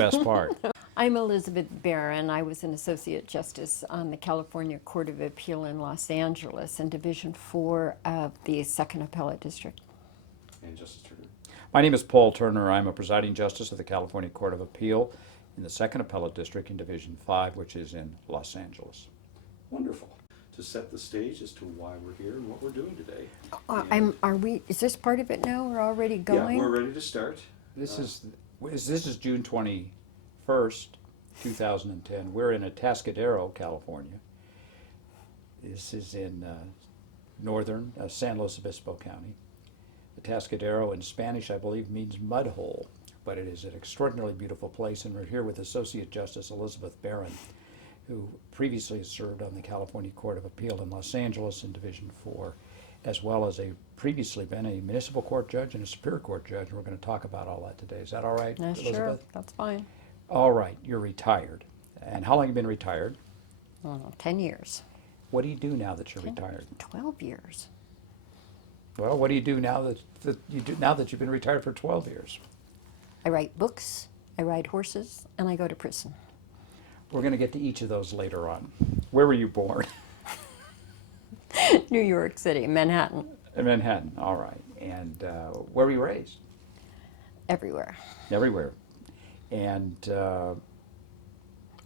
best part. I'm Elizabeth Barron. I was an Associate Justice on the California Court of Appeal in Los Angeles in Division 4 of the Second Appellate District. And Justice Turner. My name is Paul Turner. I'm a presiding justice of the California Court of Appeal in the Second Appellate District in Division 5, which is in Los Angeles. Wonderful. To set the stage as to why we're here and what we're doing today. Is this part of it now? We're already going? Yeah, we're ready to start. This is June 21st, 2010. We're in Atascadero, California. This is in northern San Luis Obispo County. Atascadero in Spanish, I believe, means mud hole, but it is an extraordinarily beautiful place, and we're here with Associate Justice Elizabeth Barron, who previously has served on the California Court of Appeal in Los Angeles in Division 4, as well as previously been a municipal court judge and a superior court judge, and we're going to talk about all that today. Is that all right, Elizabeth? Sure, that's fine. All right, you're retired. And how long have you been retired? 10 years. What do you do now that you're retired? 12 years. Well, what do you do now that you've been retired for 12 years? I write books, I ride horses, and I go to prison. We're going to get to each of those later on. Where were you born? New York City, Manhattan. In Manhattan, all right. And where were you raised? Everywhere. Everywhere. And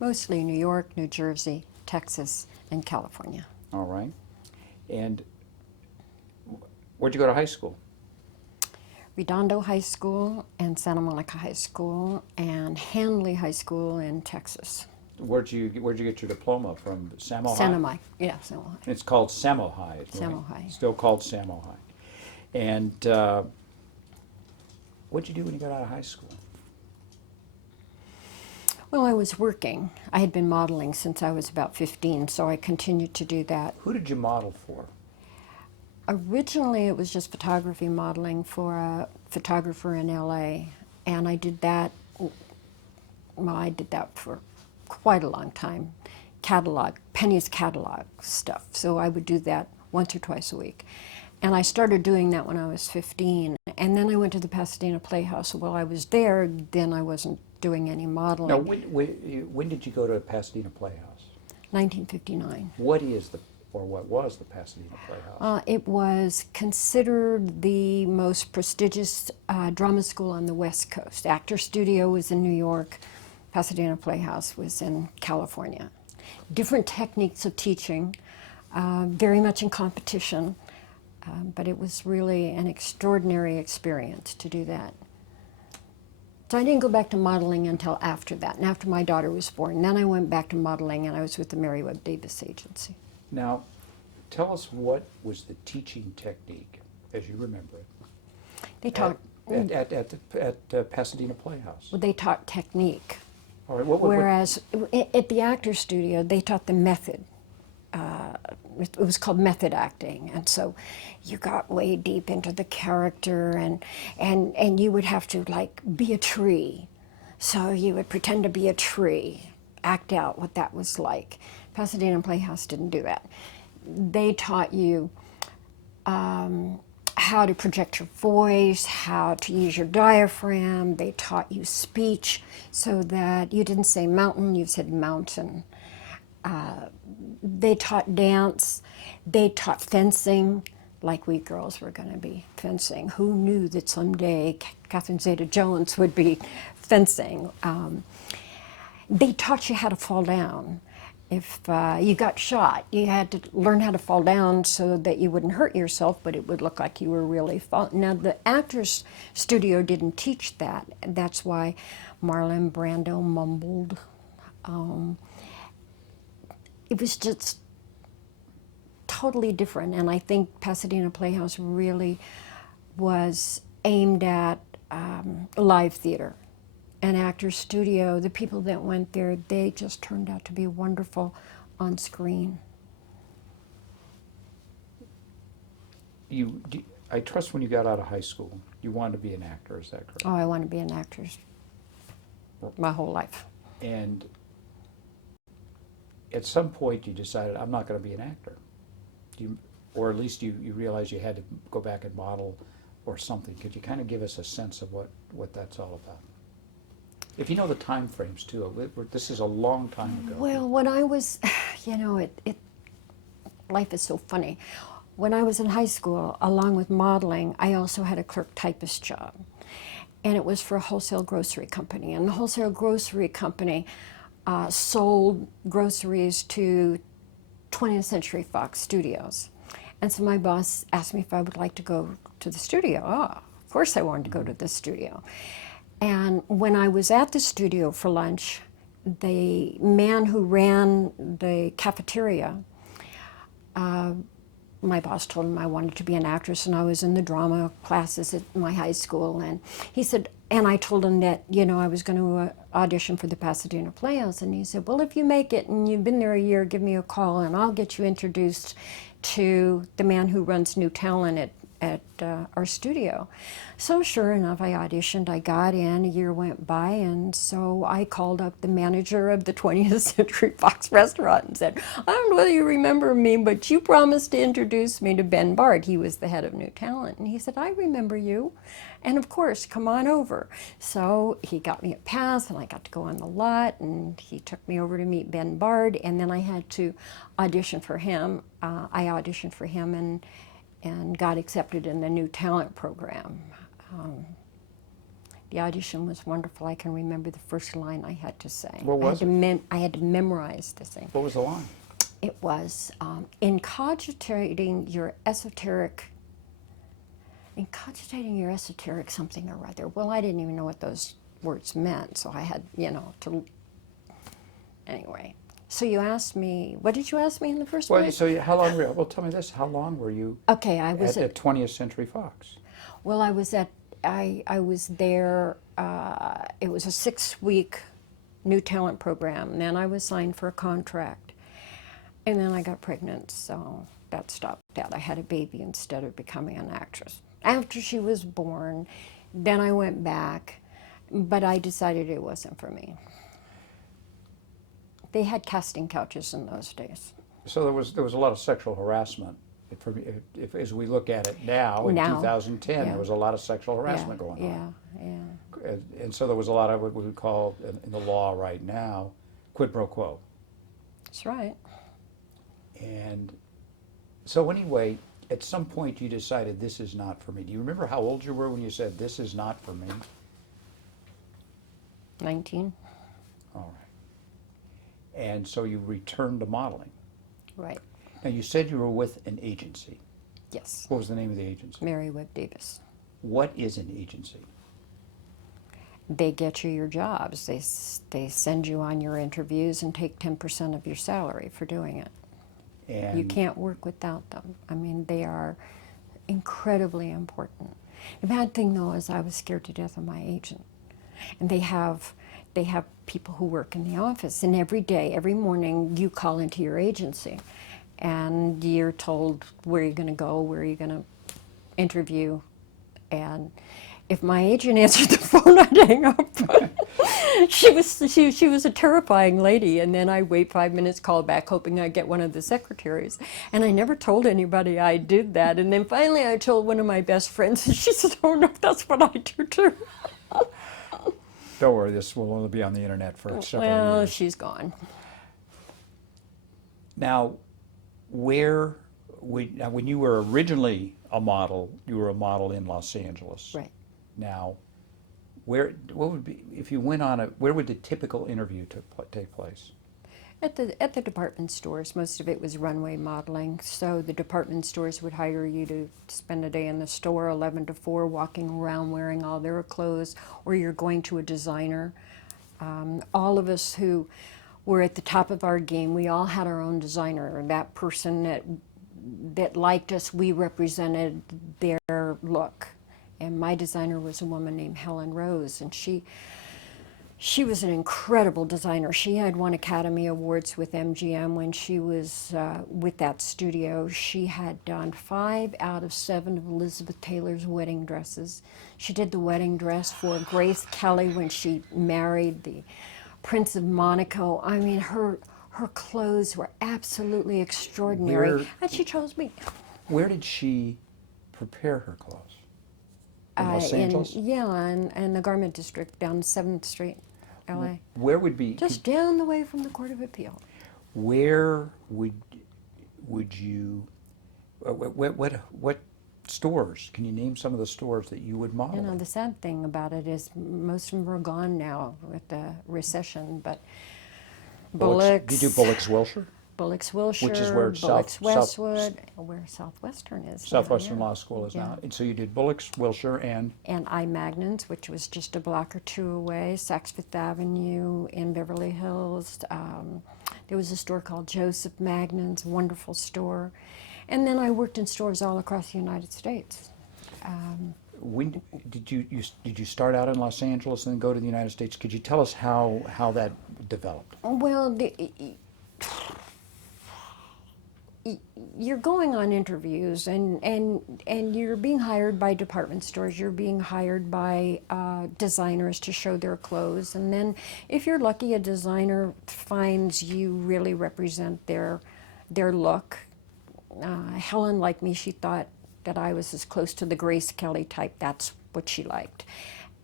Mostly New York, New Jersey, Texas, and California. all right. And where'd you go to high school? Redondo High School and Santa Monica High School and Hanley High School in Texas. Where'd you get your diploma from? Samo High? Santa Monica, yeah, Santa Monica. It's called Samo High. Right? Samo High. Still called Samo High. And what'd you do when you got out of high school? Well, I was working. I had been modeling since I was about 15, so I continued to do that. Who did you model for? Originally, it was just photography modeling for a photographer in LA, and I did that for quite a long time. Penny's catalog stuff. So I would do that once or twice a week. And I started doing that when I was 15. And then I went to the Pasadena Playhouse. While I was there, then I wasn't doing any modeling. Now, when did you go to Pasadena Playhouse? 1959. What was the Pasadena Playhouse? It was considered the most prestigious drama school on the West Coast. Actor Studio was in New York. Pasadena Playhouse was in California. Different techniques of teaching, very much in competition, but it was really an extraordinary experience to do that. So I didn't go back to modeling until after that, and after my daughter was born. Then I went back to modeling, and I was with the Mary Webb Davis Agency. Now, tell us what was the teaching technique, as you remember it, They taught at Pasadena Playhouse. they taught technique. All right, Whereas at the Actor Studio, they taught the method. It was called method acting, and so you got way deep into the character, and you would have to like be a tree. So you would pretend to be a tree, act out what that was like. Pasadena Playhouse didn't do that. They taught you how to project your voice, how to use your diaphragm. They taught you speech so that you didn't say mountain, you said mountain. They taught dance. They taught fencing, like we girls were going to be fencing. Who knew that someday Catherine Zeta-Jones would be fencing? They taught you how to fall down. If you got shot, you had to learn how to fall down so that you wouldn't hurt yourself, but it would look like you were really falling. Now, the Actors Studio didn't teach that. That's why Marlon Brando mumbled. It was just totally different, and I think Pasadena Playhouse really was aimed at live theater. And Actors Studio, the people that went there, they just turned out to be wonderful on screen. I trust when you got out of high school, you wanted to be an actor, is that correct? Oh, I wanted to be an actor my whole life. And at some point you decided, I'm not going to be an actor. Or at least you realized you had to go back and model or something. Could you kind of give us a sense of what that's all about? If you know the time frames too, this is a long time ago. Well, when I was, life is so funny. When I was in high school, along with modeling, I also had a clerk typist job. And it was for a wholesale grocery company. And the wholesale grocery company sold groceries to 20th Century Fox Studios. And so my boss asked me if I would like to go to the studio. Oh, of course I wanted to go to the studio. And when I was at the studio for lunch, the man who ran the cafeteria, my boss told him I wanted to be an actress, and I was in the drama classes at my high school. And he said, and I told him that, I was going to audition for the Pasadena Playhouse. And he said, well, if you make it and you've been there a year, give me a call and I'll get you introduced to the man who runs new talent at our studio. So sure enough, I auditioned, I got in, a year went by, and so I called up the manager of the 20th Century Fox restaurant and said, I don't know whether you remember me, but you promised to introduce me to Ben Bard. He was the head of new talent. And he said, I remember you. And of course, come on over. So he got me a pass, and I got to go on the lot, and he took me over to meet Ben Bard, and then I had to audition for him. I auditioned for him and got accepted in the new talent program. The audition was wonderful. I can remember the first line I had to say. What was it? I had to memorize the thing. What was the line? It was, in cogitating your esoteric something or other. Well, I didn't even know what those words meant, so I had, to, anyway. So you asked me, what did you ask me in the first place? How long were you, well, tell me this, how long were you Okay, I was at 20th Century Fox? Well, I was there, it was a 6-week new talent program, and then I was signed for a contract. And then I got pregnant, so that stopped that. I had a baby instead of becoming an actress. After she was born, then I went back, but I decided it wasn't for me. They had casting couches in those days. So there was a lot of sexual harassment. As we look at it now, in 2010, yeah. there was a lot of sexual harassment going on. Yeah. And so there was a lot of what we would call, in the law right now, quid pro quo. That's right. And so anyway, at some point you decided this is not for me. Do you remember how old you were when you said this is not for me? 19. All right. And so you returned to modeling. Right. Now you said you were with an agency. Yes. What was the name of the agency? Mary Webb Davis. What is an agency? They get you your jobs. They send you on your interviews and take 10% of your salary for doing it. And You can't work without them. I mean, they are incredibly important. The bad thing, though, is I was scared to death of my agent. And they have people who work in the office, and every day, every morning, you call into your agency, and you're told where you're going to go, where you're going to interview, and if my agent answered the phone, I'd hang up. She was a terrifying lady, and then I'd wait 5 minutes, call back, hoping I'd get one of the secretaries. And I never told anybody I did that. And then finally I told one of my best friends, and she said, oh no, that's what I do too. don't worry, this will only be on the internet for several Well, years. she's gone. Now, now, when you were originally a model, you were a model in Los Angeles. Right. Now, what would be, if you went on where would the typical interview take place? At the department stores. Most of it was runway modeling. So the department stores would hire you to spend a day in the store, 11 to 4, walking around wearing all their clothes, or you're going to a designer. All of us who were at the top of our game, we all had our own designer. That person that liked us, we represented their look. And my designer was a woman named Helen Rose, and she was an incredible designer. She had won Academy Awards with MGM when she was with that studio. She had done 5 out of 7 of Elizabeth Taylor's wedding dresses. She did the wedding dress for Grace Kelly when she married the Prince of Monaco. I mean, her clothes were absolutely extraordinary, and she chose me. Where did she prepare her clothes? In Los Angeles? Yeah, in the garment district down 7th Street. L.A. Where would be Just down the way from the Court of Appeal. where would you what stores? Can you name some of the stores that you would model? You know, in? the sad thing about it is most of them are gone now with the recession, but Bullock's, Did you do Bullock's Wilshire? Bullock's Wilshire, Which is where Bullock's South- Westwood, where Southwestern is now, Southwestern yeah. Law School is Yeah. now. And so you did Bullock's Wilshire and And Magnon's, which was just a block or two away, Saks Fifth Avenue in Beverly Hills. There was a store called Joseph Magnon's, wonderful store. And then I worked in stores all across the United States. when did you start out in Los Angeles and then go to the United States? Could you tell us how that developed? Well, you're going on interviews and you're being hired by department stores, you're being hired by designers to show their clothes, and then if you're lucky, a designer finds you really represent their look. Helen, like me, she thought that I was as close to the Grace Kelly type. That's what she liked.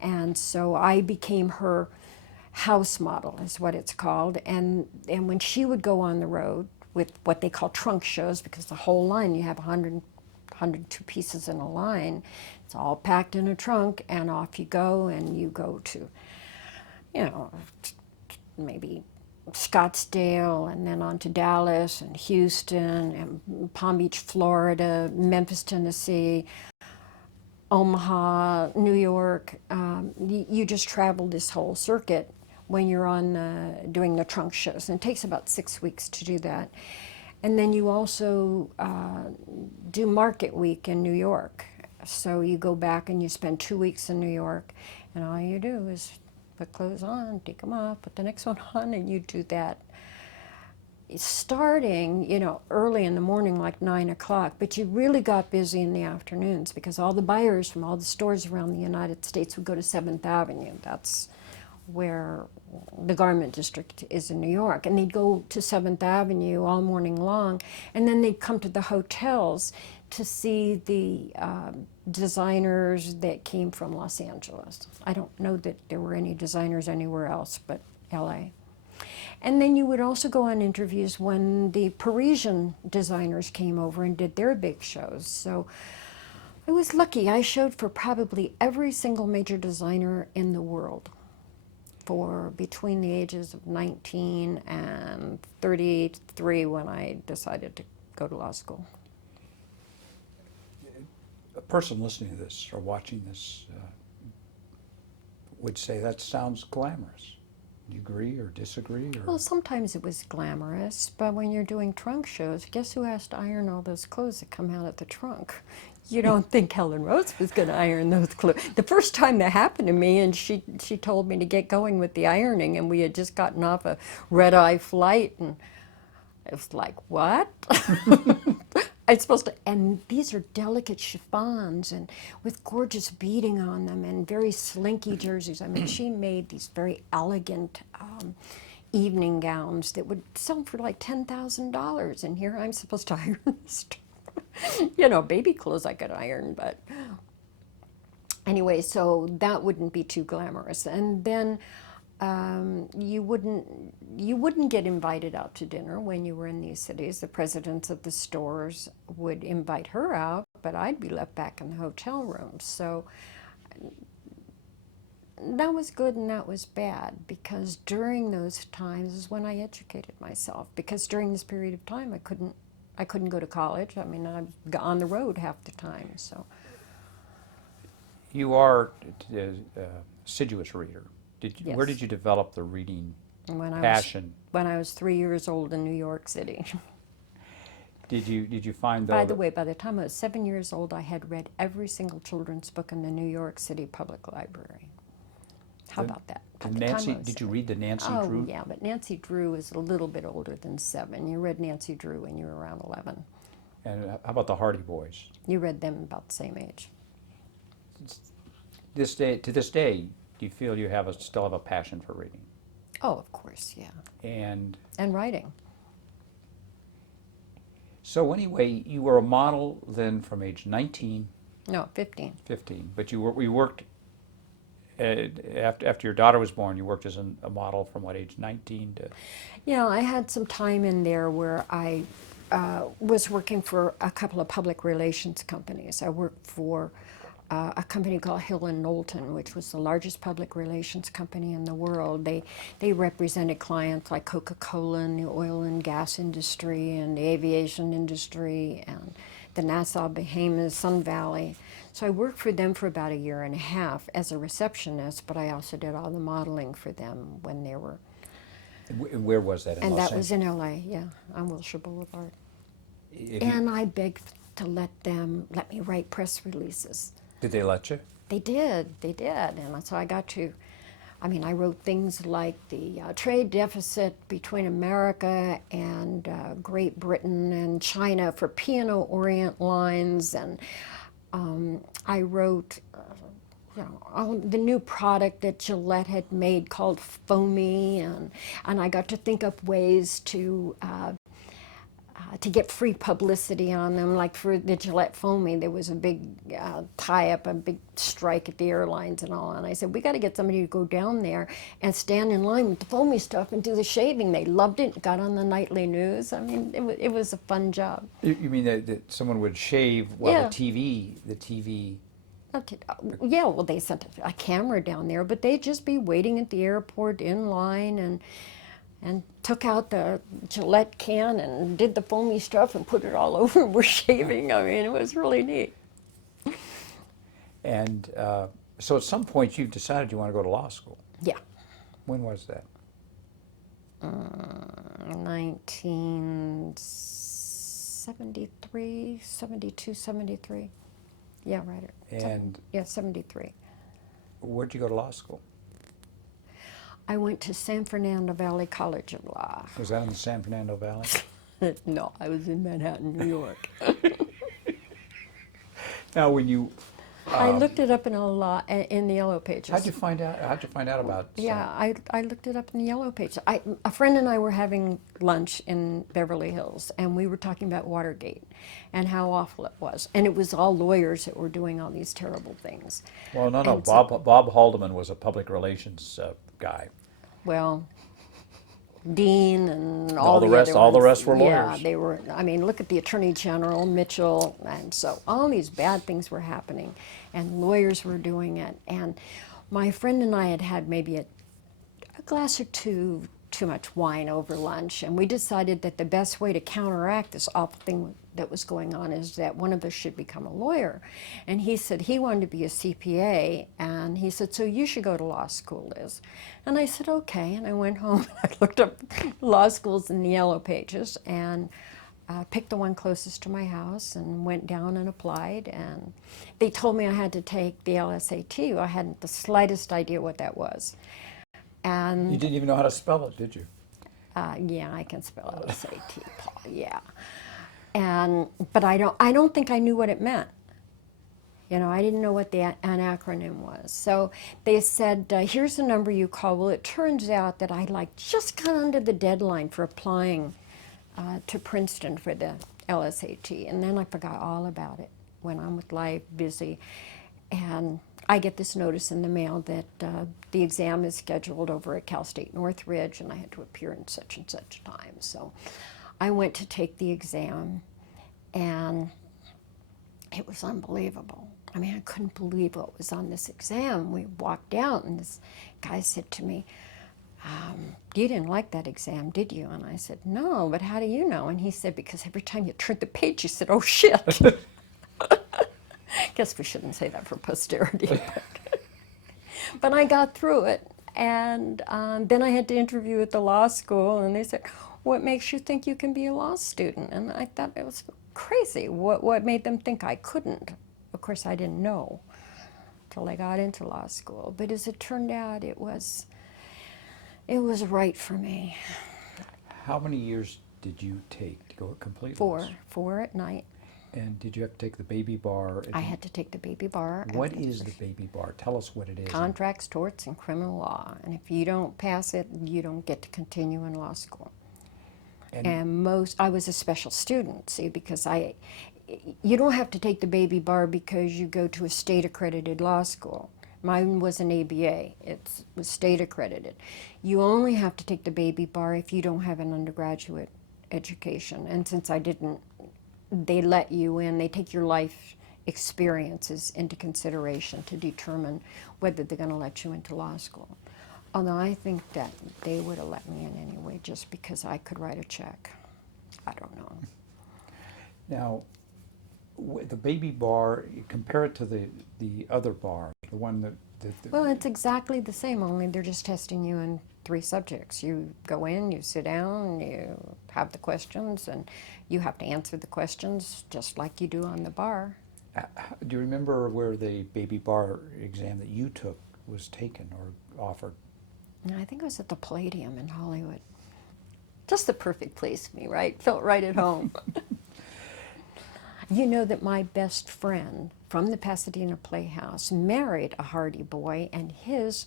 And so I became her house model, is what it's called. And when she would go on the road with what they call trunk shows, because the whole line, you have 102 pieces in a line, it's all packed in a trunk, and off you go, and you go to, you know, maybe Scottsdale, and then on to Dallas and Houston and Palm Beach, Florida, Memphis, Tennessee, Omaha, New York. You just travel this whole circuit when you're on doing the trunk shows, and it takes about 6 weeks to do that. And then you also do Market Week in New York. So you go back and you spend 2 weeks in New York, and all you do is put clothes on, take them off, put the next one on, and you do that. Starting, you know, early in the morning, like 9 o'clock, but you really got busy in the afternoons because all the buyers from all the stores around the United States would go to 7th Avenue. That's where the garment district is in New York. And they'd go to 7th Avenue all morning long, and then they'd come to the hotels to see the designers that came from Los Angeles. I don't know that there were any designers anywhere else but LA. And then you would also go on interviews when the Parisian designers came over and did their big shows. So I was lucky. I showed for probably every single major designer in the world for between the ages of 19 and 33 when I decided to go to law school. A person listening to this or watching this would say that sounds glamorous. Do you agree or disagree? Or? Well, sometimes it was glamorous, but when you're doing trunk shows, guess who has to iron all those clothes that come out of the trunk? You don't think Helen Rose was going to iron those clothes. The first time that happened to me, and she told me to get going with the ironing, and we had just gotten off a red-eye flight, and it was like, what? It's supposed to, and these are delicate chiffons and with gorgeous beading on them and very slinky jerseys. I mean, she made these very elegant evening gowns that would sell for like $10,000, and here I'm supposed to iron stuff. You know, baby clothes I could iron, but anyway, so that wouldn't be too glamorous. And then you wouldn't get invited out to dinner when you were in these cities. The presidents of the stores would invite her out, but I'd be left back in the hotel room. So that was good and that was bad, because during those times is when I educated myself, because during this period of time I couldn't go to college. I mean, I'm on the road half the time. So You are a assiduous reader. Yes. Where did you develop the reading when passion? when I was 3 years old in New York City. Did you find though? By the way, by the time I was 7 years old, I had read every single children's book in the New York City Public Library. How about that? By the time I was Did you 7. read the Nancy Oh, Drew? yeah, but Nancy Drew is a little bit older than 7. You read Nancy Drew when you were around 11. And how about the Hardy Boys? You read them about the same age. To this day, do you feel you still have a passion for reading? Oh, of course, yeah. And writing. so anyway, you were a model then from age 19, No, 15. 15, but you worked after your daughter was born, you worked as a model from what age, 19 to? Yeah, I had some time in there where I was working for a couple of public relations companies. I worked for a company called Hill and Knowlton, which was the largest public relations company in the world. They represented clients like Coca-Cola and the oil and gas industry and the aviation industry and the Nassau Bahamas, Sun Valley. So I worked for them for about a year and a half as a receptionist, but I also did all the modeling for them when they were. Where was that, in And Los that was Angeles? in LA, yeah, on Wilshire Boulevard. If And you, I begged to let me write press releases. did they let you? They did. And so I got to, I wrote things like the trade deficit between America and Great Britain and China for P&O Orient lines. And I wrote, the new product that Gillette had made called Foamy. And I got to think up ways to get free publicity on them. Like for the Gillette Foamy, there was a big tie-up, a big strike at the airlines and all. And I said, we got to get somebody to go down there and stand in line with the Foamy stuff and do the shaving. They loved it. Got on the nightly news. It was a fun job. You mean that someone would shave while Yeah. the TV? Okay. Yeah, well, they sent a camera down there, but they'd just be waiting at the airport in line and took out the Gillette can and did the foamy stuff and put it all over and were shaving. It was really neat. And so at some point you decided you want to go to law school. Yeah. When was that? 1973, 72, 73. Yeah, right. And 73. where'd you go to law school? I went to San Fernando Valley College of Law. Was that in the San Fernando Valley? No, I was in Manhattan, New York. Now, when you I looked it up in in the Yellow Pages. how'd you find out about? Yeah, I looked it up in the Yellow Pages. A friend and I were having lunch in Beverly Hills, and we were talking about Watergate and how awful it was. And it was all lawyers that were doing all these terrible things. Well, no. And so- Bob Haldeman was a public relations guy. Well, Dean and All all the the rest- other all the ones. rest were Yeah, lawyers. they were. Look at the Attorney General, Mitchell, and so all these bad things were happening, and lawyers were doing it. And my friend and I had had maybe a glass or two too much wine over lunch, and we decided that the best way to counteract this awful thing that was going on is that one of us should become a lawyer. And he said he wanted to be a CPA, and he said, so you should go to law school, Liz. And I said, okay, and I went home and I looked up law schools in the Yellow Pages and picked the one closest to my house and went down and applied. And they told me I had to take the LSAT. I hadn't the slightest idea what that was. And You didn't even know how to spell it, did you? yeah, I can spell LSAT, Paul. Yeah, but I don't think I knew what it meant. I didn't know what an acronym was. So they said, here's the number you call. Well, it turns out that I just got under the deadline for applying to Princeton for the LSAT, and then I forgot all about it. Went on with life, busy, and I get this notice in the mail that the exam is scheduled over at Cal State Northridge, and I had to appear in such and such time. So I went to take the exam, and it was unbelievable. I couldn't believe what was on this exam. We walked out, and this guy said to me, you didn't like that exam, did you? And I said, no, but how do you know? And he said, because every time you turned the page, you said, oh, shit. Guess we shouldn't say that for posterity. But I got through it. And then I had to interview at the law school, and they said, what makes you think you can be a law student? And I thought it was crazy. What made them think I couldn't? Of course, I didn't know till I got into law school. But as it turned out, it was right for me. How many years did you take to go complete law school? 4 at night. And did you have to take the baby bar? I had to take the baby bar. What is the baby bar? Tell us what it is. Contracts, torts, and criminal law. And if you don't pass it, you don't get to continue in law school. And I was a special student, see, because you don't have to take the baby bar because you go to a state accredited law school. Mine was an ABA. It was state accredited. You only have to take the baby bar if you don't have an undergraduate education. And since I didn't, they let you in. They take your life experiences into consideration to determine whether they're going to let you into law school. Although I think that they would have let me in anyway just because I could write a check. I don't know. Now, the baby bar, you compare it to the other bar, the one that Well, it's exactly the same, only they're just testing you in 3 subjects. You go in, you sit down, you have the questions, and you have to answer the questions just like you do on the bar. do you remember where the baby bar exam that you took was taken or offered? And I think it was at the Palladium in Hollywood. Just the perfect place for me, right? Felt right at home. You know that my best friend from the Pasadena Playhouse married a Hardy boy, and his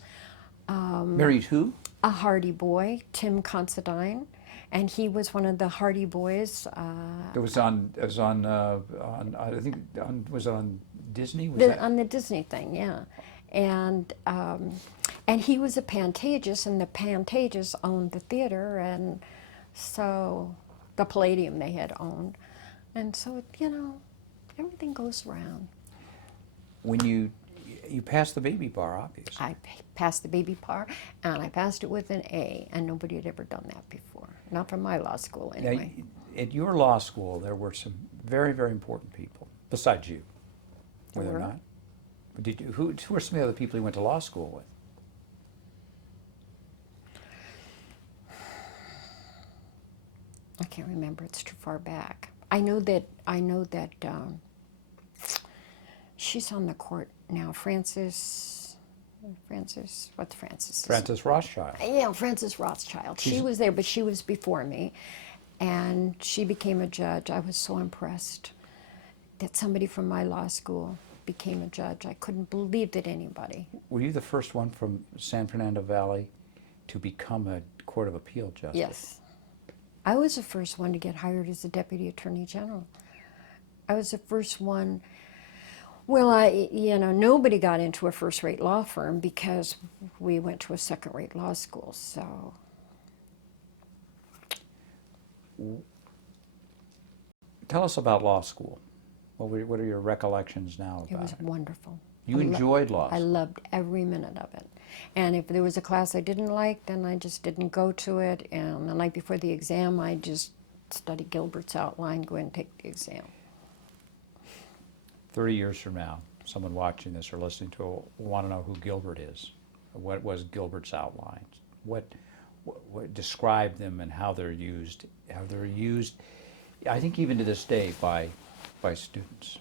Married who? a Hardy boy, Tim Considine, and he was one of the Hardy boys. It was on I think was it on Disney? Was that? On the Disney thing, yeah. And he was a Pantages, and the Pantages owned the theater, and so the Palladium they had owned. And so, you know, everything goes around. When you passed the baby bar, obviously. I passed the baby bar, and I passed it with an A, and nobody had ever done that before. Not from my law school, anyway. Now, at your law school, there were some very, very important people, besides you, were there There were. not? Did you, who were some of the other people you went to law school with? I can't remember. It's too far back. I know that she's on the court now. Frances, what's Frances? Frances Rothschild. Yeah, Frances Rothschild. She was there, but she was before me, and she became a judge. I was so impressed that somebody from my law school became a judge. I couldn't believe that anybody. Were you the first one from San Fernando Valley to become a Court of Appeal justice? Yes. I was the first one to get hired as a deputy attorney general. I was the first one. Well, nobody got into a first-rate law firm because we went to a second-rate law school, so. Tell us about law school. What are your recollections now It about was it? wonderful. You enjoyed law I school. loved every minute of it. And if there was a class I didn't like, then I just didn't go to it. And the night before the exam, I just studied Gilbert's outline, go in and take the exam. 30 years from now, someone watching this or listening to it will want to know who Gilbert is. What was Gilbert's outlines? What describe them and how they're used? How they're used, I think even to this day, by students.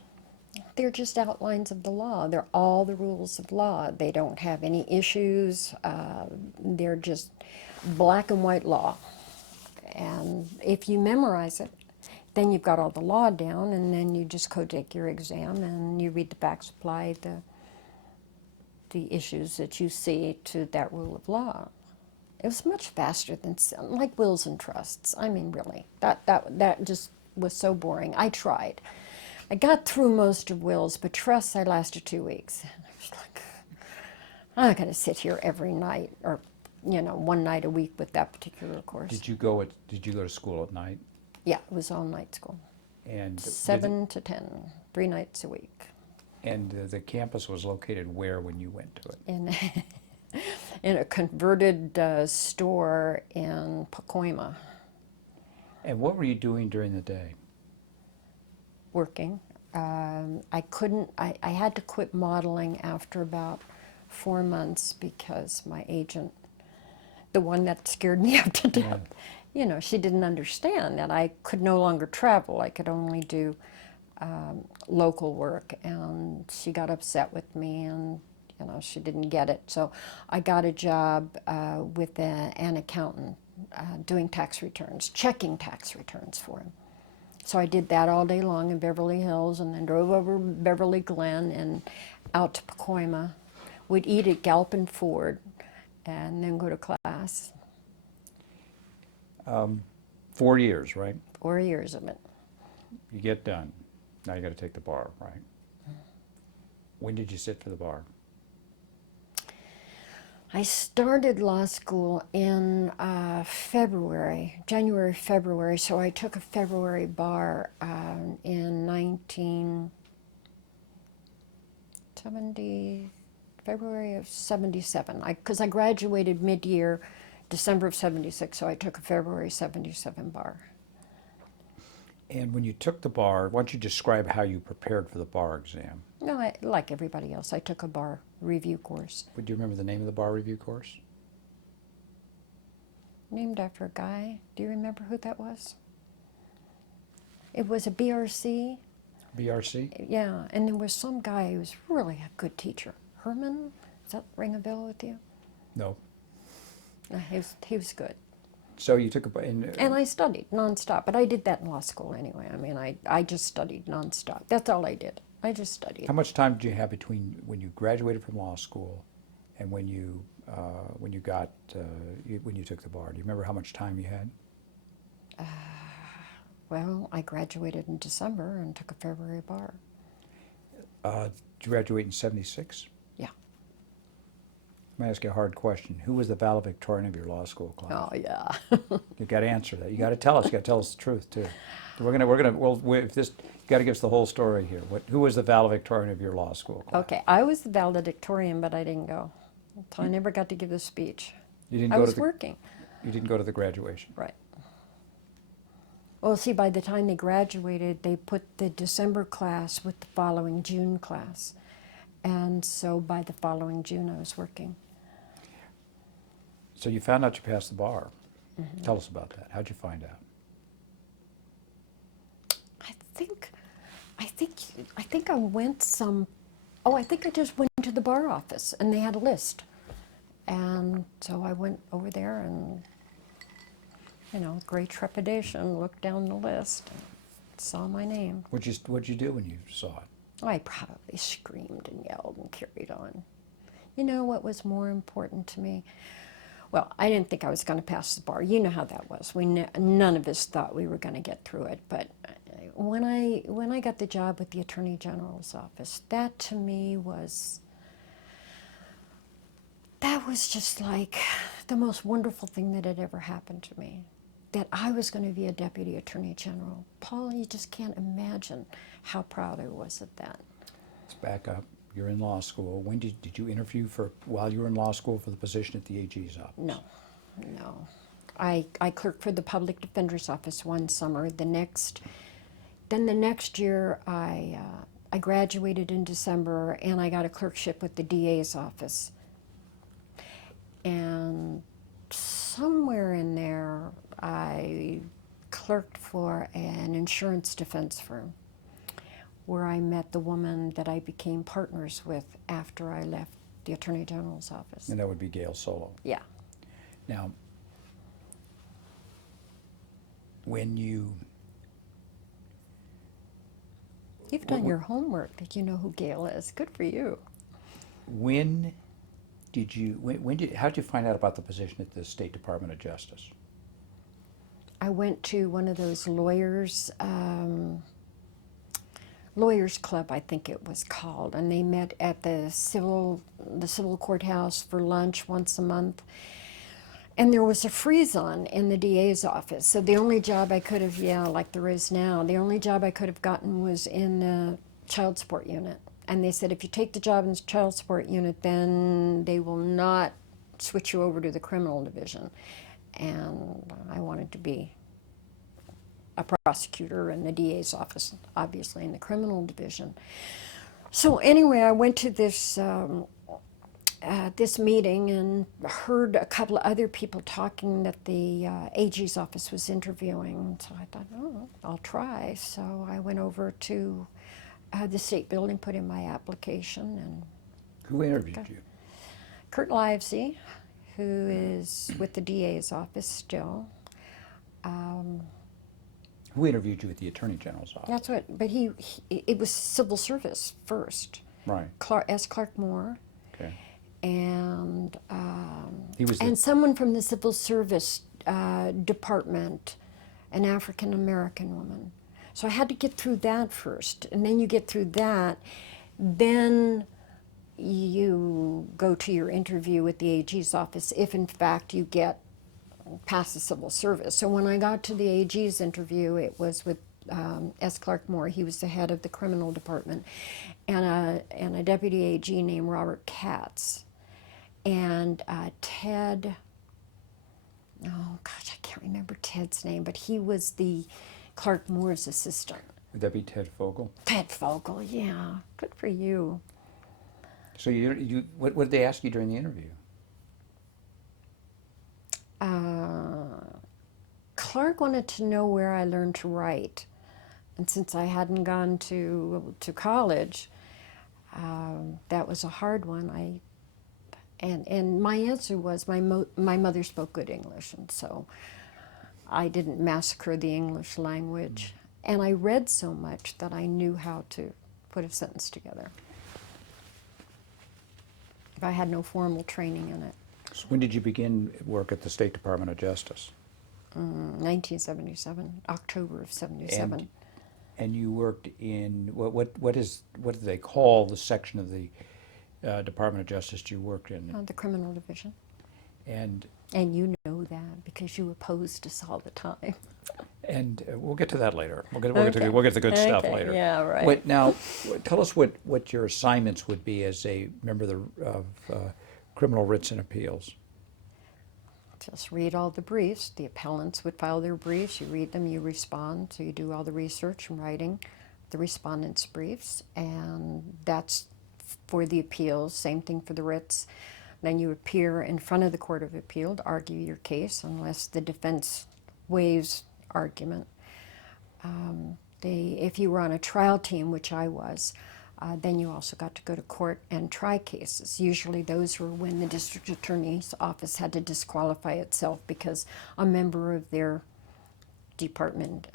They're just outlines of the law. They're all the rules of law. They don't have any issues. They're just black and white law. And if you memorize it, then you've got all the law down, and then you just go take your exam and you read the facts, apply the issues that you see to that rule of law. It was much faster than like wills and trusts. I mean, really, that just was so boring. I tried. I got through most of wills, but trusts I lasted 2 weeks. I was like, I got to sit here every night, or one night a week with that particular course. Did you go to school at night? Yeah, it was all night school. And 7 to 10, 3 nights a week. And the campus was located where when you went to it? In a converted store in Pacoima. And what were you doing during the day? Working. I had to quit modeling after about 4 months because my agent, the one that scared me up to death, she didn't understand that I could no longer travel. I could only do local work, and she got upset with me, and she didn't get it. So I got a job with an accountant doing tax returns, checking tax returns for him. So I did that all day long in Beverly Hills, and then drove over Beverly Glen and out to Pacoima. Would eat at Galpin Ford, and then go to class. 4 years, right? 4 years of it. You get done. Now you got to take the bar, right? When did you sit for the bar? I started law school in January, February, so I took a February bar in 1970, February of 77, because I graduated mid-year, December of 76, so I took a February 77 bar. And when you took the bar, why don't you describe how you prepared for the bar exam? No, like everybody else, I took a bar review course. Do you remember the name of the bar review course? Named after a guy. Do you remember who that was? It was a BRC. BRC? Yeah, and there was some guy who was really a good teacher. Herman? Does that ring a bell with you? No. No, he was good. So you took And I studied nonstop, but I did that in law school anyway. I mean, I just studied nonstop. That's all I did. I just studied. How much time did you have between when you graduated from law school and when you took the bar? Do you remember how much time you had? Well, I graduated in December and took a February bar. Did you graduate in 76? Yeah. Let me ask you a hard question. Who was the valedictorian of your law school class? Oh, yeah. You got to answer that. You got to tell us. You got to tell us the truth too. If this, you got to give us the whole story here. Who was the valedictorian of your law school class? Okay, I was the valedictorian, but I didn't go. So I never got to give the speech. You didn't I go was to the, working. You didn't go to the graduation. Right. Well, see, by the time they graduated, they put the December class with the following June class. And so by the following June, I was working. So you found out you passed the bar. Mm-hmm. Tell us about that. How'd you find out? I think I went I think I just went to the bar office and they had a list. And so I went over there and, great trepidation, looked down the list and saw my name. What'd you do when you saw it? I probably screamed and yelled and carried on. You know what was more important to me? Well, I didn't think I was going to pass the bar. You know how that was. None of us thought we were going to get through it. But when I got the job with the Attorney General's office, that to me was just like the most wonderful thing that had ever happened to me. That I was going to be a Deputy Attorney General. Paul, you just can't imagine how proud I was of that. Let's back up. You're in law school. When did you interview while you were in law school for the position at the AG's office? No. I clerked for the Public Defender's Office one summer. Then the next year, I graduated in December, and I got a clerkship with the DA's office. And somewhere in there, I clerked for an insurance defense firm, where I met the woman that I became partners with after I left the Attorney General's office. And that would be Gail Solo. Yeah. Now, when You've done your homework that you know who Gail is. Good for you. How'd you find out about the position at the State Department of Justice? I went to one of those lawyers club, I think it was called, and they met at the civil courthouse for lunch once a month. And there was a freeze-on in the DA's office, so the only job I could have, like there is now, the only job I could have gotten was in the child support unit. And they said, if you take the job in the child support unit, then they will not switch you over to the criminal division. And I wanted to be a prosecutor in the DA's office, obviously in the criminal division. So anyway, I went to this meeting and heard a couple of other people talking that the AG's office was interviewing. So I thought, I'll try. So I went over to the state building, put in my application. And who interviewed you? Kurt Livesey, who is with the DA's office still. Who interviewed you at the Attorney General's office? That's what, but it was civil service first. Right. Clark Moore. Okay. And he was and someone from the civil service department, an African American woman. So I had to get through that first, and then you get through that, then you go to your interview at the AG's office if in fact you get past the civil service. So when I got to the AG's interview, it was with S. Clark Moore. He was the head of the criminal department, and a deputy AG named Robert Katz. And Ted, oh gosh, I can't remember Ted's name, but he was the Clark Moore's assistant. Would that be Ted Fogel? Ted Fogel, yeah. Good for you. So what did they ask you during the interview? Clark wanted to know where I learned to write. And since I hadn't gone to college, that was a hard one. And my answer was my mother spoke good English, and so I didn't massacre the English language. And I read so much that I knew how to put a sentence together. But I had no formal training in it. So when did you begin work at the State Department of Justice? 1977, October of 77. And you worked in what do they call the section of the Department of Justice you worked in? The criminal division. And you know that because you opposed us all the time. And we'll get to that later. We'll get Okay. to the good stuff Okay, later. yeah, right. Now, tell us what your assignments would be as a member of Criminal Writs and Appeals. Just read all the briefs. The appellants would file their briefs. You read them, you respond. So you do all the research and writing the respondents' briefs. And that's for the appeals. Same thing for the writs. Then you appear in front of the Court of Appeal to argue your case unless the defense waives argument. If you were on a trial team, which I was, then you also got to go to court and try cases. Usually those were when the district attorney's office had to disqualify itself because a member of their department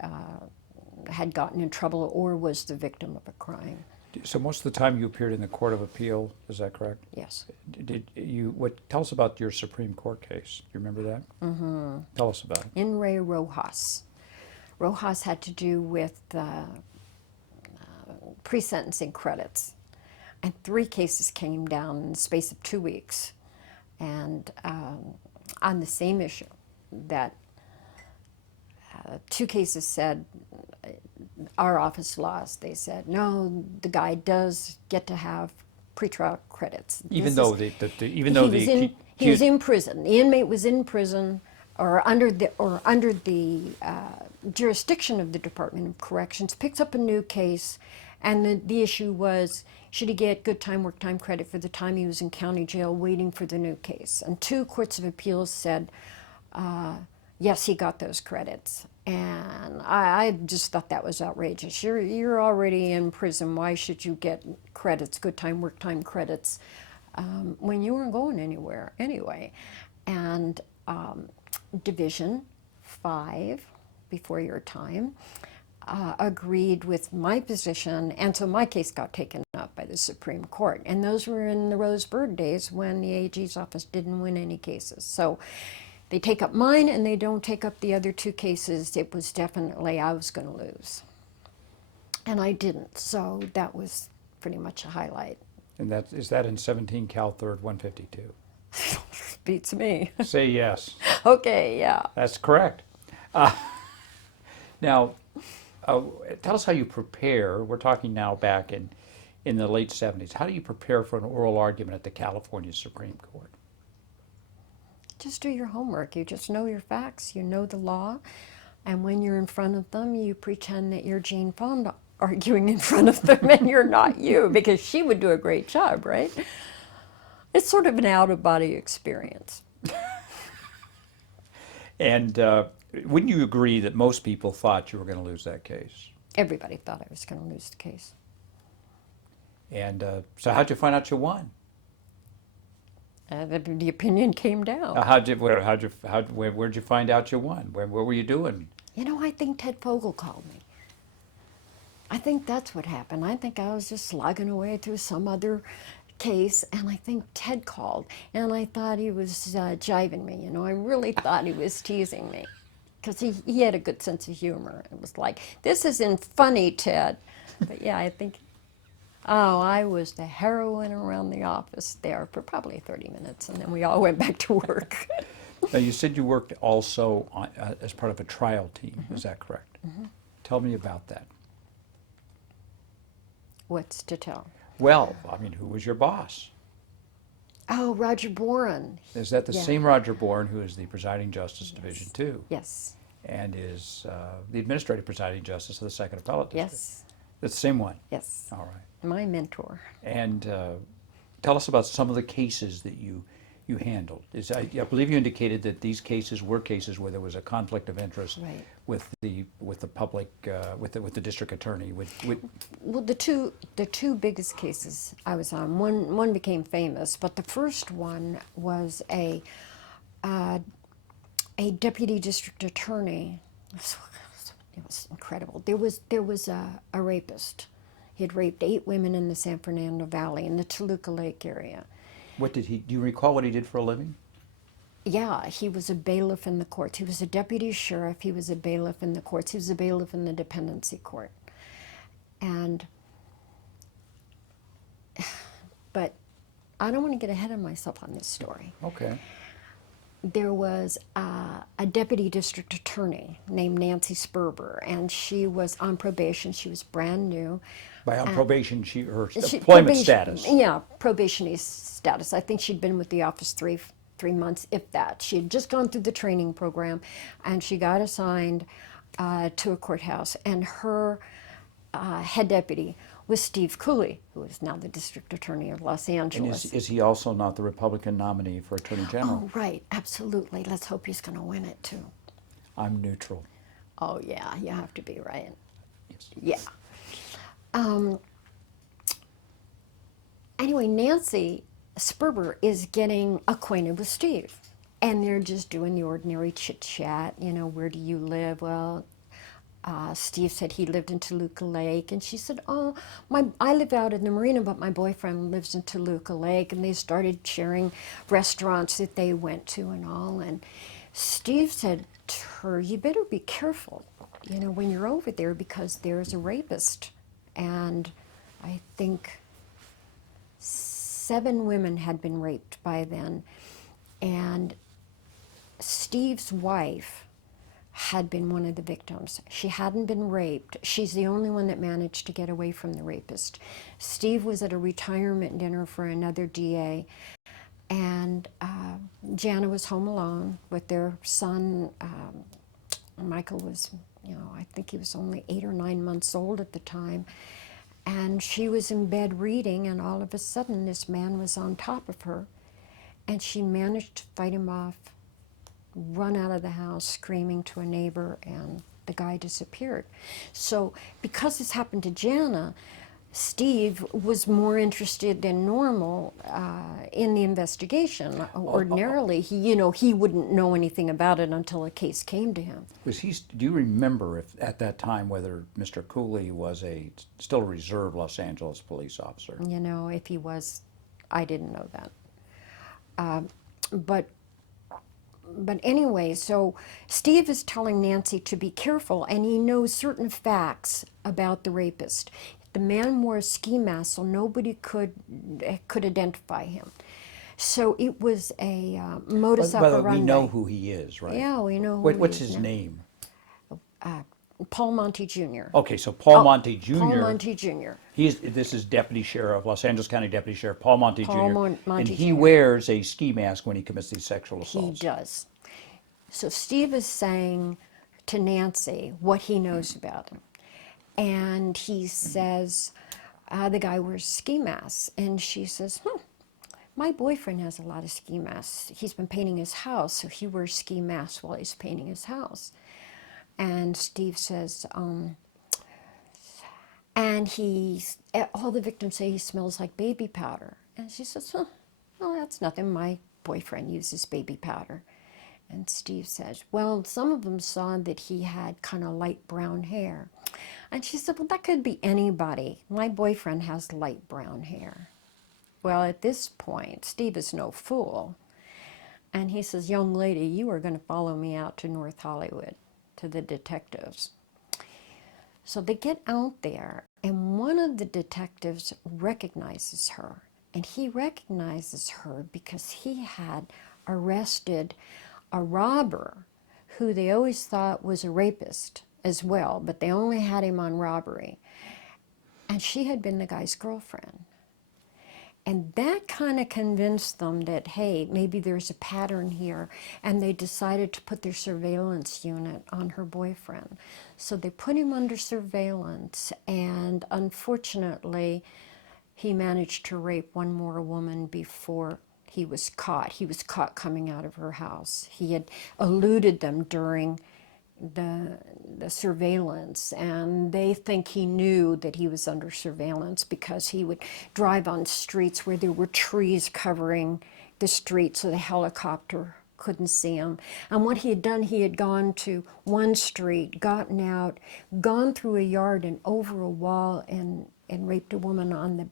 had gotten in trouble or was the victim of a crime. So most of the time you appeared in the Court of Appeal, is that correct? Yes. Tell us about your Supreme Court case. Do you remember that? Mm-hmm. Tell us about it. In re Rojas. Rojas had to do with pre-sentencing credits. And 3 cases came down in the space of 2 weeks. And on the same issue, that 2 cases said, our office lost. They said, no, the guy does get to have pretrial credits. He was in prison. The inmate was in prison or under the jurisdiction of the Department of Corrections, picks up a new case, and the issue was, should he get good time, work time credit for the time he was in county jail waiting for the new case? And 2 courts of appeals said, yes, he got those credits. And I just thought that was outrageous. You're already in prison. Why should you get credits, good time, work time credits, when you weren't going anywhere anyway? And Division 5, before your time, agreed with my position, and so my case got taken up by the Supreme Court. And those were in the Rose Bird days when the AG's office didn't win any cases. So they take up mine and they don't take up the other 2 cases. It was definitely I was going to lose. And I didn't, so that was pretty much a highlight. And is that in 17 Cal 3rd 152? Beats me. Say yes. Okay, yeah. That's correct. Now, tell us how you prepare. We're talking now back in the late 70s. How do you prepare for an oral argument at the California Supreme Court? Just do your homework. You just know your facts. You know the law. And when you're in front of them, you pretend that you're Jane Fonda arguing in front of them and you're not you, because she would do a great job, right? It's sort of an out-of-body experience. And wouldn't you agree that most people thought you were going to lose that case? Everybody thought I was going to lose the case. And so how'd you find out you won? The opinion came down. Where'd you find out you won? What were you doing? You know, I think Ted Fogel called me. I think that's what happened. I think I was just slogging away through some other case, and I think Ted called, and I thought he was jiving me. You know, I really thought he was teasing me, because he had a good sense of humor. It was like, this isn't funny, Ted. But yeah, I think Oh, I was the heroine around the office there for probably 30 minutes, and then we all went back to work. Now, you said you worked also on, as part of a trial team. Is that correct? Tell me about that. What's to tell? Well, I mean, who was your boss? Oh, Roger Boren. Is that the Yeah. same Roger Bourne who is the presiding justice Division 2 Yes, and is the administrative presiding justice of the Second Appellate District? yes, It's the same one. yes. All right. My mentor. And tell us about some of the cases that you handled. I believe you indicated that these cases were cases where there was a conflict of interest Right. with the public, with the district attorney. Well, the two biggest cases I was on, one became famous, but the first one was a deputy district attorney. It was incredible. There was a rapist. He had raped 8 women in the San Fernando Valley in the Toluca Lake area. What did he? Do you recall what he did for a living? Yeah, he was a bailiff in the courts. He was a deputy sheriff. He was a bailiff in the courts. He was a bailiff in the dependency court. But I don't want to get ahead of myself on this story. Okay. There was a deputy district attorney named Nancy Sperber, and she was on probation. She was brand new. By on probation, her She- employment probation- status. Yeah, probationary status. I think she'd been with the office three months, if that. She had just gone through the training program, and she got assigned to a courthouse. And her head deputy was Steve Cooley, who is now the district attorney of Los And Angeles. is he also not the Republican nominee for Attorney General? Oh, right, absolutely. Let's hope he's going to win it too. I'm neutral. Oh, yeah, you have to be, right? Yes. Yeah. Anyway, Nancy Sperber is getting acquainted with Steve, and they're just doing the ordinary chit chat. You know, where do you live? Well, Steve said he lived in Toluca Lake, and she said, "Oh, I live out in the marina, but my boyfriend lives in Toluca Lake." And they started sharing restaurants that they went to and all. And Steve said to her, "You better be careful, you know, when you're over there, because there's a rapist." And I think 7 women had been raped by then, and Steve's wife had been one of the victims. She hadn't been raped. She's the only one that managed to get away from the rapist. Steve was at a retirement dinner for another DA, and Jana was home alone with their son. Michael was, you know, I think he was only 8 or 9 months old at the time. And she was in bed reading, and all of a sudden this man was on top of her, and she managed to fight him off, run out of the house screaming to a neighbor, and the guy disappeared. So because this happened to Jana, Steve was more interested than normal in the investigation. Ordinarily, he wouldn't know anything about it until a case came to him. Do you remember if at that time whether Mr. Cooley was still a reserve Los Angeles police officer? You know, if he was, I didn't know that. But anyway, so Steve is telling Nancy to be careful, and he knows certain facts about the rapist. The man wore a ski mask, so nobody could identify him. So it was a modus By the way, operandi. we know who he is, right? Yeah, we know who What's he is his now. name? Paul Monty Jr. Okay, so Paul Monty Jr. Paul Monty Jr. This is Deputy Sheriff, Los Angeles County Deputy Sheriff Paul Monty Paul Jr. Monty and he Jr. wears a ski mask when he commits these sexual He assaults. does. So Steve is saying to Nancy what he knows about him. And he says, the guy wears ski masks. And she says, my boyfriend has a lot of ski masks. He's been painting his house, so he wears ski masks while he's painting his house. And Steve says, all the victims say he smells like baby powder. And she says, well, that's nothing. My boyfriend uses baby powder. And Steve says, well, some of them saw that he had kind of light brown hair. And she said, well, that could be anybody. My boyfriend has light brown hair. Well, at this point, Steve is no fool. And he says, young lady, you are going to follow me out to North Hollywood, to the detectives. So they get out there, And one of the detectives recognizes her. And he recognizes her because he had arrested a robber who they always thought was a rapist as well, but they only had him on robbery. And she had been the guy's girlfriend. And that kind of convinced them that, hey, maybe there's a pattern here. And they decided to put their surveillance unit on her boyfriend. So they put him under surveillance, and unfortunately, he managed to rape one more woman before he was caught. He was caught coming out of her house. He had eluded them during the surveillance, and they think he knew that he was under surveillance because he would drive on streets where there were trees covering the street so the helicopter couldn't see him. And what he had done, he had gone to one street, gotten out, gone through a yard and over a wall and raped a woman on the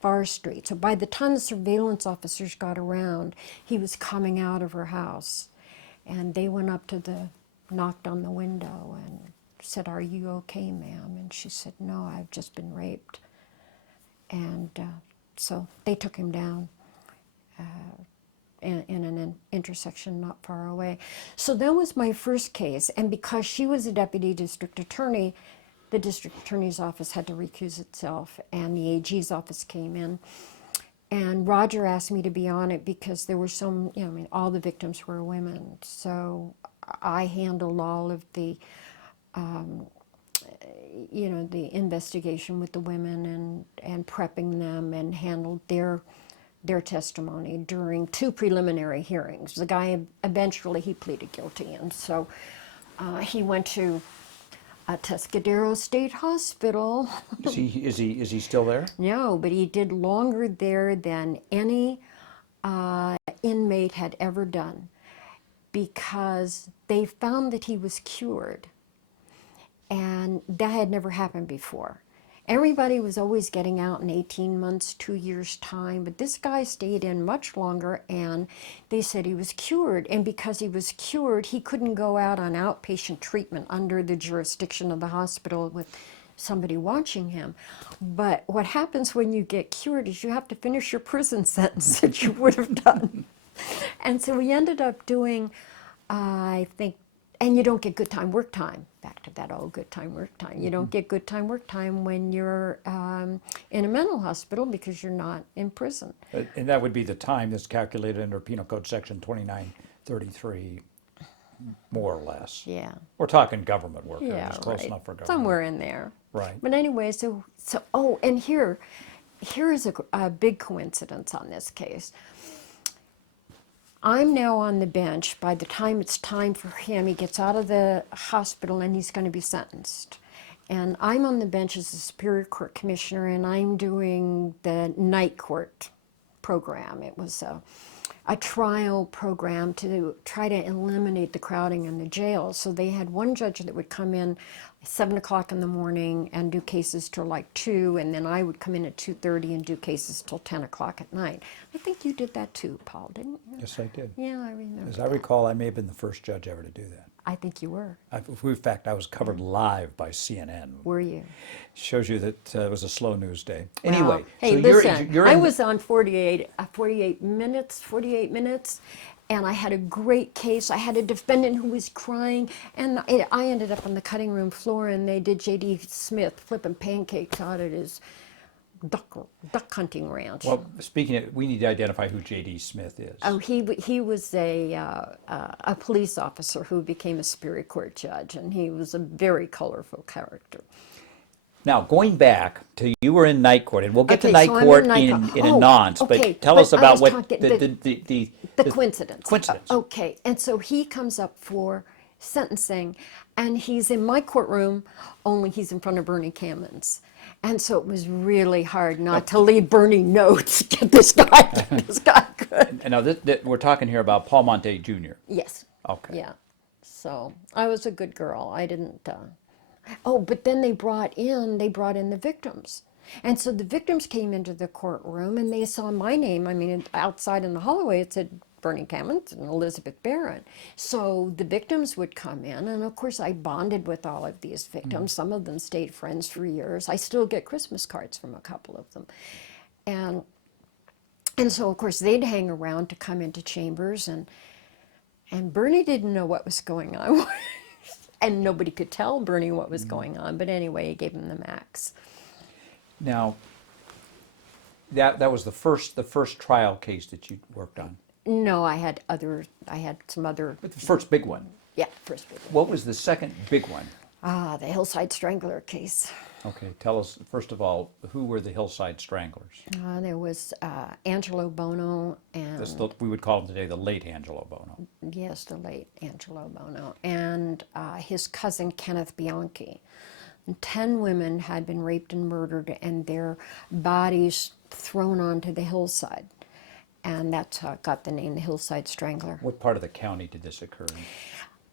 far street. So by the time the surveillance officers got around, he was coming out of her house. And they went up to knocked on the window and said, "Are you okay, ma'am?" And she said, "No, I've just been raped." And so they took him down in an intersection not far away. So that was my first case. And because she was a deputy district attorney, the district attorney's office had to recuse itself, and the AG's office came in. And Roger asked me to be on it because there were some, I mean, all the victims were women. So I handled all of the, the investigation with the women and prepping them, and handled their testimony during 2 preliminary hearings. The guy eventually he pleaded guilty, and so he went to Tuscadero State Hospital. Is he still there? No, but he did longer there than any inmate had ever done, because they found that he was cured, and that had never happened before. Everybody was always getting out in 18 months, 2 years' time, but this guy stayed in much longer, and they said he was cured. And because he was cured, he couldn't go out on outpatient treatment under the jurisdiction of the hospital with somebody watching him. But what happens when you get cured is you have to finish your prison sentence that you would have done. And so we ended up doing, I think, and you don't get good time, work time. Back to that old good time, work time. You don't get good time, work time when you're in a mental hospital because you're not in prison. And that would be the time that's calculated under Penal Code Section 2933, more or less. Yeah. We're talking government work. Yeah, It's close right. enough for government. Somewhere in there. Right. But anyway, and here is a big coincidence on this case. I'm now on the bench. By the time it's time for him, he gets out of the hospital and he's going to be sentenced. And I'm on the bench as a Superior Court Commissioner, and I'm doing the night court program. It was a trial program to try to eliminate the crowding in the jail. So they had one judge that would come in 7 o'clock in the morning and do cases till like 2, and then I would come in at 2:30 and do cases till 10 o'clock at night. I think you did that too, Paul, didn't you? Yes, I did. Yeah, I remember. As I recall, I may have been the first judge ever to do that. I think you were. In fact, I was covered live by CNN. Were you? Shows you that it was a slow news day. Well, Anyway, hey, so listen, you're I in was on 48 minutes, and I had a great case. I had a defendant who was crying, and I ended up on the cutting room floor, and they did J.D. Smith flipping pancakes out at his duck hunting ranch. Well, speaking of, we need to identify who J.D. Smith is. Oh, he was a police officer who became a Superior Court judge, and he was a very colorful character. Now, going back to you were in night court, and we'll get to Okay, night so I'm court in night in court. a nonce, Okay, but tell but us I about was what talking- the coincidence. Coincidence. Okay, and so he comes up for sentencing, and he's in my courtroom, only he's in front of Bernie Kamens. And so it was really hard not to leave Bernie notes. Get this guy good. And now we're talking here about Paul Monte Jr. Yes. Okay. Yeah. So I was a good girl. I didn't. Oh, but then they brought in the victims. And so the victims came into the courtroom and they saw my name. I mean, outside in the hallway it said Bernie Kamens and Elizabeth Barrett. So the victims would come in, and of course I bonded with all of these victims. Some of them stayed friends for years. I still get Christmas cards from a couple of them. And so of course they'd hang around to come into chambers, and Bernie didn't know what was going on. And nobody could tell Bernie what was going on, but anyway, he gave him the max. Now, that was the first trial case that you worked on. No, I had some other, But the first big one. yeah, first big one. What was the second big one? The Hillside Strangler case. Okay, tell us first of all, who were the Hillside Stranglers? There was Angelo Bono and, We would call him today the late Angelo Bono. yes, the late Angelo Bono, and his cousin Kenneth Bianchi. And 10 women had been raped and murdered, and their bodies thrown onto the hillside. And that's how it got the name, the Hillside Strangler. What part of the county did this occur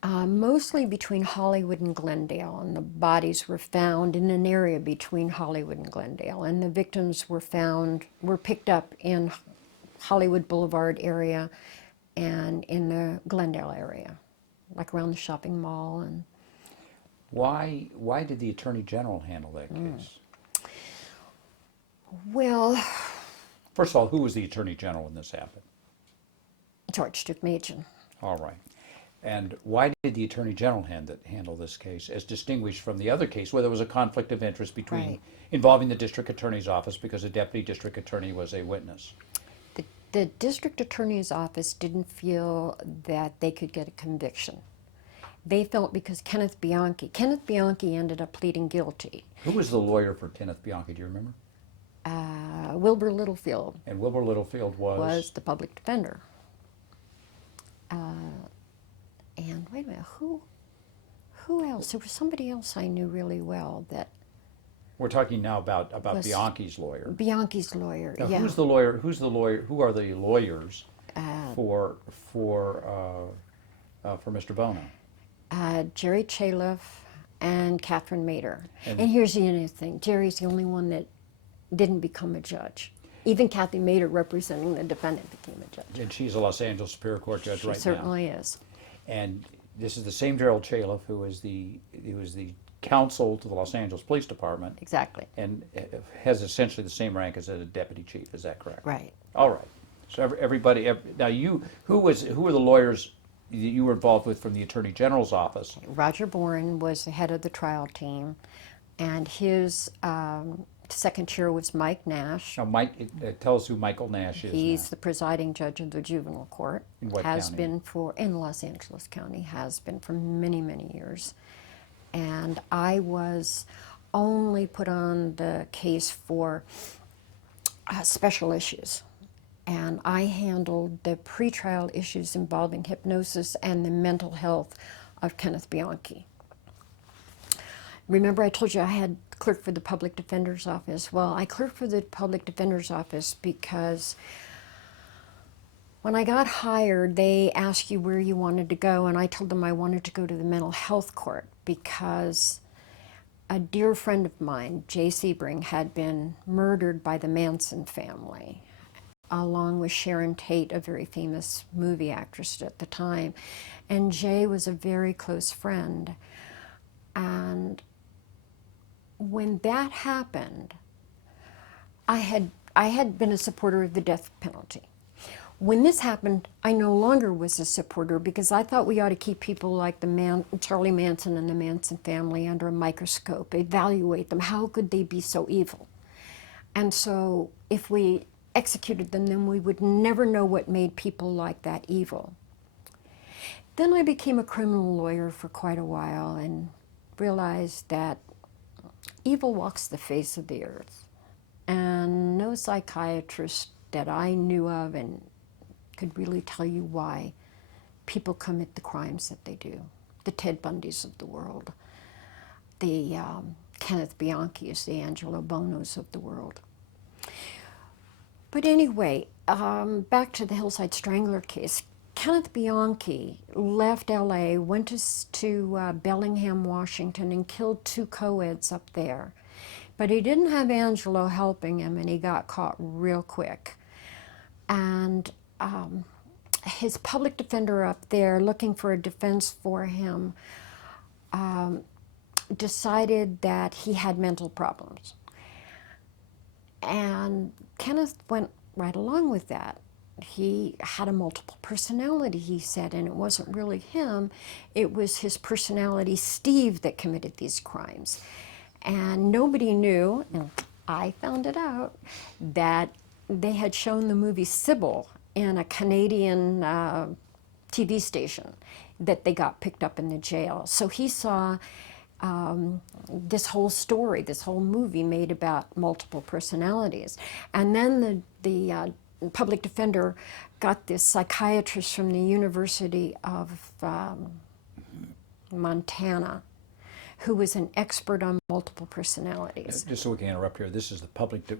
in? Mostly between Hollywood and Glendale, and the bodies were found in an area between Hollywood and Glendale, and the victims were picked up in Hollywood Boulevard area and in the Glendale area, like around the shopping mall. And Why did the Attorney General handle that case? well, First of all, who was the Attorney General when this happened? George Machen. All right. And why did the Attorney General handle this case as distinguished from the other case where there was a conflict of interest involving the District Attorney's Office because the Deputy District Attorney was a witness? The District Attorney's Office didn't feel that they could get a conviction. They felt because Kenneth Bianchi ended up pleading guilty. Who was the lawyer for Kenneth Bianchi, do you remember? Wilbur Littlefield And Wilbur Littlefield was the public defender. And wait a minute, who else? There was somebody else I knew really well that We're talking now about was Bianchi's lawyer. Bianchi's lawyer. Now, yeah. who's the lawyer? Who are the lawyers for Mr. Bono? Jerry Chaliff and Catherine Mater. And- And here's the other thing: Jerry's the only one that didn't become a judge. Even Kathy Mater, representing the defendant, became a judge. And she's a Los Angeles Superior Court judge She right now. certainly is. And this is the same Gerald Chaliff who was the counsel to the Los Angeles Police Department Exactly. and has essentially the same rank as a deputy chief. Is that correct? Right. All right. So everybody now who were the lawyers that you were involved with from the Attorney General's office? Roger Boren was the head of the trial team, and his second chair was Mike Nash. Now, Mike, tell us who Michael Nash is. He's now. the presiding judge of the juvenile court. In what has county? been in Los Angeles County, has been for many, many years. And I was only put on the case for special issues. And I handled the pretrial issues involving hypnosis and the mental health of Kenneth Bianchi. Remember I told you I had clerked for the public defender's office? Well, I clerked for the public defender's office because when I got hired, they asked you where you wanted to go, and I told them I wanted to go to the mental health court because a dear friend of mine, Jay Sebring, had been murdered by the Manson family, along with Sharon Tate, a very famous movie actress at the time. And Jay was a very close friend. And when that happened, I had been a supporter of the death penalty. When this happened, I no longer was a supporter because I thought we ought to keep people like Charlie Manson and the Manson family under a microscope, evaluate them. How could they be so evil? And so if we executed them, then we would never know what made people like that evil. Then I became a criminal lawyer for quite a while and realized that evil walks the face of the earth. And no psychiatrist that I knew of and could really tell you why people commit the crimes that they do. The Ted Bundys of the world, the Kenneth Bianchis, the Angelo Bonos of the world. But anyway, back to the Hillside Strangler case. Kenneth Bianchi left LA, went to Bellingham, Washington, and killed 2 co-eds up there. But he didn't have Angelo helping him, and he got caught real quick. And his public defender up there, looking for a defense for him, decided that he had mental problems. And Kenneth went right along with that. He had a multiple personality, he said, and it wasn't really him. It was his personality, Steve, that committed these crimes. And nobody knew, and I found it out, that they had shown the movie Sybil in a Canadian TV station, that they got picked up in the jail. So he saw this whole story, this whole movie made about multiple personalities. And then the public defender got this psychiatrist from the University of Montana, who was an expert on multiple personalities. Just so we can interrupt here, this is the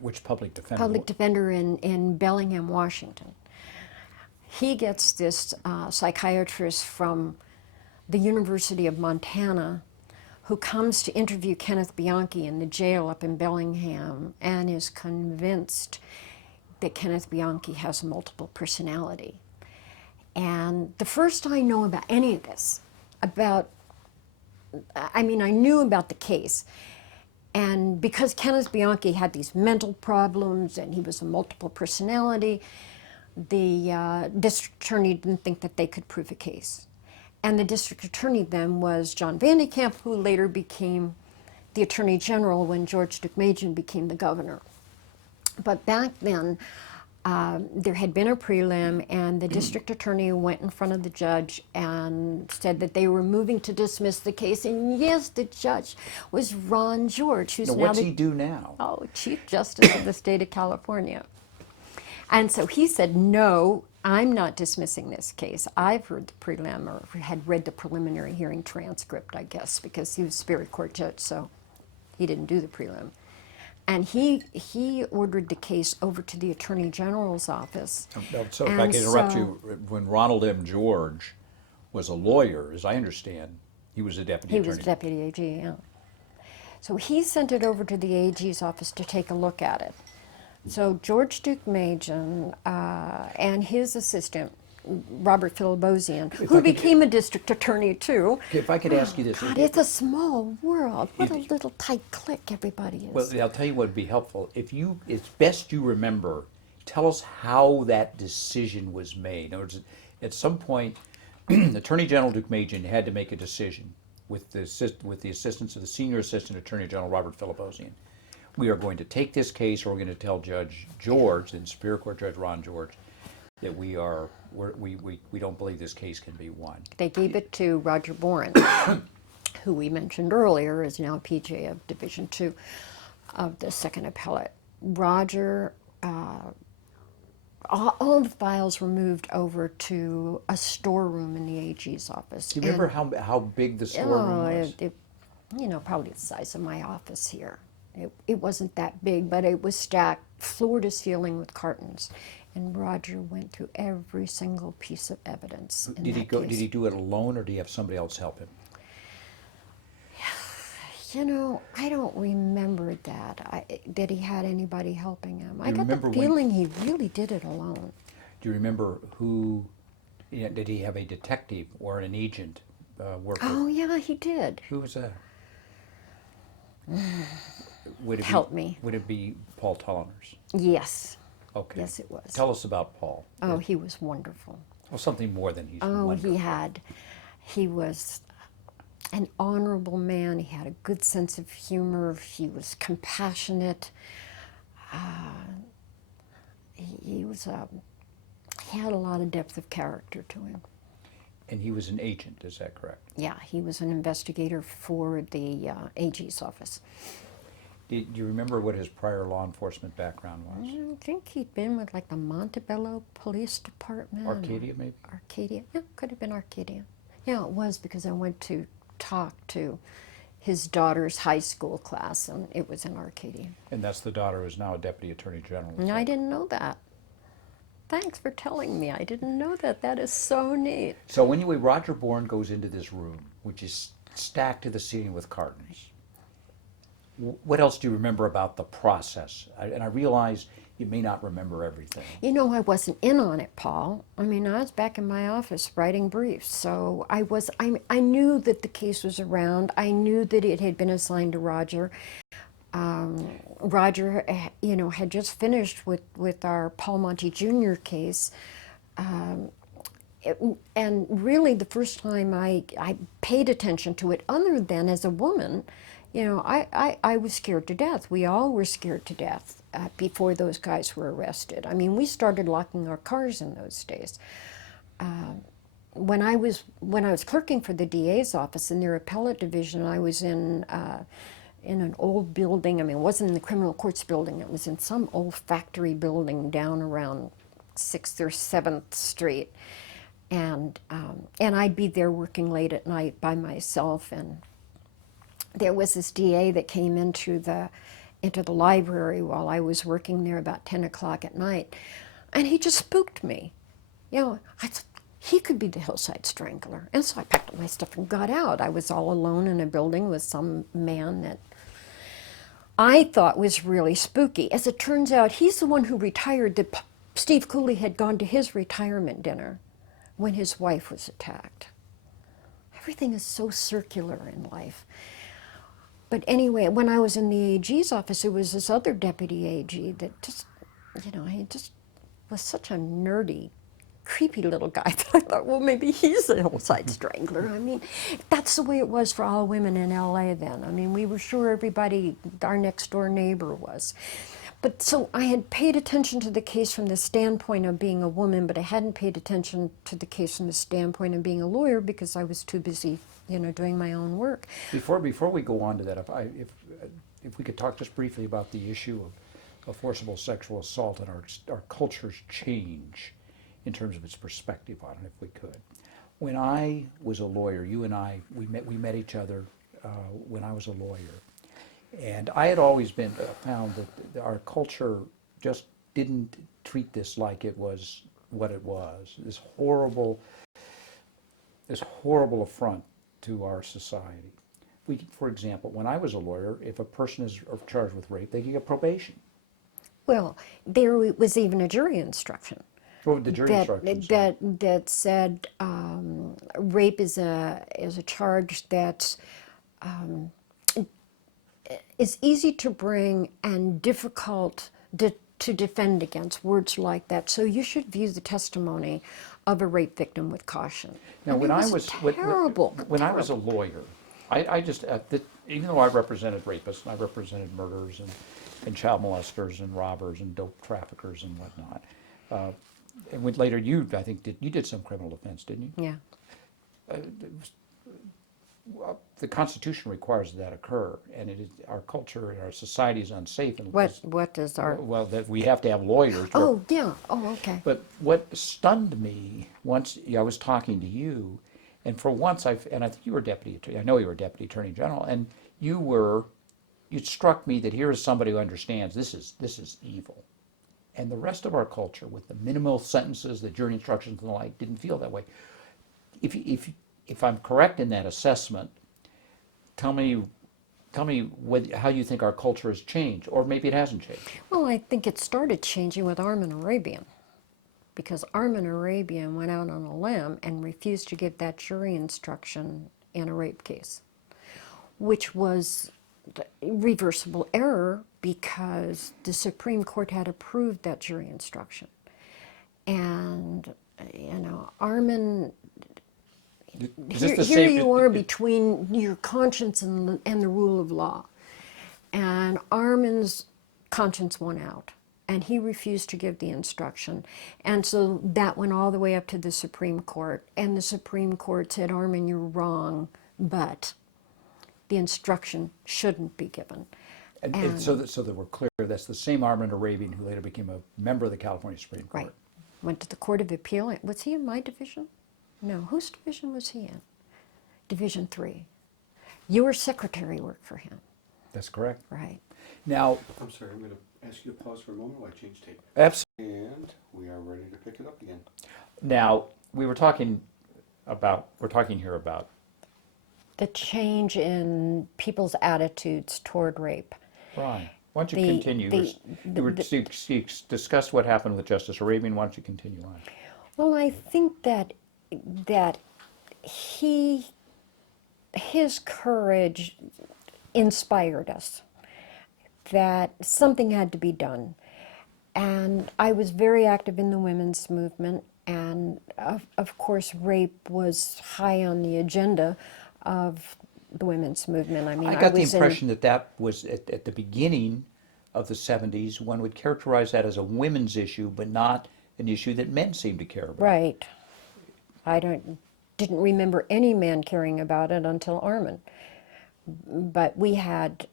which public defender? Public defender in Bellingham, Washington. He gets this psychiatrist from the University of Montana who comes to interview Kenneth Bianchi in the jail up in Bellingham and is convinced that Kenneth Bianchi has a multiple personality. And the first I know about any of this, I knew about the case. And because Kenneth Bianchi had these mental problems and he was a multiple personality, the district attorney didn't think that they could prove a case. And the district attorney then was John Vandekamp, who later became the attorney general when George Deukmejian became the governor. But back then, there had been a prelim, and the district attorney went in front of the judge and said that they were moving to dismiss the case. And yes, the judge was Ron George, who's Now, now what's he do now? Chief Justice of the state of California. And so he said, no, I'm not dismissing this case. I've heard the prelim, or had read the preliminary hearing transcript, I guess, because he was Superior Court judge, so he didn't do the prelim. And he ordered the case over to the Attorney General's office. So if I can interrupt you, when Ronald M. George was a lawyer, as I understand, he was a deputy attorney. He was deputy AG, yeah. So he sent it over to the AG's office to take a look at it. So George Deukmejian and his assistant, Robert Philibosian, who became a district attorney too. If I could ask you this. God, it's a small world. What a little tight clique everybody is. Well, I'll tell you what would be helpful. If you, as best you remember, tell us how that decision was made. In other words, at some point, Attorney General Deukmejian had to make a decision with the assistance of the Senior Assistant Attorney General Robert Philibosian. We are going to take this case, or we're going to tell Judge George, and Superior Court Judge Ron George, that we don't believe this case can be won. They gave it to Roger Boren, who we mentioned earlier is now PJ of Division II of the Second Appellate. Roger, all the files were moved over to a storeroom in the AG's office. Do you remember how big the storeroom was? Probably the size of my office here. It wasn't that big, but it was stacked floor to ceiling with cartons. And Roger went through every single piece of evidence in that case. Did he do it alone, or did he have somebody else help him? I don't remember that he had anybody helping him. I got remember the feeling he really did it alone. Do you remember who? Did he have a detective or an agent work with? Oh yeah, he did. Who was that? Help me. Would it be Paul Tolliners? Yes. Okay. Yes, it was. Tell us about Paul. Oh, he was wonderful. Well, something more than he's Oh, wonderful. he was an honorable man. He had a good sense of humor. He was compassionate. He had a lot of depth of character to him. And he was an agent, is that correct? Yeah, he was an investigator for the AG's office. Do you remember what his prior law enforcement background was? I think he'd been with the Montebello Police Department. Arcadia, maybe? Arcadia. Yeah, could have been Arcadia. Yeah, it was, because I went to talk to his daughter's high school class, and it was in Arcadia. And that's the daughter who's now a deputy attorney general. And I didn't know that. Thanks for telling me. I didn't know that. That is so neat. So anyway, Roger Bourne goes into this room, which is stacked to the ceiling with cartons. What else do you remember about the process? And I realize you may not remember everything. You know, I wasn't in on it, Paul. I mean, I was back in my office writing briefs, so I knew that the case was around. I knew that it had been assigned to Roger. Roger, you know, had just finished with our Paul Monte Jr. case. And really the first time I paid attention to it, other than as a woman, you know, I was scared to death. We all were scared to death before those guys were arrested. I mean, we started locking our cars in those days. When I was clerking for the DA's office in their appellate division, I was in an old building. I mean, it wasn't in the criminal courts building. It was in some old factory building down around 6th or 7th Street. And I'd be there working late at night by myself, and there was this DA that came into the library while I was working there about 10 o'clock at night, and he just spooked me. You know, I thought he could be the Hillside Strangler, and so I packed up my stuff and got out. I was all alone in a building with some man that I thought was really spooky. As it turns out, he's the one who retired. That Steve Cooley had gone to his retirement dinner when his wife was attacked. Everything is so circular in life. But anyway, when I was in the AG's office, it was this other deputy AG that just, you know, he just was such a nerdy, creepy little guy that I thought, well, maybe he's the Hillside Strangler. I mean, that's the way it was for all women in LA then. I mean, we were sure everybody, our next door neighbor was. But so I had paid attention to the case from the standpoint of being a woman, but I hadn't paid attention to the case from the standpoint of being a lawyer because I was too busy, you know, doing my own work. Before we go on to that, if we could talk just briefly about the issue of forcible sexual assault and our culture's change in terms of its perspective on it, if we could. When I was a lawyer, you and I, we met each other when I was a lawyer. And I had always found that our culture just didn't treat this like it was what it was. This horrible affront to our society. For example, when I was a lawyer, if a person is charged with rape, they can get probation. Well, there was even a jury instruction. What would the jury instruction say? That said rape is a charge that's is easy to bring and difficult to defend against, words like that. So you should view the testimony of a rape victim with caution. Now, when I was terrible. I was a lawyer, I just even though I represented rapists, and I represented murderers and child molesters and robbers and dope traffickers and whatnot. And later, I think you did some criminal defense, didn't you? Yeah. The Constitution requires that occur, and our culture and our society is unsafe. And What does our... well, that we have to have lawyers. Oh, yeah. Oh, okay. But what stunned me once I was talking to you, and for once and I think you were deputy attorney. I know you were deputy attorney general, and it struck me that here is somebody who understands this is evil, and the rest of our culture, with the minimal sentences, the jury instructions, and the like, didn't feel that way. If I'm correct in that assessment, tell me how you think our culture has changed, or maybe it hasn't changed. Well, I think it started changing with Armin Arabian, because Armin Arabian went out on a limb and refused to give that jury instruction in a rape case, which was reversible error because the Supreme Court had approved that jury instruction. And, you know, Armin... Here you are between your conscience and the rule of law. And Armin's conscience won out, and he refused to give the instruction. And so that went all the way up to the Supreme Court, and the Supreme Court said, Armin, you're wrong, but the instruction shouldn't be given. And so that we're clear, that's the same Armin Arabian who later became a member of the California Supreme Court. Right. Went to the Court of Appeal. Was he in my division? No. Whose division was he in? Division 3. Your secretary worked for him. That's correct. Right. Now, I'm sorry, I'm going to ask you to pause for a moment while I change tape. absolutely. And we are ready to pick it up again. Now, we're talking here about The change in people's attitudes toward rape. Right. Why don't you The- continue? the- You were discussed what happened with Justice Arabian. Why don't you continue on? Well, I think that he his courage inspired us, that something had to be done. And I was very active in the women's movement, and of course, rape was high on the agenda of the women's movement. I mean, I got the was impression that that was at the beginning of the 70s. One would characterize that as a women's issue, but not an issue that men seemed to care about. right. I didn't remember any man caring about it until Armin. But we had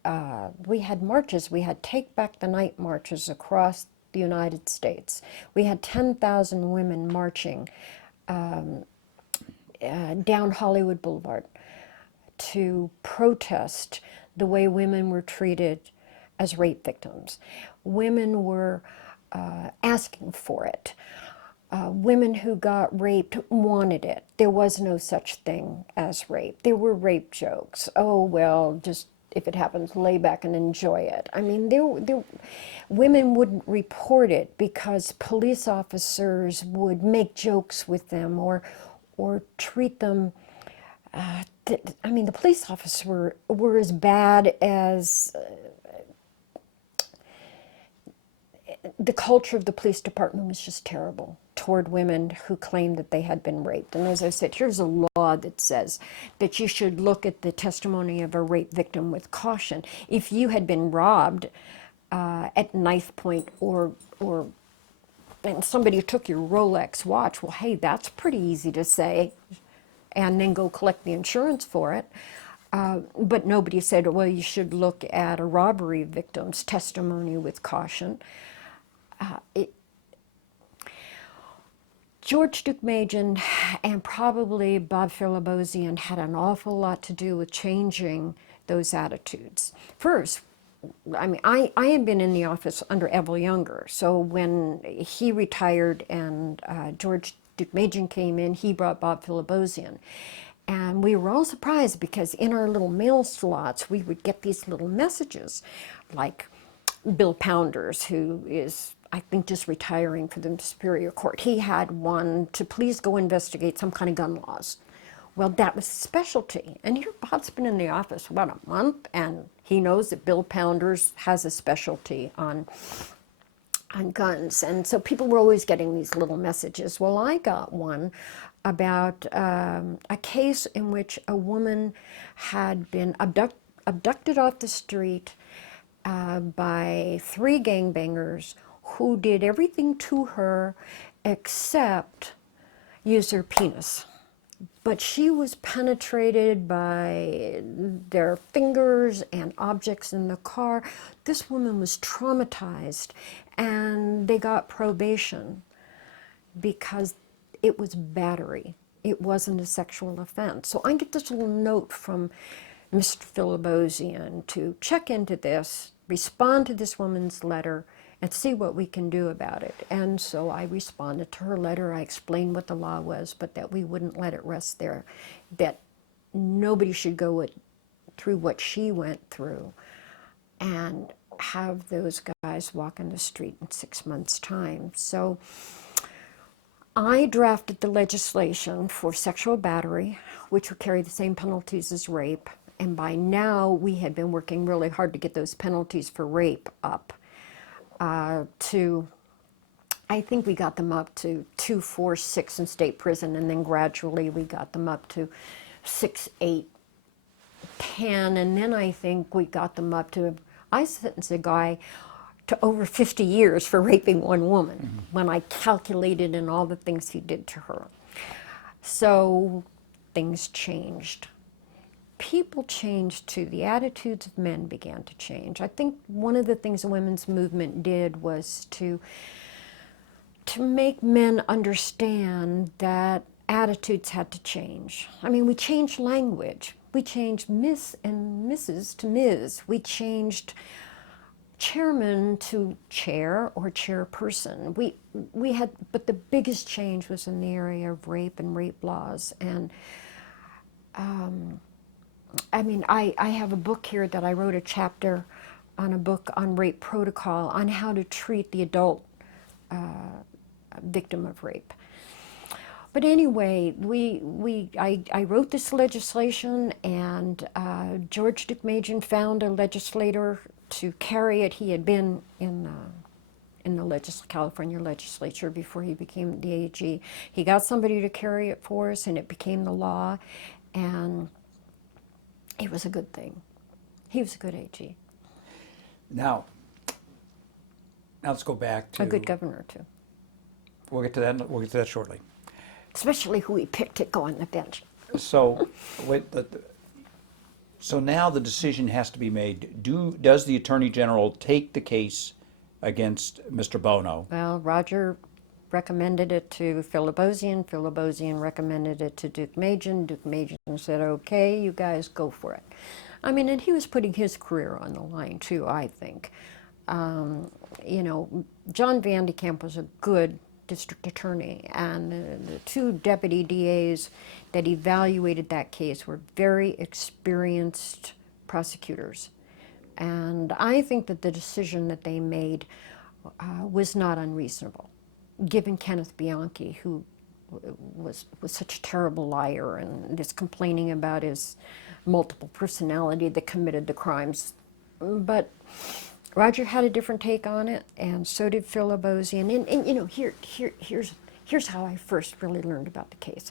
marches. We had Take Back the Night marches across the United States. We had 10,000 women marching down Hollywood Boulevard to protest the way women were treated as rape victims. Women were asking for it. Women who got raped wanted it. There was no such thing as rape. There were rape jokes. Oh, well, just if it happens, lay back and enjoy it. I mean, women wouldn't report it because police officers would make jokes with them or treat them. I mean, the police officers were as bad as the culture of the police department was just terrible toward women who claimed that they had been raped. And as I said, here's a law that says that you should look at the testimony of a rape victim with caution. If you had been robbed at knife point and somebody took your Rolex watch, well, hey, that's pretty easy to say, and then go collect the insurance for it. But nobody said, well, you should look at a robbery victim's testimony with caution. George Deukmejian and probably Bob Philibosian had an awful lot to do with changing those attitudes. First, I mean, I had been in the office under Evel Younger, so when he retired and George Deukmejian came in, he brought Bob Philibosian. And we were all surprised because in our little mail slots, we would get these little messages like Bill Pounders, who is, I think, just retiring from the Superior Court. He had one to please go investigate some kind of gun laws. Well, that was his specialty. And here Bob's been in the office about a month, and he knows that Bill Pounders has a specialty on guns. And so people were always getting these little messages. Well, I got one about a case in which a woman had been abducted off the street by 3 gangbangers who did everything to her except use her penis. But she was penetrated by their fingers and objects in the car. This woman was traumatized, and they got probation because it was battery. It wasn't a sexual offense. So I get this little note from Mr. Philibosian to check into this, respond to this woman's letter, and see what we can do about it. And so I responded to her letter. I explained what the law was, but that we wouldn't let it rest there, that nobody should go through what she went through and have those guys walk in the street in 6 months' time. So I drafted the legislation for sexual battery, which would carry the same penalties as rape. And by now, we had been working really hard to get those penalties for rape up to, I think we got them up to 2, 4, 6 in state prison, and then gradually we got them up to 6, 8, 10, and then I think we got them up to, I sentenced a guy to over 50 years for raping one woman when I calculated in all the things he did to her. So things changed. People changed too. The attitudes of men began to change. I think one of the things the women's movement did was to make men understand that attitudes had to change. I mean, we changed language. We changed Miss and Mrs. to Ms. We changed chairman to chair or chairperson. We had, but the biggest change was in the area of rape and rape laws. And I mean, I have a book here that I wrote a chapter on a book on rape protocol, on how to treat the adult victim of rape. But anyway, I wrote this legislation, and George Deukmejian found a legislator to carry it. He had been in the California legislature before he became the AG. He got somebody to carry it for us, and it became the law, and it was a good thing. He was a good AG. Now let's go back to A good governor, too. We'll get to that. We'll get to that shortly. Especially who he picked to go on the bench. So, so now the decision has to be made. Does the Attorney General take the case against Mr. Bono? Well, Roger recommended it to Philibosian. Philibosian recommended it to Deukmejian. Deukmejian said, okay, you guys go for it. I mean, and he was putting his career on the line, too, I think. You know, John Van de Kamp was a good district attorney, and the two deputy DAs that evaluated that case were very experienced prosecutors. And I think that the decision that they made was not unreasonable, given Kenneth Bianchi, who was such a terrible liar and this complaining about his multiple personality that committed the crimes. But Roger had a different take on it, and so did Philibosian. And you know, here's how I first really learned about the case.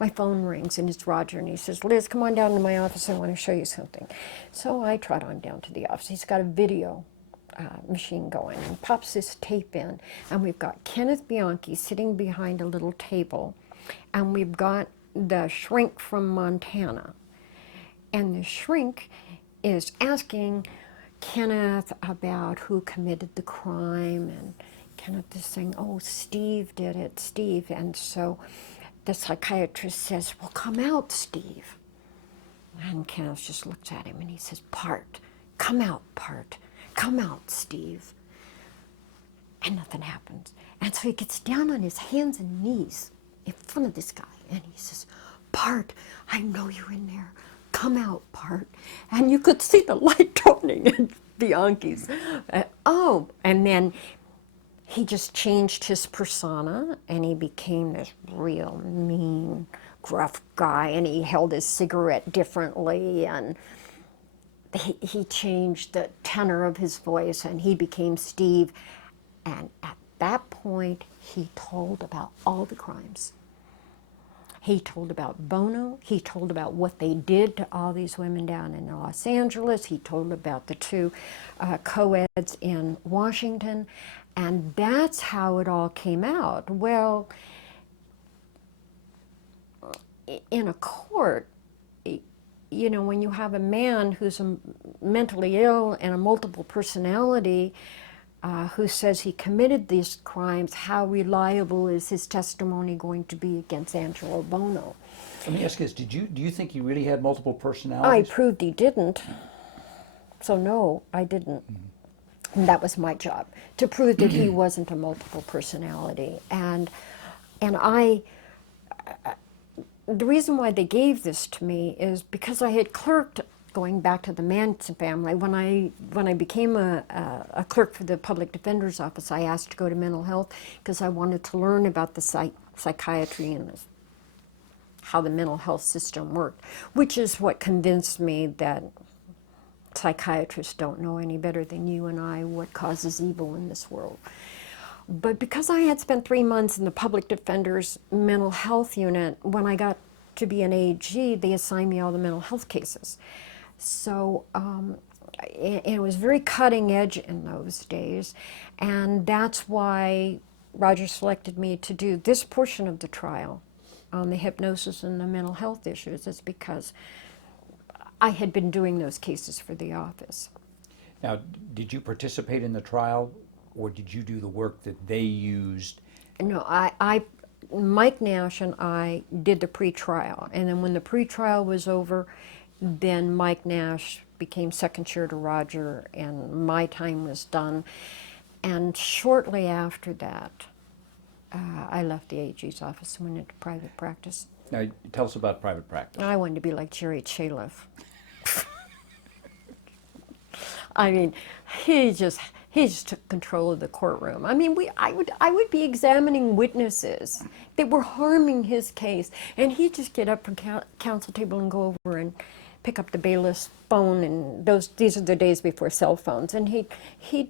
My phone rings, and it's Roger, and he says, Liz, come on down to my office. I want to show you something. So I trot on down to the office. He's got a video machine going, and pops this tape in, and we've got Kenneth Bianchi sitting behind a little table, and we've got the shrink from Montana. And the shrink is asking Kenneth about who committed the crime, and Kenneth is saying, oh, Steve did it, Steve. And so the psychiatrist says, well, come out, Steve. And Kenneth just looks at him and he says, Part, come out, Part, come out, Steve. And nothing happens. And so he gets down on his hands and knees in front of this guy, and he says, Part, I know you're in there. Come out, Part. And you could see the light dawning in Bianchi's. And then he just changed his persona, and he became this real mean, gruff guy, and he held his cigarette differently, and he changed the tenor of his voice, and he became Steve. And at that point, he told about all the crimes. He told about Bono. He told about what they did to all these women down in Los Angeles. He told about the two co-eds in Washington. And that's how it all came out. Well, in a court, you know, when you have a man who's mentally ill and a multiple personality, who says he committed these crimes, how reliable is his testimony going to be against Angelo Bono? Let me ask you this: do you think he really had multiple I personalities? proved he didn't. So no, I didn't. And that was my job, to prove that he wasn't a multiple personality. And the reason why they gave this to me is because I had clerked, going back to the Manson family, when I became a clerk for the public defender's office, I asked to go to mental health because I wanted to learn about the psychiatry and how the mental health system worked, which is what convinced me that psychiatrists don't know any better than you and I what causes evil in this world. But because I had spent 3 months in the public defender's mental health unit, when I got to be an AG, they assigned me all the mental health cases. So it was very cutting edge in those days, and that's why Roger selected me to do this portion of the trial on the hypnosis and the mental health issues. It's because I had been doing those cases for the office. Now, did you participate in the trial, or did you do the work that they used? No, Mike Nash and I did the pre-trial, and then when the pre-trial was over, then Mike Nash became second chair to Roger, and my time was done. And shortly after that, I left the AG's office and went into private practice. Now, tell us about private practice. I wanted to be like Jerry Chaliff. I mean, he just took control of the courtroom. I mean, I would be examining witnesses that were harming his case, and he'd just get up from counsel table and go over and pick up the bailiff's phone. And these are the days before cell phones, and he'd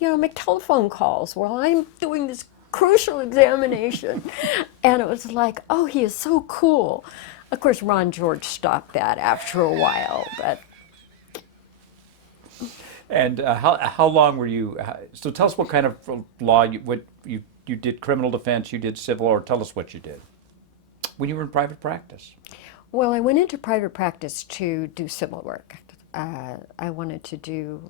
make telephone calls while I'm doing this crucial examination. And it was like, oh, he is so cool. Of course, Ron George stopped that after a while, but. And how long were you? So tell us what kind of law you did. Criminal defense, you did civil, or tell us what you did when you were in private practice. Well, I went into private practice to do civil work. I wanted to do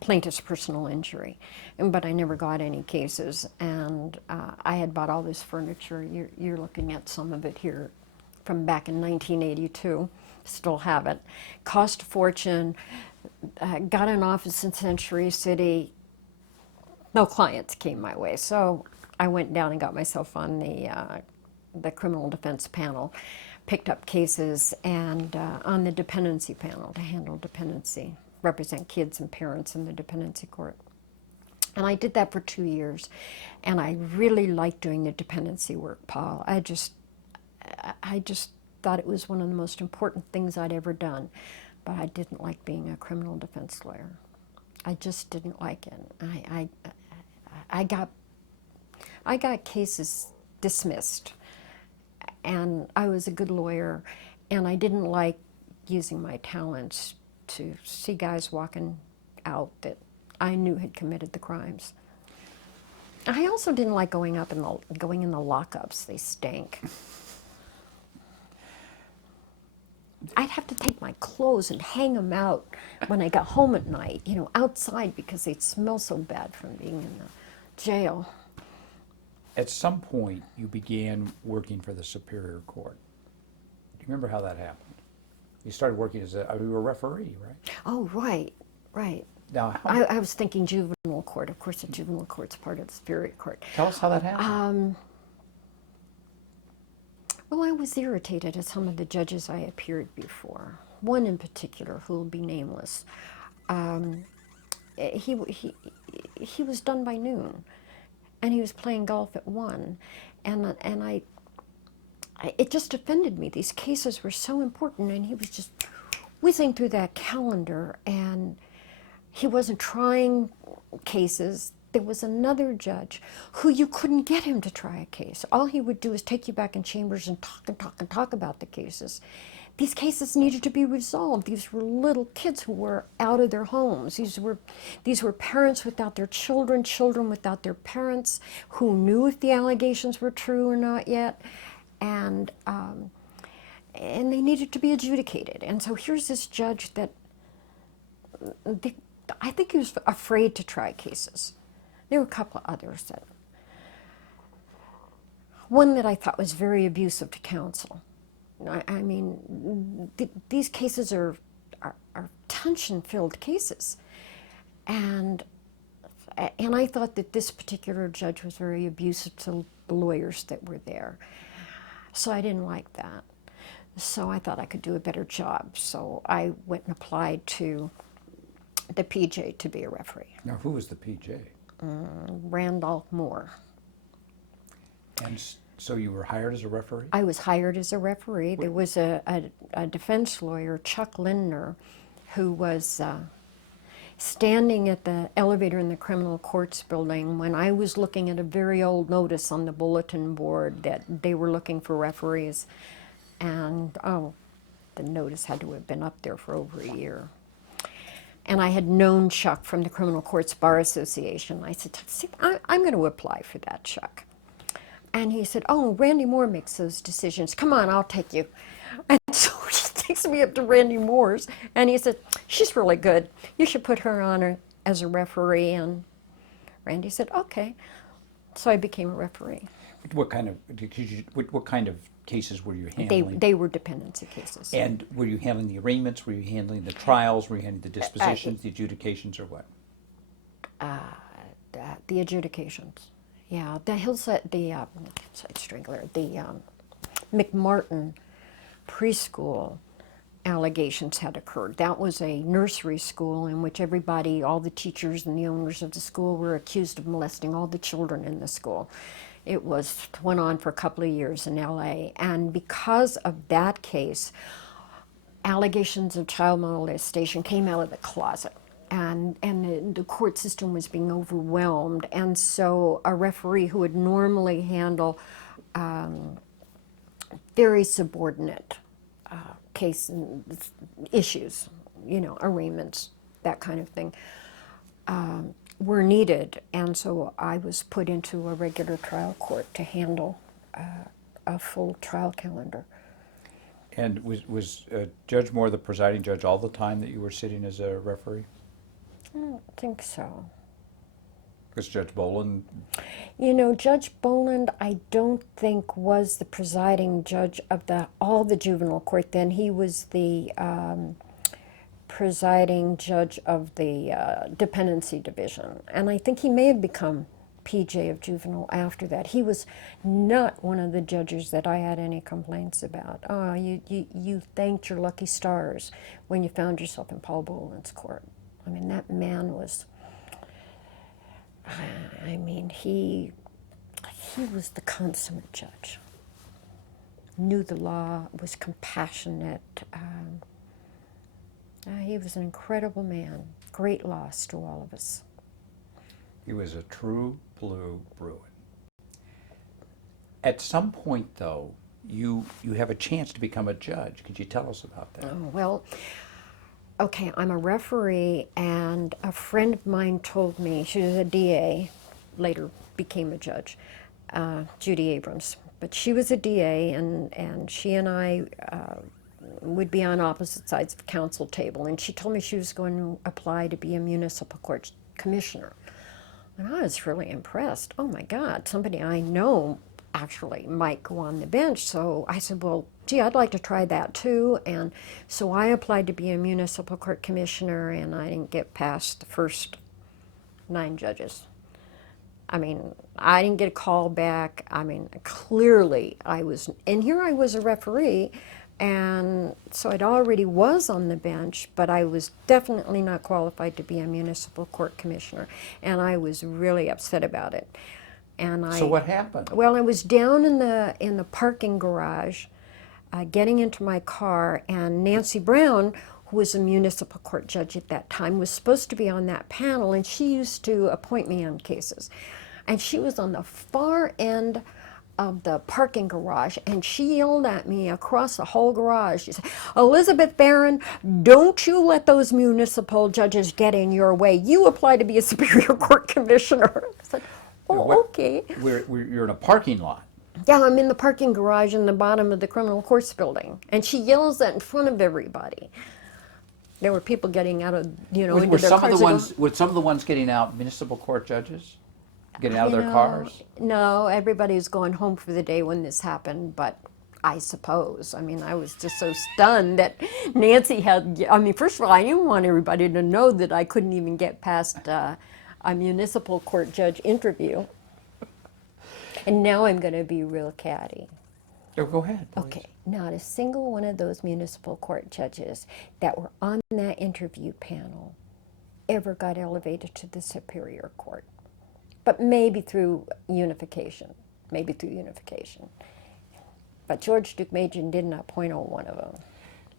plaintiff's personal injury, but I never got any cases. And I had bought all this furniture. You're looking at some of it here from back in 1982. Still have it. Cost a fortune. Got an office in Century City. No clients came my way, so I went down and got myself on the criminal defense panel, picked up cases, and on the dependency panel to handle dependency, represent kids and parents in the dependency court. And I did that for 2 years, and I really liked doing the dependency work, Paul. I just thought it was one of the most important things I'd ever done, but I didn't like being a criminal defense lawyer. I just didn't like it. I got cases dismissed, and I was a good lawyer, and I didn't like using my talents to see guys walking out that I knew had committed the crimes. I also didn't like going in the lockups. They stank. I'd have to take my clothes and hang them out when I got home at night, outside, because they'd smell so bad from being in the jail. At some point, you began working for the Superior Court. Do you remember how that happened? You started working as you were a referee, right? Oh, right. Now, I was thinking juvenile court. Of course, the juvenile court's part of the Superior Court. tell us how that happened. Well, I was irritated at some of the judges I appeared before. One in particular, who will be nameless. He was done by noon, and he was playing golf at 1, and it just offended me. These cases were so important, and he was just whizzing through that calendar, and he wasn't trying cases. There was another judge who you couldn't get him to try a case. All he would do is take you back in chambers and talk about the cases. These cases needed to be resolved. These were little kids who were out of their homes. These were parents without their children, children without their parents, who knew if the allegations were true or not yet, and they needed to be adjudicated. And so here's this judge that I think he was afraid to try cases. There were a couple of others one that I thought was very abusive to counsel. I mean, these cases are tension-filled cases, and I thought that this particular judge was very abusive to the lawyers that were there. So I didn't like that. So I thought I could do a better job. So I went and applied to the PJ to be a referee. Now, who was the PJ? Randolph Moore. And so you were hired as a referee? I was hired as a referee. There was a defense lawyer, Chuck Lindner, who was standing at the elevator in the criminal courts building when I was looking at a very old notice on the bulletin board that they were looking for referees. And, the notice had to have been up there for over a year. And I had known Chuck from the Criminal Courts Bar Association. I said, I'm going to apply for that, Chuck. And he said, oh, Randy Moore makes those decisions. Come on, I'll take you. And so he takes me up to Randy Moore's, and he said, she's really good. You should put her on as a referee. And Randy said, okay. So I became a referee. What kind of cases were you handling? They were dependency cases. And were you handling the arraignments? Were you handling the trials? Were you handling the dispositions, the adjudications, or what? The adjudications. Yeah, the Hillside Strangler, the McMartin preschool, allegations had occurred. That was a nursery school in which everybody, all the teachers and the owners of the school were accused of molesting all the children in the school. It went on for a couple of years in LA. And because of that case, allegations of child molestation came out of the closet. And the court system was being overwhelmed. And so a referee who would normally handle very subordinate case issues, arraignments, that kind of thing, were needed. And so I was put into a regular trial court to handle a full trial calendar. And was Judge Moore the presiding judge all the time that you were sitting as a referee? I don't think so. Was Judge Boland? Judge Boland, I don't think was the presiding judge of all the juvenile court then. He was the presiding judge of the dependency division. And I think he may have become PJ of juvenile after that. He was not one of the judges that I had any complaints about. Oh, you thanked your lucky stars when you found yourself in Paul Boland's court. I mean, that man was, he was the consummate judge. Knew the law, was compassionate. He was an incredible man. Great loss to all of us. He was a true blue Bruin. At some point, though, you have a chance to become a judge. Could you tell us about that? Oh, well, okay, I'm a referee, and a friend of mine told me, she was a DA, later became a judge, Judy Abrams. But she was a DA, and she and I would be on opposite sides of the council table, and she told me she was going to apply to be a municipal court commissioner. And I was really impressed. Oh my God, somebody I know actually might go on the bench. So I said, well, gee, I'd like to try that too. And so I applied to be a municipal court commissioner, and I didn't get past the first 9 judges. I mean, I didn't get a call back. I mean, clearly and here I was a referee, and so it already was on the bench, but I was definitely not qualified to be a municipal court commissioner, and I was really upset about it. So what happened? Well, I was down in the parking garage, getting into my car, and Nancy Brown, who was a municipal court judge at that time, was supposed to be on that panel, and she used to appoint me on cases. And she was on the far end of the parking garage, and she yelled at me across the whole garage. She said, Elizabeth Barron, don't you let those municipal judges get in your way. You apply to be a Superior Court Commissioner. I said, oh, okay. You're in a parking lot. Yeah, I'm in the parking garage in the bottom of the criminal courts building. And she yells that in front of everybody. There were people getting out of, into Were their some cars. of the ones getting out municipal court judges? Getting out of their cars? No, everybody was going home for the day when this happened, but I suppose. I mean, I was just so stunned that Nancy first of all, I didn't want everybody to know that I couldn't even get past a municipal court judge interview. And now I'm going to be real catty. Oh, go ahead. Please. Okay, not a single one of those municipal court judges that were on that interview panel ever got elevated to the Superior Court. But maybe through unification. But George Deukmejian did not appoint one of them.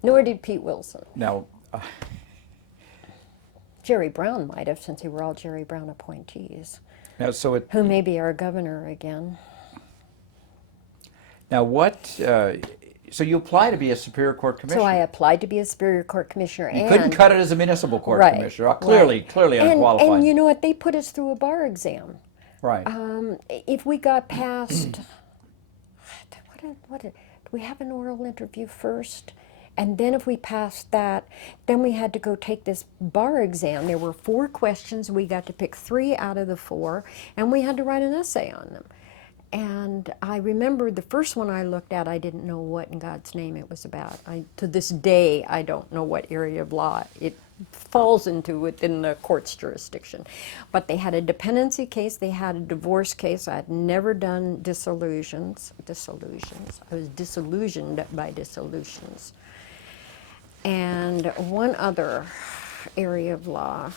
Nor did Pete Wilson. Now, Jerry Brown might have, since they were all Jerry Brown appointees. Who may be our governor again. Now so you apply to be a Superior Court Commissioner. So I applied to be a Superior Court Commissioner. You couldn't cut it as a Municipal Court Commissioner. Clearly unqualified. And you know what? They put us through a bar exam. Right. If we got past, do we have an oral interview first? And then if we passed that, then we had to go take this bar exam. There were 4 questions. We got to pick 3 out of the 4, and we had to write an essay on them. And I remember the first one I looked at, I didn't know what in God's name it was about. To this day, I don't know what area of law it falls into within the court's jurisdiction. But they had a dependency case, they had a divorce case. I had never done dissolutions. I was disillusioned by dissolutions. and one other area of law.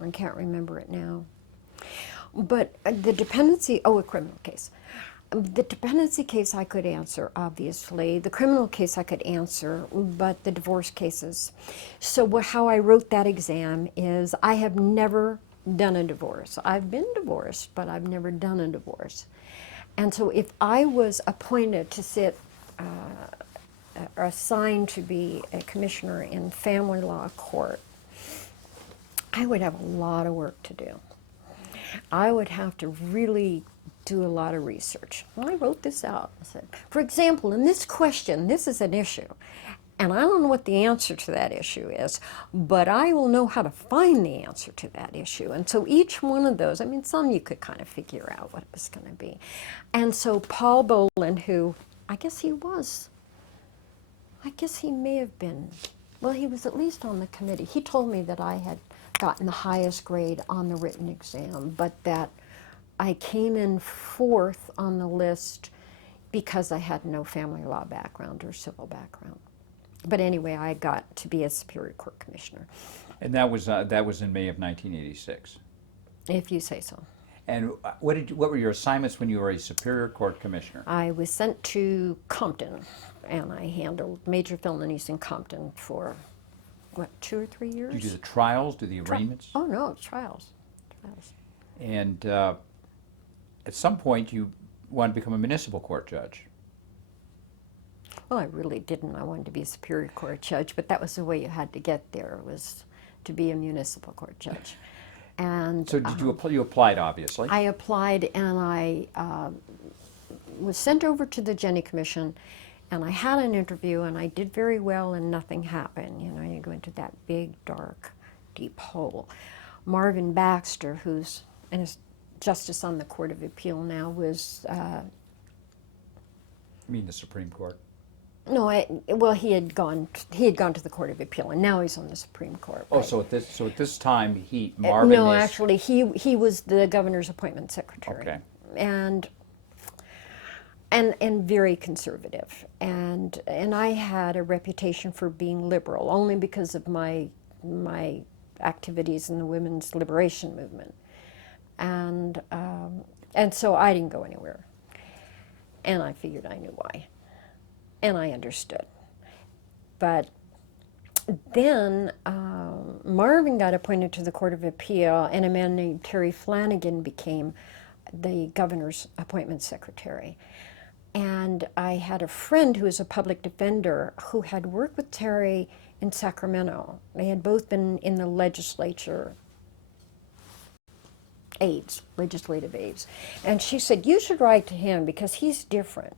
I can't remember it now. But the dependency, a criminal case. The dependency case I could answer, obviously. The criminal case I could answer, but the divorce cases. So how I wrote that exam is I have never done a divorce. I've been divorced, but I've never done a divorce. And so if I was appointed to sit or assigned to be a commissioner in family law court, I would have a lot of work to do. I would have to really do a lot of research. Well, I wrote this out. I said, for example, in this question, this is an issue. And I don't know what the answer to that issue is, but I will know how to find the answer to that issue. And so each one of those, I mean, some you could kind of figure out what it was going to be. And so Paul Boland, who I guess he may have been, well, he was at least on the committee. He told me that I had gotten the highest grade on the written exam, but that I came in 4th on the list because I had no family law background or civil background. But anyway, I got to be a Superior Court Commissioner. And that was in May of 1986. If you say so. And what were your assignments when you were a Superior Court Commissioner? I was sent to Compton, and I handled major felonies in Compton for, 2 or 3 years? Did you do the trials, do the arraignments? Oh, no, trials. And at some point you wanted to become a municipal court judge. Well, I really didn't. I wanted to be a Superior Court judge, but that was the way you had to get there, was to be a municipal court judge. And So did you applied, obviously. I applied, and I was sent over to the Jenny Commission, and I had an interview, and I did very well, and nothing happened. You know, you go into that big, dark, deep hole. Marvin Baxter, who's a justice on the Court of Appeal now, was... You mean the Supreme Court? No, he had gone to the Court of Appeal, and now he's on the Supreme Court. Oh, right? so at this time Marvin No, is... actually, he was the governor's appointment secretary. Okay. And very conservative, and I had a reputation for being liberal only because of my activities in the women's liberation movement, and so I didn't go anywhere, and I figured I knew why, and I understood, but then Marvin got appointed to the Court of Appeal, and a man named Terry Flanagan became the governor's appointment secretary. And I had a friend who was a public defender who had worked with Terry in Sacramento. They had both been in the legislative aides. And she said, you should write to him because he's different.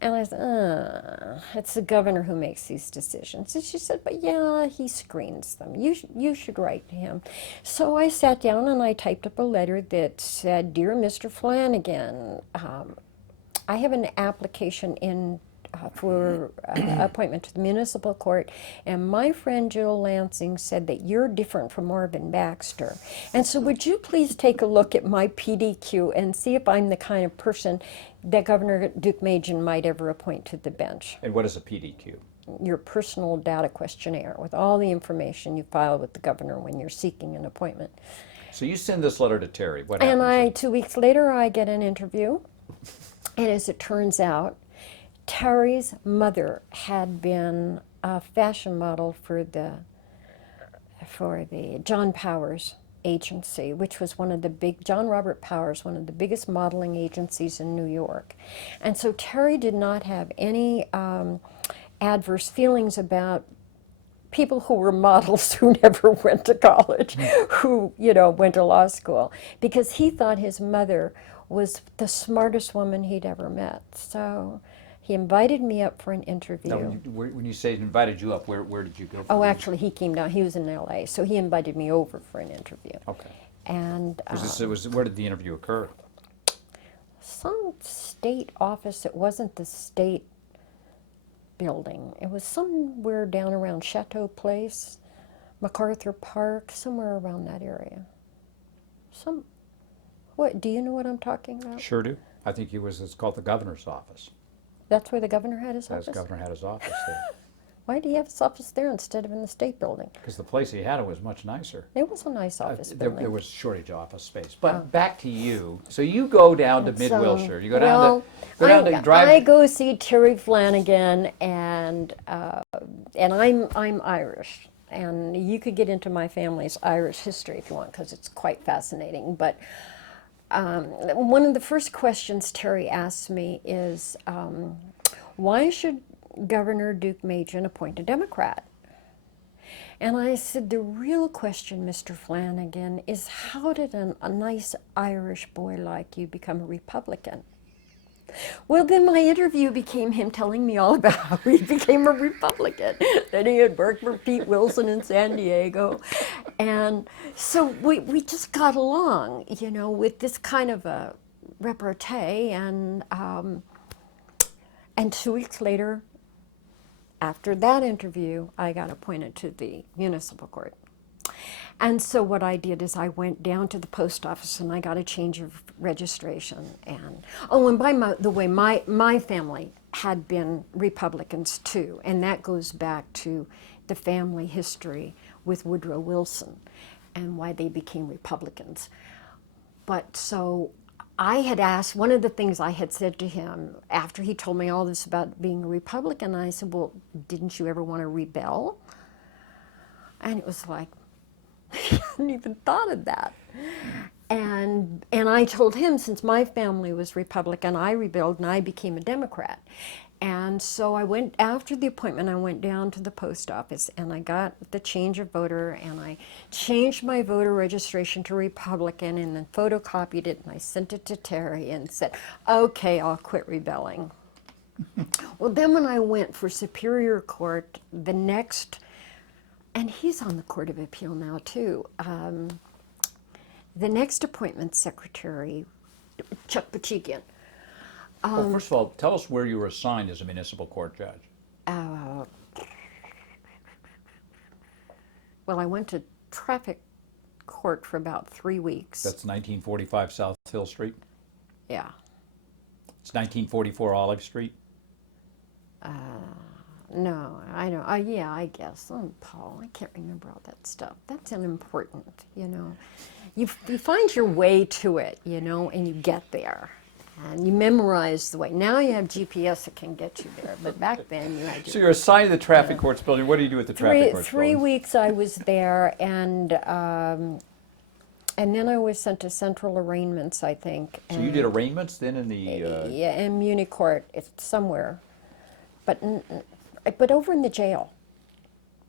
And I said, it's the governor who makes these decisions. And she said, but yeah, he screens them. You should write to him. So I sat down and I typed up a letter that said, Dear Mr. Flanagan, I have an application in for appointment to the municipal court, and my friend Jill Lansing said that you're different from Marvin Baxter. And so would you please take a look at my PDQ and see if I'm the kind of person that Governor Deukmejian might ever appoint to the bench? And what is a PDQ? Your personal data questionnaire with all the information you file with the governor when you're seeking an appointment. So you send this letter to Terry. What happens? And 2 weeks later, I get an interview. And as it turns out, Terry's mother had been a fashion model for the John Powers agency, which was John Robert Powers, one of the biggest modeling agencies in New York. And so Terry did not have any adverse feelings about people who were models who never went to college, who, went to law school, because he thought his mother was the smartest woman he'd ever met. So he invited me up for an interview. Now, when you say he invited you up, where did you go? Oh, actually, he came down. He was in L.A., so he invited me over for an interview. Okay. And where did the interview occur? Some state office. It wasn't the state building. It was somewhere down around Chateau Place, MacArthur Park, somewhere around that area. What, do you know what I'm talking about? Sure do. I think it's called the governor's office. That's where the governor had his office? The governor had his office there. Why do you have his office there instead of in the State Building? Because the place he had it was much nicer. It was a nice office building. There was shortage of office space. But back to you. So you go down to Mid-Wilshire. You go down to drive. I go see Terry Flanagan, and I'm Irish, and you could get into my family's Irish history if you want, because it's quite fascinating. But one of the first questions Terry asked me is, why should Governor Duke Majan appoint a Democrat? And I said, the real question, Mr. Flanagan, is how did a nice Irish boy like you become a Republican? Well, then my interview became him telling me all about how he became a Republican, that he had worked for Pete Wilson in San Diego. And so we just got along, you know, with this kind of a repartee. And 2 weeks later, after that interview, I got appointed to the municipal court. And so what I did is I went down to the post office and I got a change of registration. And by the way, my family had been Republicans too, and that goes back to the family history with Woodrow Wilson and why they became Republicans. But so I had asked, one of the things I had said to him after he told me all this about being a Republican, I said, well, didn't you ever want to rebel? And it was like, I hadn't even thought of that. And I told him, since my family was Republican, I rebelled and I became a Democrat. And so after the appointment, I went down to the post office and I got the change of voter, and I changed my voter registration to Republican, and then photocopied it and I sent it to Terry and said, okay, I'll quit rebelling. Well, then when I went for Superior Court, and he's on the Court of Appeal now too, the next appointment secretary, Chuck Pachikian. Well, first of all, tell us where you were assigned as a municipal court judge. Well, I went to traffic court for about 3 weeks. That's 1945 South Hill Street. Yeah. It's 1944 Olive Street. No, I don't. Yeah, I guess. Oh, Paul, I can't remember all that stuff. That's unimportant, you know. You find your way to it, you know, and you get there. And you memorize the way. Now you have GPS that can get you there, but back then you had to. So you're assigned to the traffic courts building. What do you do at the traffic courts building? 3 weeks I was there, and then I was sent to central arraignments, I think. So you did arraignments then in the... Yeah, in Muni Court, it's somewhere. But over in the jail,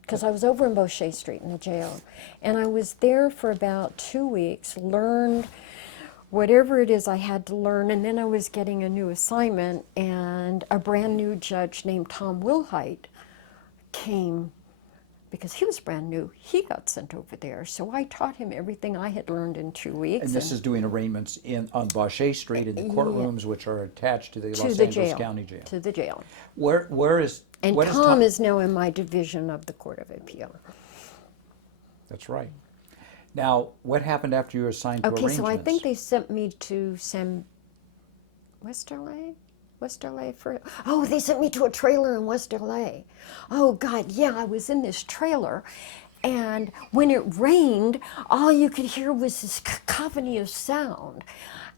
because I was over in Boucher Street in the jail. And I was there for about 2 weeks, learned whatever it is I had to learn, and then I was getting a new assignment, and a brand new judge named Tom Wilhite came, because he was brand new. He got sent over there, so I taught him everything I had learned in 2 weeks. And this is doing arraignments on Boucher Street in the courtrooms, which are attached to the Los Angeles County Jail. To the jail. Where is... And Tom is now in my division of the Court of Appeal. That's right. Now, what happened after you were assigned to arrangements? Okay, so I think they sent me to West LA? West LA for, oh, they sent me to a trailer in West LA. Oh God, yeah, I was in this trailer, and when it rained, all you could hear was this cacophony of sound.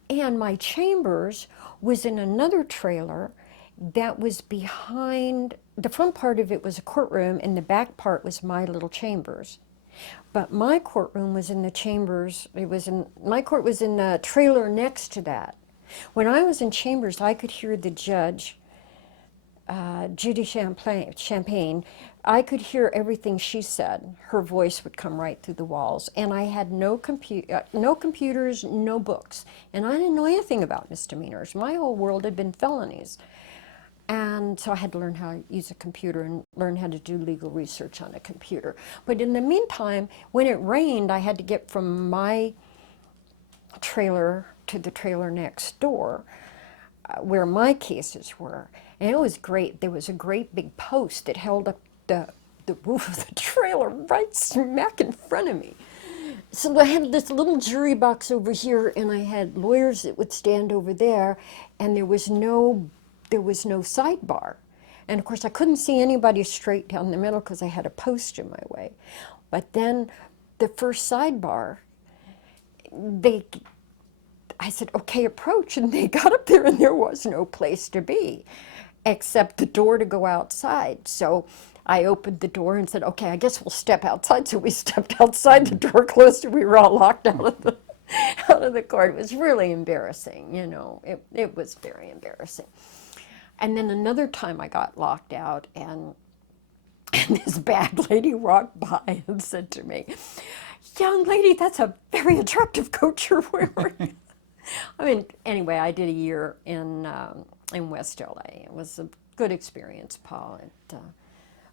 And my chambers was in another trailer that was behind, the front part of it was a courtroom, and the back part was my little chambers. But my courtroom was in the chambers, my court was in the trailer next to that. When I was in chambers, I could hear the judge, Judy Champagne, I could hear everything she said. Her voice would come right through the walls. And I had no computers, no books. And I didn't know anything about misdemeanors. My whole world had been felonies. And so I had to learn how to use a computer and learn how to do legal research on a computer. But in the meantime, when it rained, I had to get from my trailer to the trailer next door, where my cases were. And it was great. There was a great big post that held up the roof of the trailer right smack in front of me. So I had this little jury box over here, and I had lawyers that would stand over there, and there was no sidebar. And of course, I couldn't see anybody straight down the middle because I had a post in my way. But then the first sidebar, I said, okay, approach. And they got up there and there was no place to be except the door to go outside. So I opened the door and said, okay, I guess we'll step outside. So we stepped outside, the door closed, and we were all locked out of the court. It was really embarrassing, you know. It was very embarrassing. And then another time I got locked out, and this bad lady walked by and said to me, young lady, that's a very attractive coat you're wearing. I mean, anyway, I did a year in West LA. It was a good experience, Paul.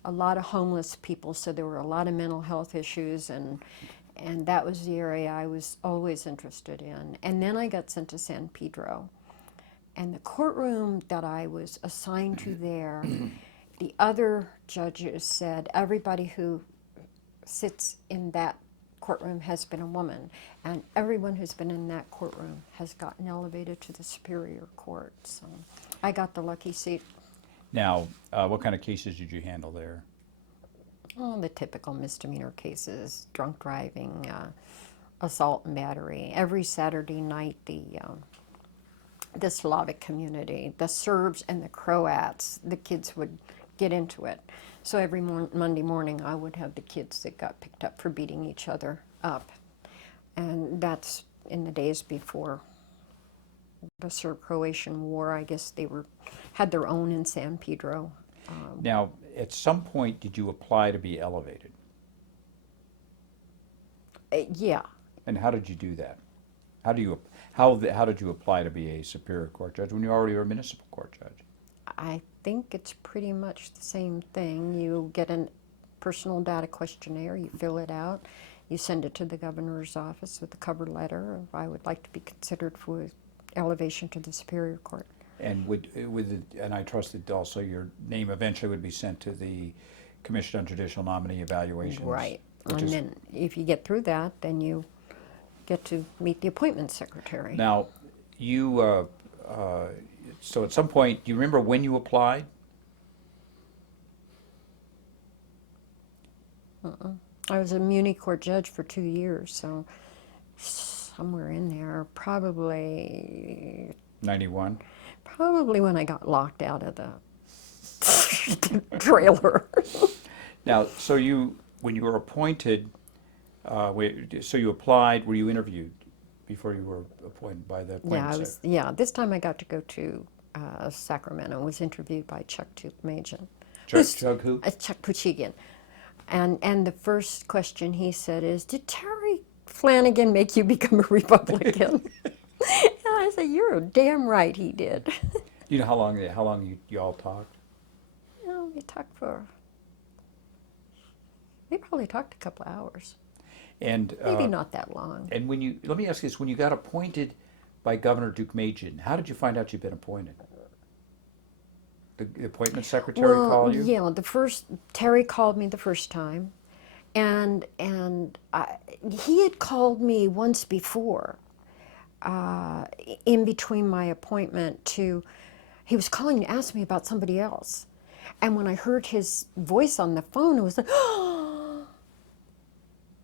A lot of homeless people, so there were a lot of mental health issues, and that was the area I was always interested in. And then I got sent to San Pedro, and the courtroom that I was assigned to there, the other judges said everybody who sits in that courtroom has been a woman, and everyone who's been in that courtroom has gotten elevated to the Superior Court. So I got the lucky seat. Now, what kind of cases did you handle there? Oh, the typical misdemeanor cases, drunk driving, assault and battery. Every Saturday night, the Slavic community, the Serbs and the Croats, the kids would get into it. So every Monday morning, I would have the kids that got picked up for beating each other up. And that's in the days before the Serb-Croatian War. I guess they had their own in San Pedro. Now, at some point, did you apply to be elevated? Yeah. And how did you do that? How did you apply to be a Superior Court judge when you already were a Municipal Court judge? I think it's pretty much the same thing. You get a personal data questionnaire, you fill it out, you send it to the governor's office with a cover letter of I would like to be considered for elevation to the Superior Court. And and I trust that also your name eventually would be sent to the Commission on Judicial Nominee Evaluations. Right. And then if you get through that, then you get to meet the appointment secretary. Now, you, so at some point, do you remember when you applied? I was a Muni Court judge for 2 years, so somewhere in there, probably 91? Probably when I got locked out of the trailer. Now, so when you were appointed, so you applied, were you interviewed before you were appointed by the appointment secretary? Yeah, this time I got to go to Sacramento. I was interviewed by Chuck Tukmajian. Chuck who? Chuck Puchigian. And the first question he said is, did Terry Flanagan make you become a Republican? And I said, you're damn right he did. You know how long you all talked? We talked we probably talked a couple of hours. And maybe not that long. And let me ask you this, when you got appointed by Governor Tukmajian, how did you find out you'd been appointed? The appointment secretary called you? Yeah, Terry called me the first time, and he had called me once before, in between my appointment he was calling to ask me about somebody else. And when I heard his voice on the phone, it was like, oh!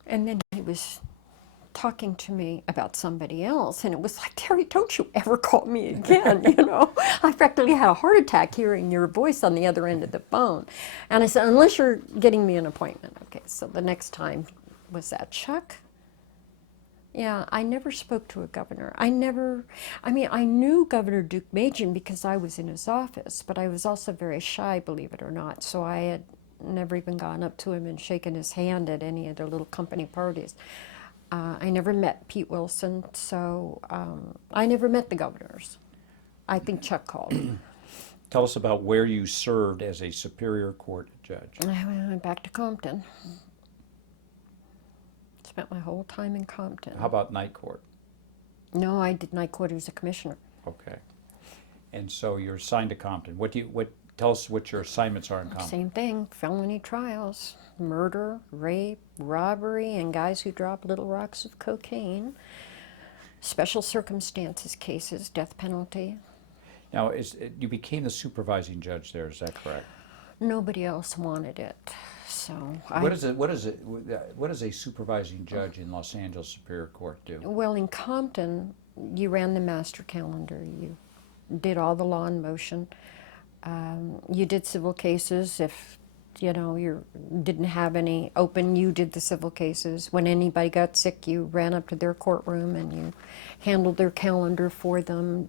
And then he was talking to me about somebody else, and it was like, Terry, don't you ever call me again, you know? I practically had a heart attack hearing your voice on the other end of the phone. And I said, unless you're getting me an appointment. Okay, so the next time was that Chuck? Yeah, I never spoke to a governor. I knew Governor Tukmajian because I was in his office, but I was also very shy, believe it or not, so I had never even gone up to him and shaken his hand at any of the little company parties. I never met Pete Wilson, so I never met the governors. I think Chuck called. Tell us about where you served as a Superior Court judge. I went back to Compton. Spent my whole time in Compton. How about night court? No, I did night court as a commissioner. Okay. And so you're assigned to Compton. Tell us what your assignments are in Compton. Same thing, felony trials, murder, rape, robbery, and guys who drop little rocks of cocaine, special circumstances cases, death penalty. Now, you became the supervising judge there, is that correct? Nobody else wanted it. So What does a supervising judge in Los Angeles Superior Court do? well, in Compton, you ran the master calendar. You did all the law in motion. You did civil cases. If you didn't have any open, you did the civil cases. When anybody got sick, you ran up to their courtroom and you handled their calendar for them.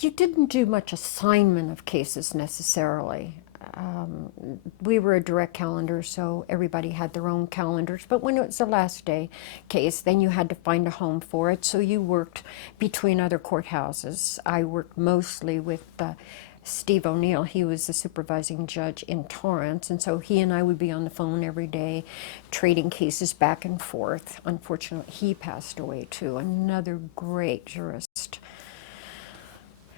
You didn't do much assignment of cases necessarily. We were a direct calendar, so everybody had their own calendars. But when it was the last day case, then you had to find a home for it. So you worked between other courthouses. I worked mostly with Steve O'Neill. He was the supervising judge in Torrance, and so he and I would be on the phone every day, trading cases back and forth. Unfortunately, he passed away too. Another great jurist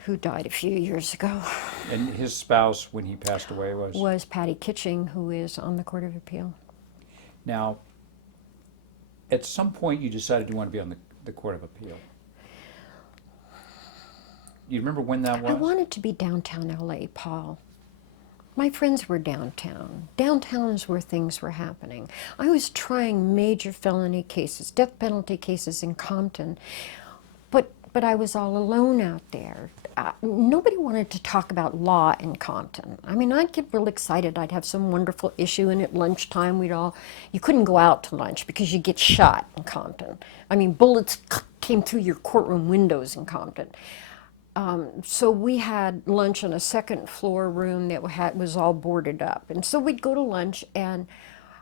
who died a few years ago. And his spouse, when he passed away, Was Patty Kitching, who is on the Court of Appeal. Now, at some point you decided you want to be on the Court of Appeal. You remember when that was? I wanted to be downtown LA, Paul. My friends were downtown. Downtown is where things were happening. I was trying major felony cases, death penalty cases in Compton, but I was all alone out there. Nobody wanted to talk about law in Compton. I mean, I'd get real excited. I'd have some wonderful issue, and at lunchtime you couldn't go out to lunch because you'd get shot in Compton. I mean, bullets came through your courtroom windows in Compton. So we had lunch in a second floor room that was all boarded up. And so we'd go to lunch, and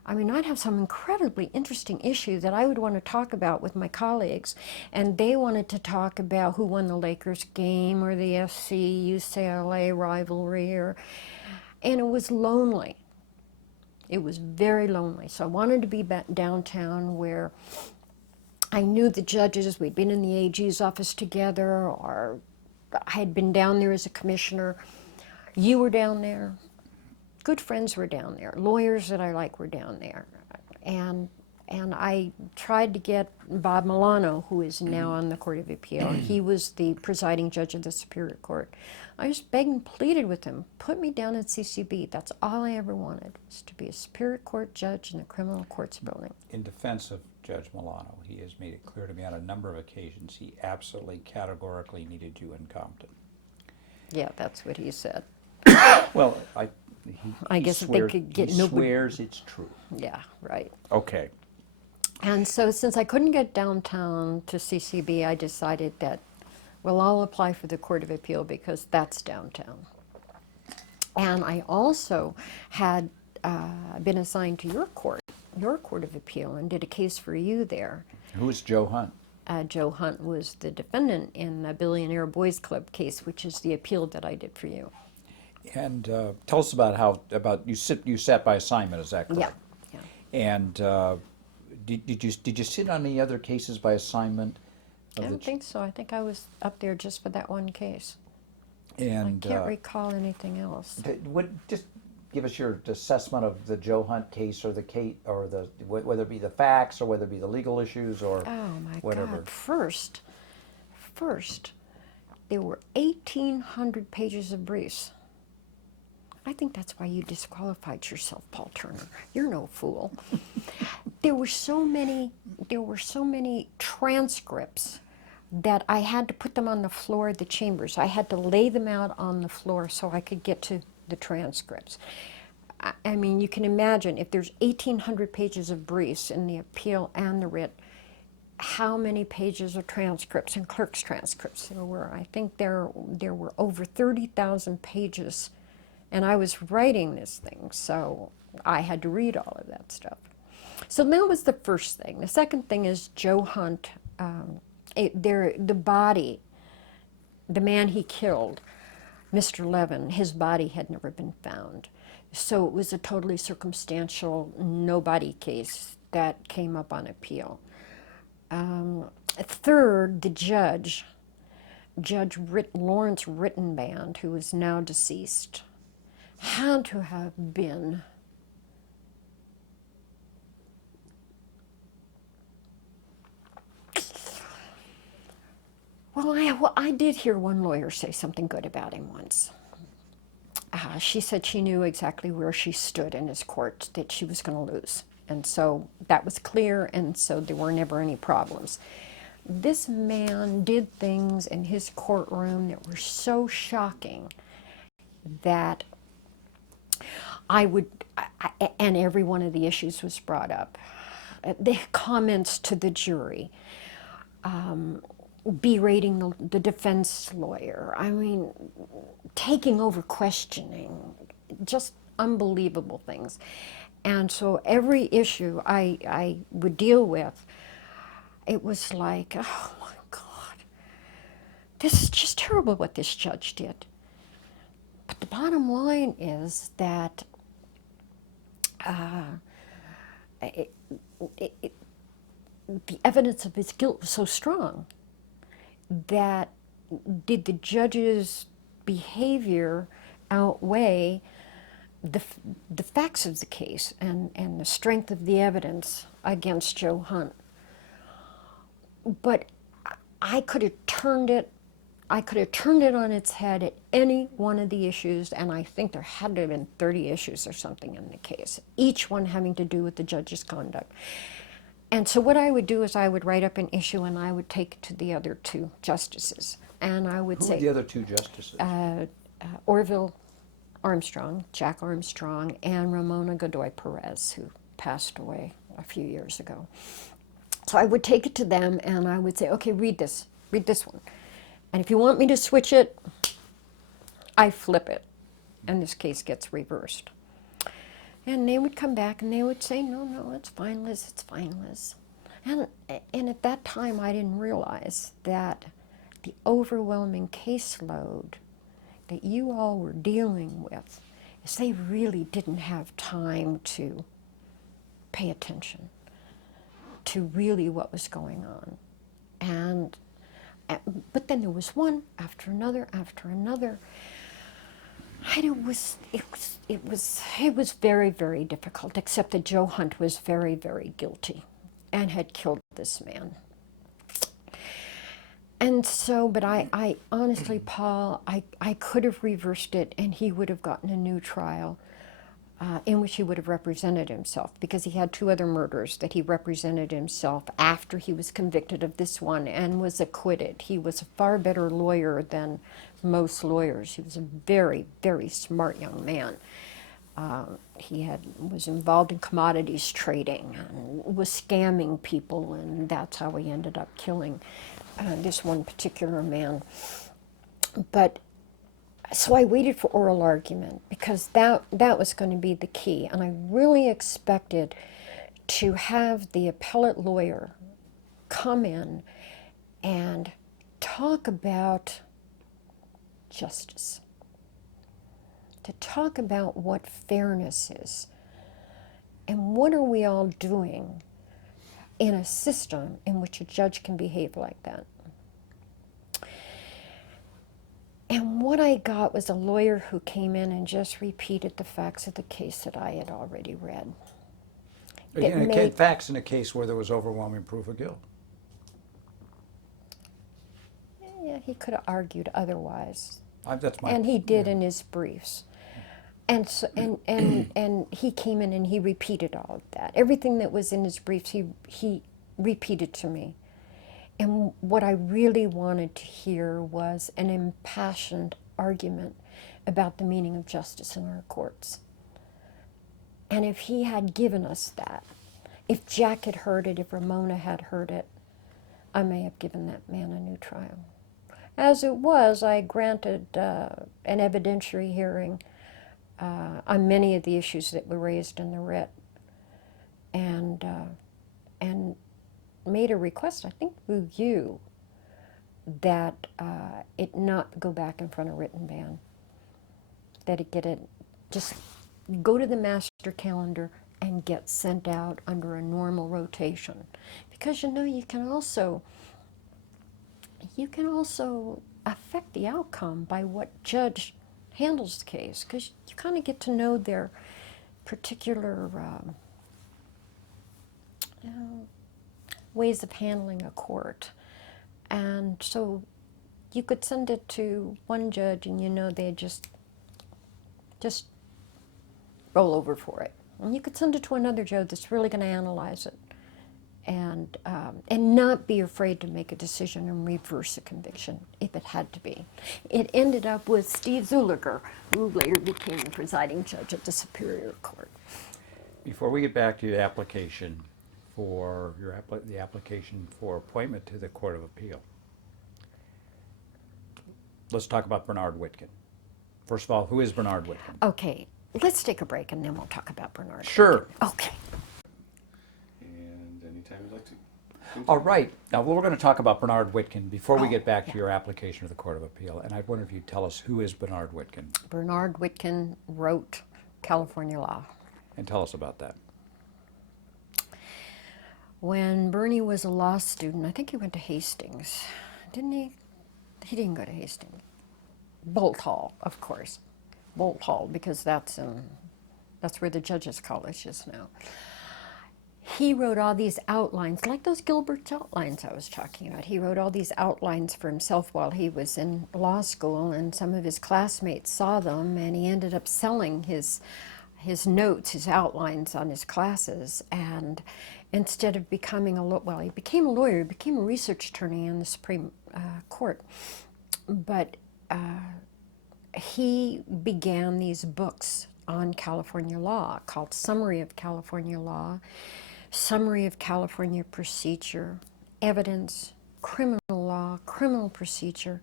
I mean, I'd have some incredibly interesting issue that I would want to talk about with my colleagues. And they wanted to talk about who won the Lakers game or the FC UCLA rivalry. And it was lonely. It was very lonely. So I wanted to be back downtown where I knew the judges. We'd been in the AG's office together, or I had been down there as a commissioner. You were down there. Good friends were down there. Lawyers that I like were down there. And I tried to get Bob Milano, who is now on the Court of Appeal. He was the presiding judge of the Superior Court. I just begged and pleaded with him, put me down at CCB. That's all I ever wanted, was to be a Superior Court judge in the criminal courts building. In defense of Judge Milano, he has made it clear to me on a number of occasions he absolutely categorically needed you in Compton. Yeah, that's what he said. Well, I guess if they could get he nobody. swears it's true. Yeah, right. Okay. And so since I couldn't get downtown to CCB, I decided that, well, I'll apply for the Court of Appeal because that's downtown. And I also had been assigned to your Court of Appeal, and did a case for you there. Who's Joe Hunt? Joe Hunt was the defendant in the Billionaire Boys Club case, which is the appeal that I did for you. And tell us about you sat by assignment, is that correct? Yeah. And did you sit on any other cases by assignment? I don't think so. I think I was up there just for that one case. And I can't recall anything else. Just give us your assessment of the Joe Hunt case, or the case, or whether it be the facts, or whether it be the legal issues, or whatever. God! First, there were 1,800 pages of briefs. I think that's why you disqualified yourself, Paul Turner. You're no fool. There were so many transcripts that I had to put them on the floor of the chambers. I had to lay them out on the floor so I could get to the transcripts. I mean, you can imagine if there's 1,800 pages of briefs in the appeal and the writ, how many pages of transcripts and clerk's transcripts there were. I think there were over 30,000 pages. And I was writing this thing, so I had to read all of that stuff. So that was the first thing. The second thing is Joe Hunt, the body, the man he killed, Mr. Levin, his body had never been found. So it was a totally circumstantial no-body case that came up on appeal. Third, the judge, Lawrence Rittenband, who is now deceased, had to have been Well, I did hear one lawyer say something good about him once. She said she knew exactly where she stood in his court, that she was going to lose. And so that was clear, and so there were never any problems. This man did things in his courtroom that were so shocking that and every one of the issues was brought up. The comments to the jury, berating the defense lawyer, I mean, taking over questioning, just unbelievable things. And so every issue I would deal with, it was like, oh my God, this is just terrible what this judge did. But the bottom line is that the evidence of his guilt was so strong that did the judge's behavior outweigh the facts of the case and the strength of the evidence against Joe Hunt. But I could have turned it on its head at any one of the issues, and I think there had to have been 30 issues or something in the case, each one having to do with the judge's conduct. And so what I would do is I would write up an issue and I would take it to the other two justices. And I would Who say, were the other two justices? Orville Armstrong, Jack Armstrong, and Ramona Godoy Perez, who passed away a few years ago. So I would take it to them and I would say, okay, read this one. And if you want me to switch it, I flip it, and this case gets reversed. And they would come back and they would say, no, it's fine, Liz, it's fine, Liz. And at that time, I didn't realize that the overwhelming caseload that you all were dealing with is they really didn't have time to pay attention to really what was going on. But then there was one after another after another. And it was very, very difficult, except that Joe Hunt was very, very guilty and had killed this man. And so, but I honestly, Paul, I could have reversed it and he would have gotten a new trial in which he would have represented himself, because he had two other murders that he represented himself after he was convicted of this one and was acquitted. He was a far better lawyer than most lawyers. He was a very, very smart young man. He was involved in commodities trading and was scamming people, and that's how he ended up killing this one particular man. But so I waited for oral argument because that was going to be the key, and I really expected to have the appellate lawyer come in and talk about justice, to talk about what fairness is, and what are we all doing in a system in which a judge can behave like that. And what I got was a lawyer who came in and just repeated the facts of the case that I had already read. Again, facts in a case where there was overwhelming proof of guilt. Yeah, he could have argued otherwise. That's my. And he did in his briefs. And so, and he came in and he repeated all of that. Everything that was in his briefs, he repeated to me. And what I really wanted to hear was an impassioned argument about the meaning of justice in our courts. And if he had given us that, if Jack had heard it, if Ramona had heard it, I may have given that man a new trial. As it was, I granted an evidentiary hearing on many of the issues that were raised in the writ, and made a request, I think through you, that it not go back in front of written ban, that it just go to the master calendar and get sent out under a normal rotation. Because you can also affect the outcome by what judge handles the case, because you kind of get to know their particular ways of handling a court. And so you could send it to one judge and you know they'd just roll over for it. And you could send it to another judge that's really going to analyze it and not be afraid to make a decision and reverse a conviction if it had to be. It ended up with Steve Zuliger, who later became the presiding judge at the Superior Court. Before we get back to the application for the application for appointment to the Court of Appeal, let's talk about Bernard Witkin. First of all, who is Bernard Witkin? Okay, let's take a break and then we'll talk about Bernard. Sure. Witkin. Okay. And anytime you'd like to. All right. Now, we're going to talk about Bernard Witkin before we get back to your application to the Court of Appeal. And I wonder if you'd tell us, who is Bernard Witkin? Bernard Witkin wrote California law. And tell us about that. When Bernie was a law student, I think he went to Hastings, didn't he? He didn't go to Hastings. Bolt Hall, of course. Bolt Hall, because that's where the Judges College is now. He wrote all these outlines, like those Gilbert's outlines I was talking about. He wrote all these outlines for himself while he was in law school, and some of his classmates saw them, and he ended up selling his notes, his outlines on his classes, and instead of becoming he became a lawyer, he became a research attorney in the Supreme Court. But he began these books on California law called Summary of California Law, Summary of California Procedure, Evidence, Criminal Law, Criminal Procedure.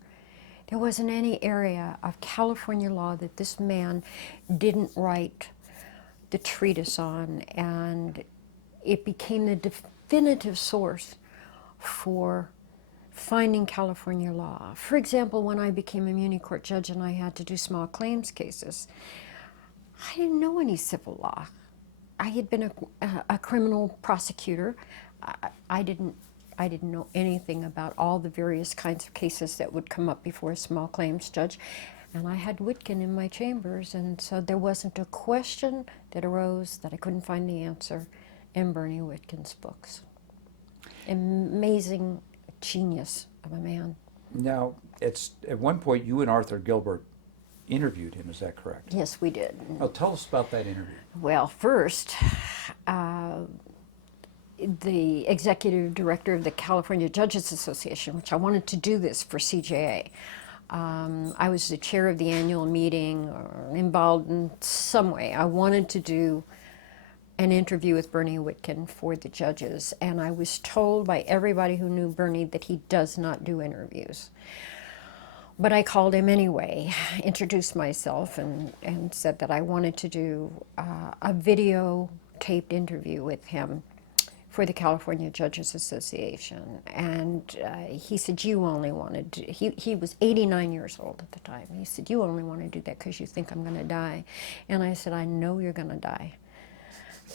There wasn't any area of California law that this man didn't write the treatise on, and it became the definitive source for finding California law. For example, when I became a Muni Court judge and I had to do small claims cases, I didn't know any civil law. I had been a criminal prosecutor. I didn't know anything about all the various kinds of cases that would come up before a small claims judge. And I had Witkin in my chambers, and so there wasn't a question that arose that I couldn't find the answer in Bernie Witkin's books. Amazing genius of a man. Now, it's at one point you and Arthur Gilbert interviewed him, is that correct? Yes, we did. Now, tell us about that interview. Well, first, the executive director of the California Judges Association, which I wanted to do this for CJA. I was the chair of the annual meeting, or involved in some way. I wanted to do an interview with Bernie Witkin for the judges, and I was told by everybody who knew Bernie that he does not do interviews. But I called him anyway, introduced myself, and said that I wanted to do a video-taped interview with him for the California Judges Association. And he said, you only wanted to, he was 89 years old at the time. He said, you only want to do that because you think I'm going to die. And I said, I know you're going to die.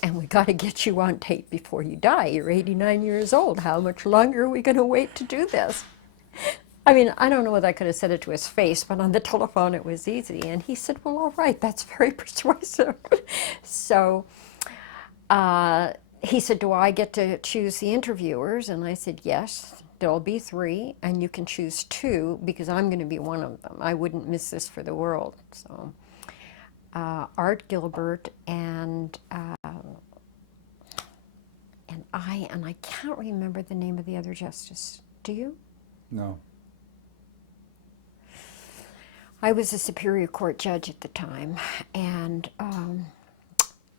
And we got to get you on tape before you die. You're 89 years old. How much longer are we going to wait to do this? I mean, I don't know whether I could have said it to his face, but on the telephone it was easy. And he said, well, all right, that's very persuasive. So he said, do I get to choose the interviewers? And I said, yes, there'll be 3, and you can choose 2 because I'm going to be one of them. I wouldn't miss this for the world. So Art Gilbert and I can't remember the name of the other justice. Do you? No. I was a Superior Court judge at the time, and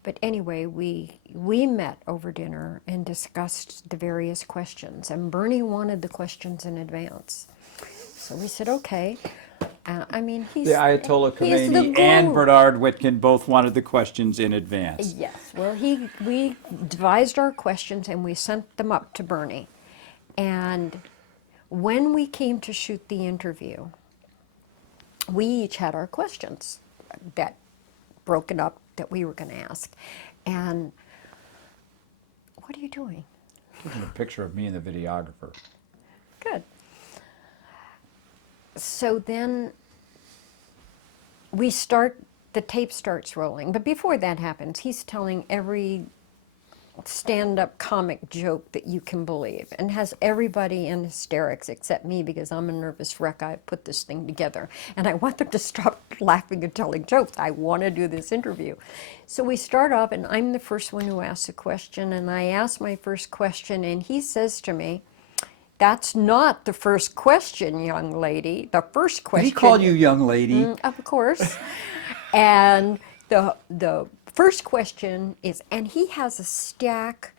but anyway, we met over dinner and discussed the various questions, and Bernie wanted the questions in advance. So we said, okay. I mean, he's The Ayatollah he's the Khomeini and guru. Bernard Witkin both wanted the questions in advance. Yes, well, we devised our questions and we sent them up to Bernie. And when we came to shoot the interview, we each had our questions that broken up that we were going to ask. And what are you doing? Taking a picture of me and the videographer. Good. So then the tape starts rolling. But before that happens, he's telling every stand-up comic joke that you can believe, and has everybody in hysterics except me because I'm a nervous wreck. I put this thing together, and I want them to stop laughing and telling jokes. I want to do this interview. So we start off, and I'm the first one who asks a question, and I ask my first question, and he says to me, "That's not the first question, young lady. The first question..." Did he call you young lady? Of course. And the first question is, and he has a stack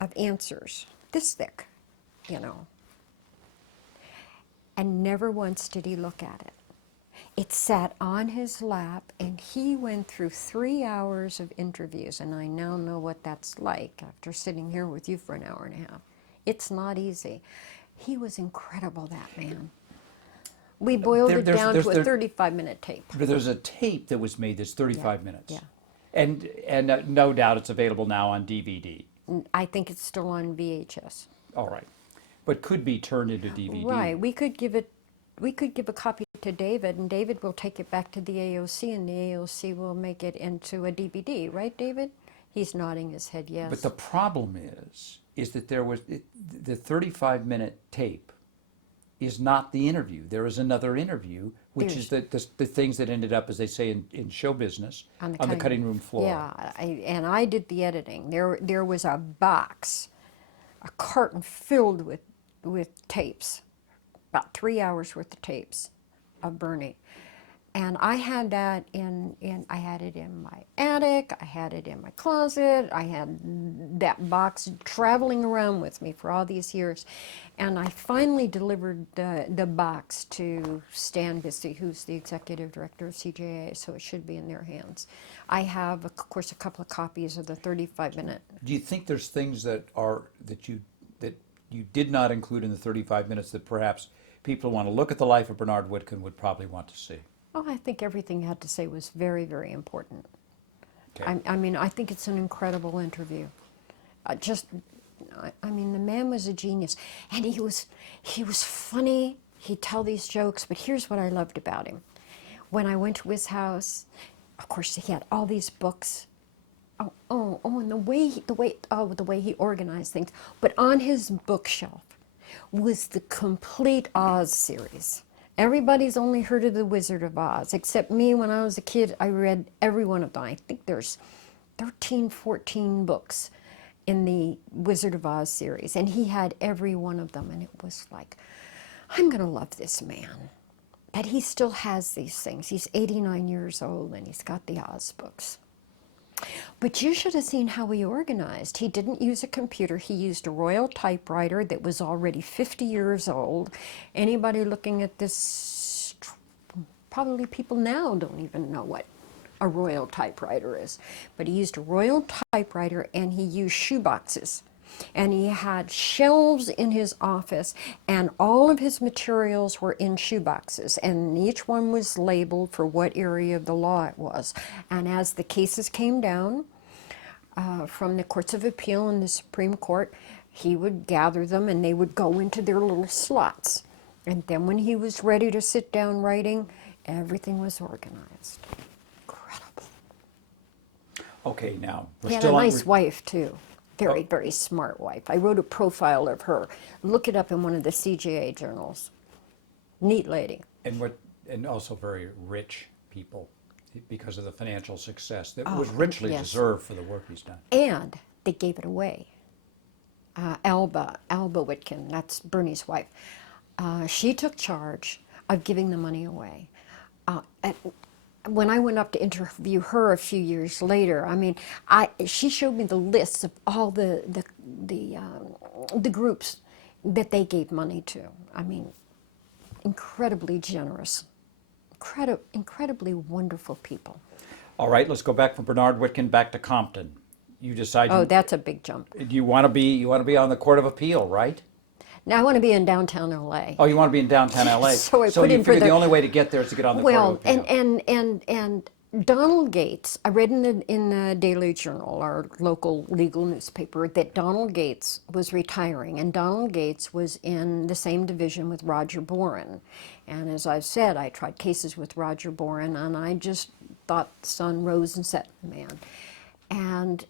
of answers, this thick, you know. And never once did he look at it. It sat on his lap, and he went through 3 hours of interviews, and I now know what that's like after sitting here with you for an hour and a half. It's not easy. He was incredible, that man. We boiled it down to a 35-minute tape. But there's a tape that was made that's 35 minutes. Yeah. And no doubt it's available now on DVD. I think it's still on VHS. All right. But could be turned into DVD. Right. We could give a copy to David, and David will take it back to the AOC, and the AOC will make it into a DVD. Right, David? He's nodding his head yes. But the problem is that there was the 35-minute tape is not the interview. There is another interview, which is the things that ended up, as they say in show business, on the cutting room floor. Yeah, and I did the editing. There was a box, a carton filled with tapes, about 3 hours worth of tapes of Bernie. And I had that I had it in my attic, I had it in my closet, I had that box traveling around with me for all these years. And I finally delivered the box to Stan Bissey, who's the executive director of CJA, so it should be in their hands. I have, of course, a couple of copies of the 35-minute. Do you think there's things that you did not include in the 35 minutes that perhaps people who want to look at the life of Bernard Witkin would probably want to see? Oh, I think everything he had to say was very, very important. Okay. I mean, I think it's an incredible interview. I mean, the man was a genius, and he was funny. He'd tell these jokes, but here's what I loved about him. When I went to his house, of course, he had all these books. And the way he organized things. But on his bookshelf was the complete Oz series. Everybody's only heard of The Wizard of Oz, except me. When I was a kid, I read every one of them. I think there's 13, 14 books in the Wizard of Oz series, and he had every one of them, and it was like, I'm going to love this man. But he still has these things. He's 89 years old, and he's got the Oz books. But you should have seen how he organized. He didn't use a computer. He used a Royal typewriter that was already 50 years old. Anybody looking at this, probably people now don't even know what a Royal typewriter is. But he used a Royal typewriter, and he used shoeboxes. And he had shelves in his office, and all of his materials were in shoeboxes, and each one was labeled for what area of the law it was. And as the cases came down from the courts of appeal and the Supreme Court, he would gather them, and they would go into their little slots. And then when he was ready to sit down writing, everything was organized. Incredible. Okay, now He had a nice wife, too. Very, very smart wife. I wrote a profile of her. Look it up in one of the CJA journals. Neat lady. And also very rich people because of the financial success that was richly deserved for the work he's done. And they gave it away. Alba Witkin, that's Bernie's wife. She took charge of giving the money away. When I went up to interview her a few years later, I mean, she showed me the lists of all the groups that they gave money to. I mean, incredibly generous, incredibly wonderful people. All right, let's go back from Bernard Witkin back to Compton. You decide. Oh, that's a big jump. You want to be on the Court of Appeal, right? Now I want to be in downtown LA. Oh, you want to be in downtown LA. So you figure the only way to get there is to get on the Court of Appeal. and Donald Gates, I read in the Daily Journal, our local legal newspaper, that Donald Gates was retiring, and Donald Gates was in the same division with Roger Boren. And as I've said, I tried cases with Roger Boren, and I just thought the sun rose and set, man. And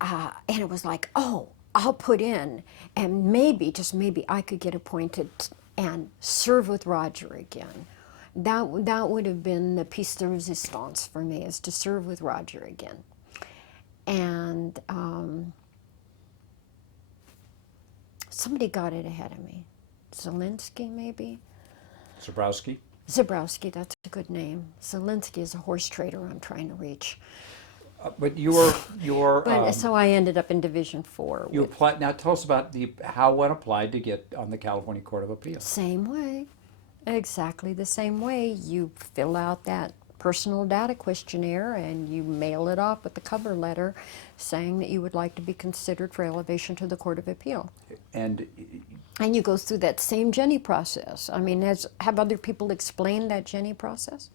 and it was like, oh, I'll put in, and maybe, just maybe, I could get appointed and serve with Roger again. That would have been the piece de resistance for me, is to serve with Roger again. And somebody got it ahead of me. Zelensky, maybe? Zabrowski? Zabrowski, that's a good name. Zelensky is a horse trader I'm trying to reach. But your But so I ended up in Division 4. you With applied. Now tell us about how one applied to get on the California Court of Appeals. same way, exactly the same way. You fill out that personal data questionnaire and you mail it off with the cover letter saying that you would like to be considered for elevation to the Court of Appeal. And And you go through that same Jenny process. I mean, have other people explained that Jenny process?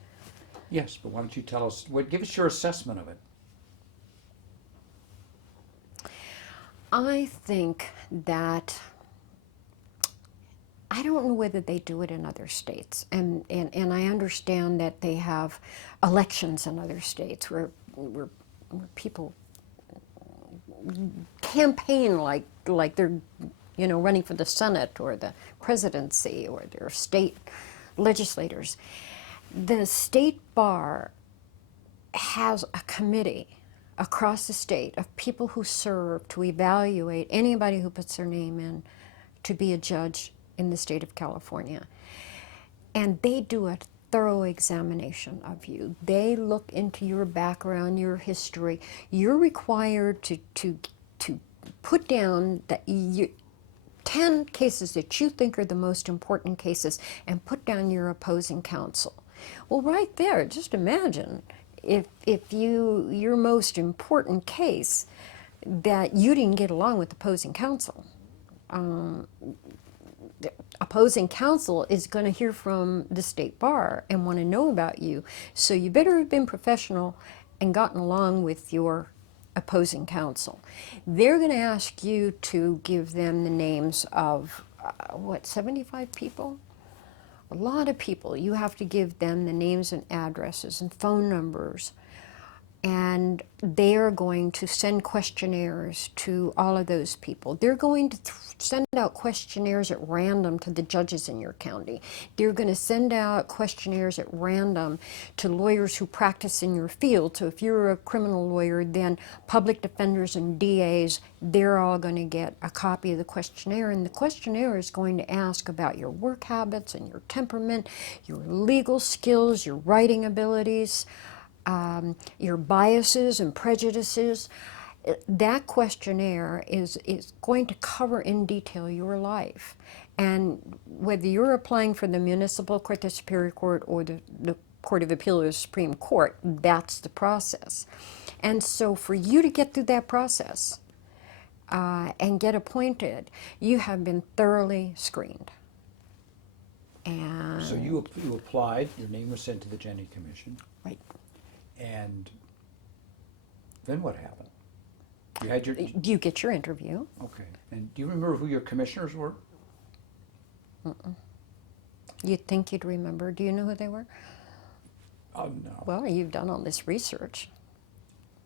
yes, but why don't you tell us? Give us your assessment of it. I think that, I don't know whether they do it in other states, and I understand that they have elections in other states where people campaign like they're, running for the Senate or the presidency, or they're state legislators. The state bar has a committee across the state of people who serve to evaluate anybody who puts their name in to be a judge in the state of California. And they do a thorough examination of you. They look into your background, your history. You're required to put down 10 cases that you think are the most important cases and put down your opposing counsel. Well, right there, just imagine if your most important case that you didn't get along with opposing counsel. The opposing counsel is going to hear from the state bar and want to know about you. So you better have been professional and gotten along with your opposing counsel. They're going to ask you to give them the names of, 75 people? A lot of people. You have to give them the names and addresses and phone numbers. And they are going to send questionnaires to all of those people. They're going to send out questionnaires at random to the judges in your county. They're going to send out questionnaires at random to lawyers who practice in your field. So if you're a criminal lawyer, then public defenders and DAs, they're all going to get a copy of the questionnaire. And the questionnaire is going to ask about your work habits and your temperament, your legal skills, your writing abilities, your biases and prejudices. That questionnaire is going to cover in detail your life. And whether you're applying for the Municipal Court, the Superior Court, or the Court of Appeal or the Supreme Court, that's the process. And so for you to get through that process and get appointed, you have been thoroughly screened. And So you applied. Your name was sent to the Jenny Commission. right. And then what happened? You had your You get your interview. okay. And do you remember who your commissioners were? You'd think you'd remember. Do you know who they were? Oh no. Well, you've done all this research.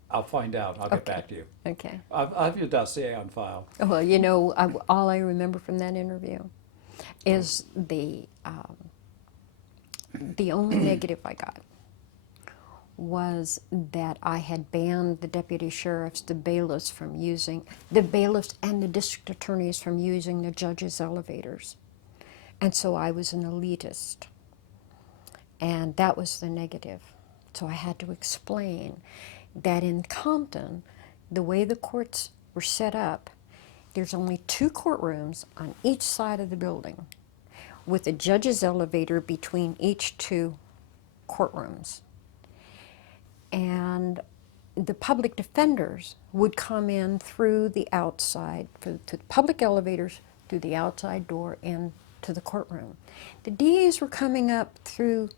I'll find out. I'll get Okay. back to you. Okay. I'll have your dossier on file. Well, all I remember from that interview is the only negative I got was that I had banned the deputy sheriffs, the bailiffs and the district attorneys from using the judges' elevators. And so I was an elitist. And that was the negative. So I had to explain that in Compton, the way the courts were set up, there's only 2 courtrooms on each side of the building, with a judge's elevator between each 2 courtrooms. And the public defenders would come in through the outside, to the public elevators, through the outside door into the courtroom. The DAs were coming up through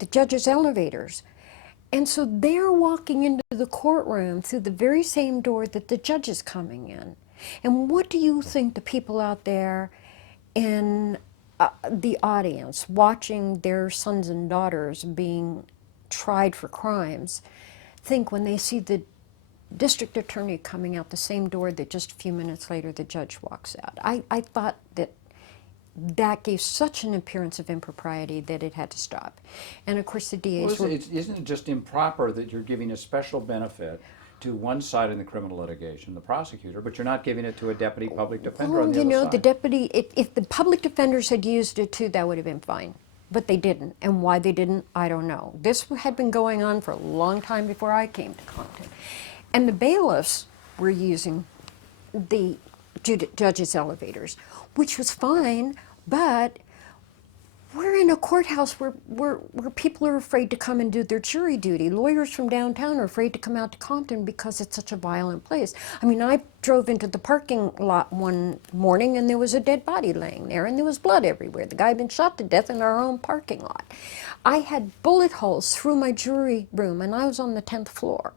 the judges' elevators. And so they're walking into the courtroom through the very same door that the judge is coming in. And what do you think the people out there in the audience, watching their sons and daughters being tried for crimes, think when they see the district attorney coming out the same door that just a few minutes later the judge walks out. I thought that gave such an appearance of impropriety that it had to stop. And of course the DAs Well, were... isn't it just improper that you're giving a special benefit to one side in the criminal litigation, the prosecutor, but you're not giving it to a deputy public defender on the you other know, side? the deputy, if the public defenders had used it too, that would have been fine. But they didn't. And why they didn't, I don't know. This had been going on for a long time before I came to Compton. And the bailiffs were using the judges' elevators, which was fine, but we're in a courthouse where people are afraid to come and do their jury duty. Lawyers from downtown are afraid to come out to Compton because it's such a violent place. I mean, I drove into the parking lot one morning and there was a dead body laying there and there was blood everywhere. The guy had been shot to death in our own parking lot. I had bullet holes through my jury room and I was on the 10th floor.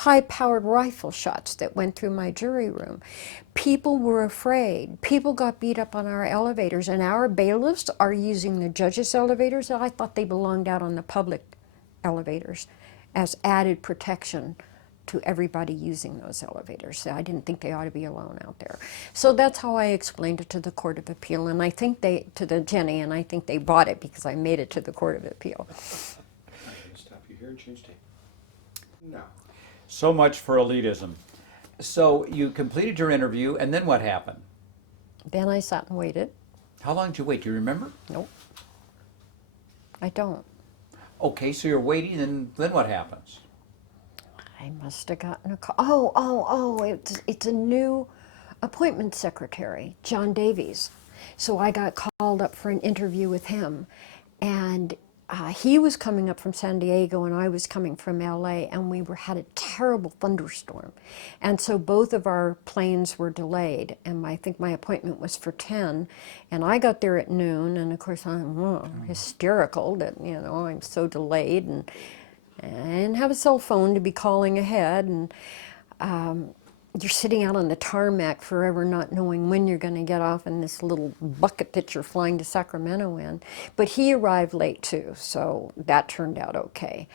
High-powered rifle shots that went through my jury room. People were afraid. People got beat up on our elevators, and our bailiffs are using the judges' elevators. I thought they belonged out on the public elevators as added protection to everybody using those elevators. So I didn't think they ought to be alone out there. So that's how I explained it to the Court of Appeal, and I think to the Jenny, and I think they bought it because I made it to the Court of Appeal. I'm going to stop you here and change tape. No. So much for elitism. So you completed your interview, and then what happened? Then I sat and waited. How long did you wait? Do you remember? Nope. I don't. Okay, so you're waiting, and then what happens? I must have gotten a call. It's a new appointment secretary, John Davies. So I got called up for an interview with him. And he was coming up from San Diego and I was coming from LA, and we had a terrible thunderstorm. And so both of our planes were delayed, and I think my appointment was for 10, and I got there at noon, and of course I'm hysterical that, you know, I'm so delayed, and I didn't have a cell phone to be calling ahead, and you're sitting out on the tarmac forever not knowing when you're going to get off in this little bucket that you're flying to Sacramento in. But he arrived late too, so that turned out okay.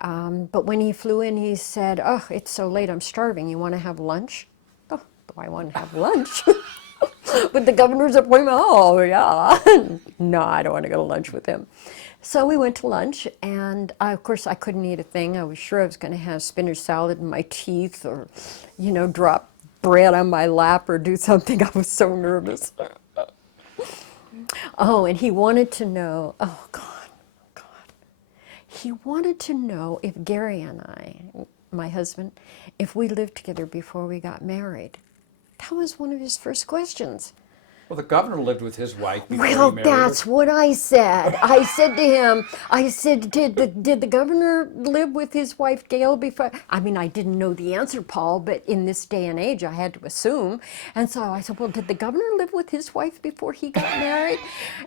But when he flew in, he said, "Oh, it's so late, I'm starving. You want to have lunch?" Oh, do I want to have lunch? With the governor's appointment? Oh, yeah. No, I don't want to go to lunch with him. So we went to lunch, and of course I couldn't eat a thing. I was sure I was going to have spinach salad in my teeth, or, you know, drop bread on my lap or do something. I was so nervous. Oh, and he wanted to know, oh God, he wanted to know if Gary and I, my husband, if we lived together before we got married. That was one of his first questions. Well, the governor lived with his wife before he Well, married her. that's what I said. I said to him, I said, did the governor live with his wife Gail before? I mean, I didn't know the answer, Paul, but in this day and age, I had to assume. And so I said, well, did the governor live with his wife before he got married?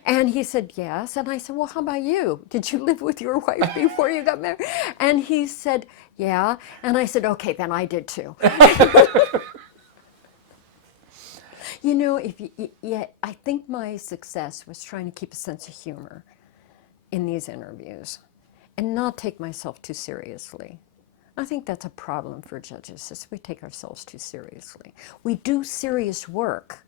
And he said, yes. And I said, well, how about you? Did you live with your wife before you got married? And he said, yeah. And I said, okay, then I did too. You know, I think my success was trying to keep a sense of humor in these interviews and not take myself too seriously. I think that's a problem for judges, is we take ourselves too seriously. We do serious work,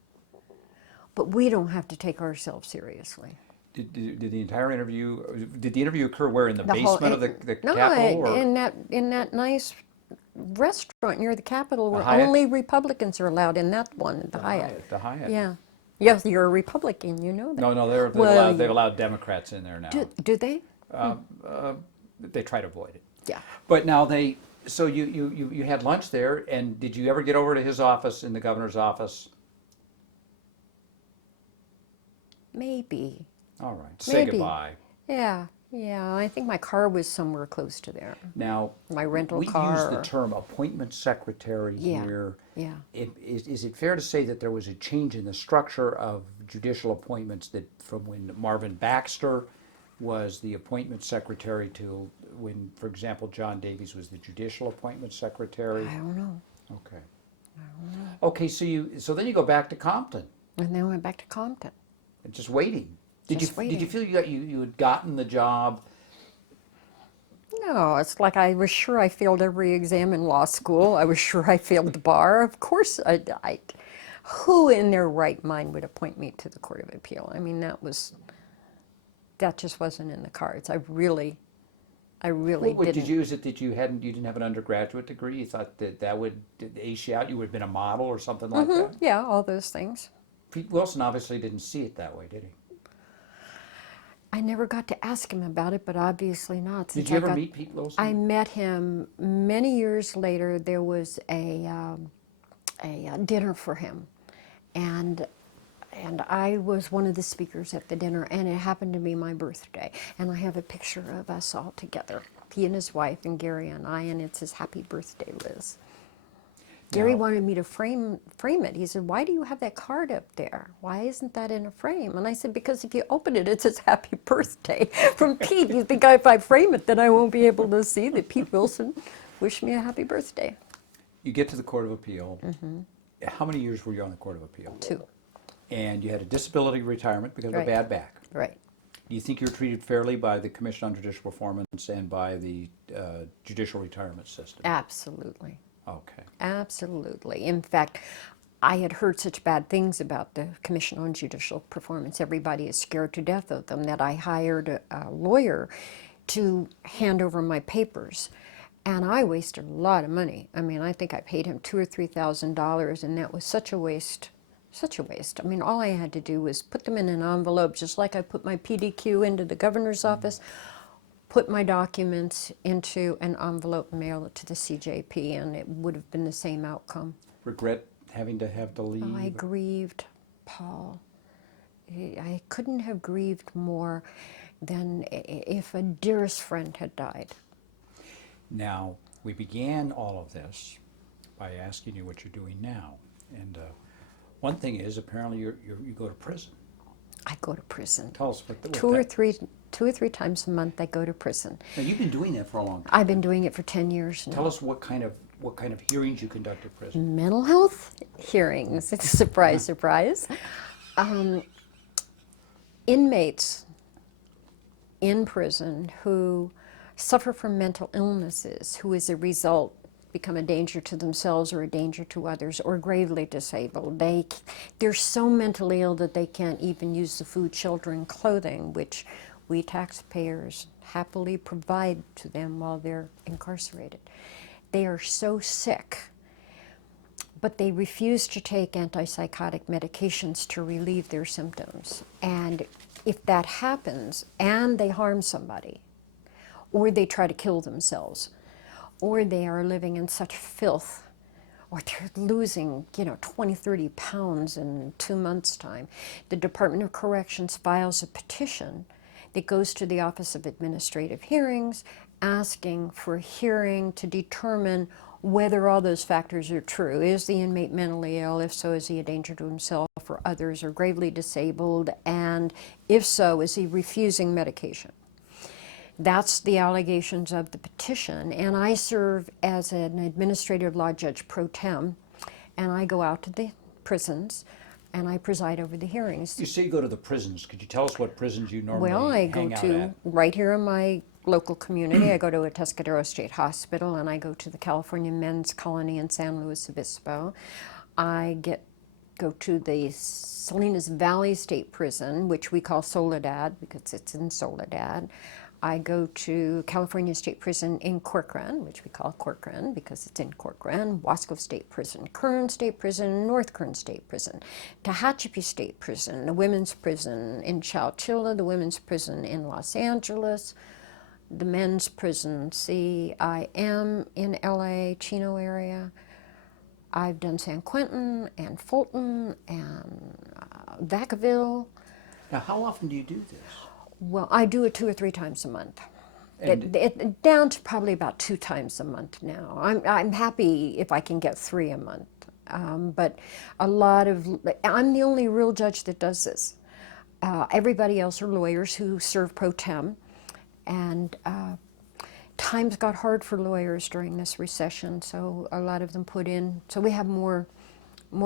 but we don't have to take ourselves seriously. Did the entire interview, did the interview occur where, in the basement of the No, Capitol? Or? in that nice restaurant near the Capitol where Hyatt? only Republicans are allowed in that one, the Hyatt. The Hyatt. Yeah. Yes, you're a Republican, you know that. No, Well, they've allowed Democrats in there now. Do they? They try to avoid it. Yeah. But now so you had lunch there, and did you ever get over to his office, in the governor's office? Maybe. All right, say Maybe. goodbye. Yeah. I think my car was somewhere close to there. Now, My rental we car. use the term appointment secretary Yeah, here. yeah. Is it fair to say that there was a change in the structure of judicial appointments, that from when Marvin Baxter was the appointment secretary to when, for example, John Davies was the judicial appointment secretary? I don't know. Okay. Okay, so then you go back to Compton And then went back to Compton. and just waiting. Did Just you waiting. feel you had gotten the job? No, it's like I was sure I failed every exam in law school. I was sure I failed the bar. Of course, who in their right mind would appoint me to the Court of Appeal? I mean, that just wasn't in the cards. I really What didn't. did you, is it that you didn't have an undergraduate degree? You thought that would ace you out? You would have been a model or something like that? Yeah, all those things. Pete Wilson obviously didn't see it that way, did he? I never got to ask him about it, but obviously not. Did you ever meet Pete Wilson? I met him many years later. There was a dinner for him, and I was one of the speakers at the dinner, and it happened to be my birthday. And I have a picture of us all together, he and his wife, and Gary and I, and it says, "Happy birthday, Liz." Gary Now- wanted me to frame it. He said, "Why do you have that card up there? Why isn't that in a frame?" And I said, "Because if you open it, it says happy birthday from Pete. You think if I frame it, then I won't be able to see that Pete Wilson wished me a happy birthday." You get to the Court of Appeal. How many years were you on the Court of Appeal? 2. And you had a disability retirement because of a Right. bad back. Right. Do you think you were treated fairly by the Commission on Judicial Performance and by the judicial retirement system? Absolutely. Okay. Absolutely. In fact, I had heard such bad things about the Commission on Judicial Performance. Everybody is scared to death of them, that I hired a lawyer to hand over my papers. And I wasted a lot of money. I mean, I think I paid him $2,000 or $3,000, and that was such a waste. Such a waste. I mean, all I had to do was put them in an envelope, just like I put my PDQ into the governor's office, put my documents into an envelope and mail it to the CJP, and it would have been the same outcome. Regret having to have to leave? Oh, I grieved, Paul. I couldn't have grieved more than if a dearest friend had died. Now, we began all of this by asking you what you're doing now. And one thing is, apparently you go to prison. I go to prison. Tell us what Two or three times a month I go to prison. Now, you've been doing that for a long time. I've been doing it for 10 years now. Tell us what kind of hearings you conduct at prison. Mental health hearings. Surprise, surprise. Inmates in prison who suffer from mental illnesses, who as a result become a danger to themselves or a danger to others, or gravely disabled. They're so mentally ill that they can't even use the food, shelter, and clothing, which we taxpayers happily provide to them while they're incarcerated. They are so sick, but they refuse to take antipsychotic medications to relieve their symptoms. And if that happens and they harm somebody, or they try to kill themselves, or they are living in such filth, or they're losing, 20, 30 pounds in 2 months' time, the Department of Corrections files a petition that goes to the Office of Administrative Hearings asking for a hearing to determine whether all those factors are true. Is the inmate mentally ill? If so, is he a danger to himself or others, or gravely disabled? And if so, is he refusing medication? That's the allegations of the petition, and I serve as an administrative law judge pro tem, and I go out to the prisons, and I preside over the hearings. You say you go to the prisons. Could you tell us what prisons you normally Well, I go hang out to, at? right here in my local community, I go to Atascadero State Hospital, and I go to the California Men's Colony in San Luis Obispo. I go to the Salinas Valley State Prison, which we call Soledad because it's in Soledad. I go to California State Prison in Corcoran, which we call Corcoran because it's in Corcoran, Wasco State Prison, Kern State Prison, North Kern State Prison, Tehachapi State Prison, the women's prison in Chowchilla, the women's prison in Los Angeles, the men's prison, CIM in LA, Chino area. I've done San Quentin and Fulton and Vacaville. Now, how often do you do this? Well, I do it 2 or 3 times a month. And- Down to probably about 2 times a month now. I'm happy if I can get 3 a month. But I'm the only real judge that does this. Everybody else are lawyers who serve pro tem. And times got hard for lawyers during this recession, so a lot of them put in. So we have more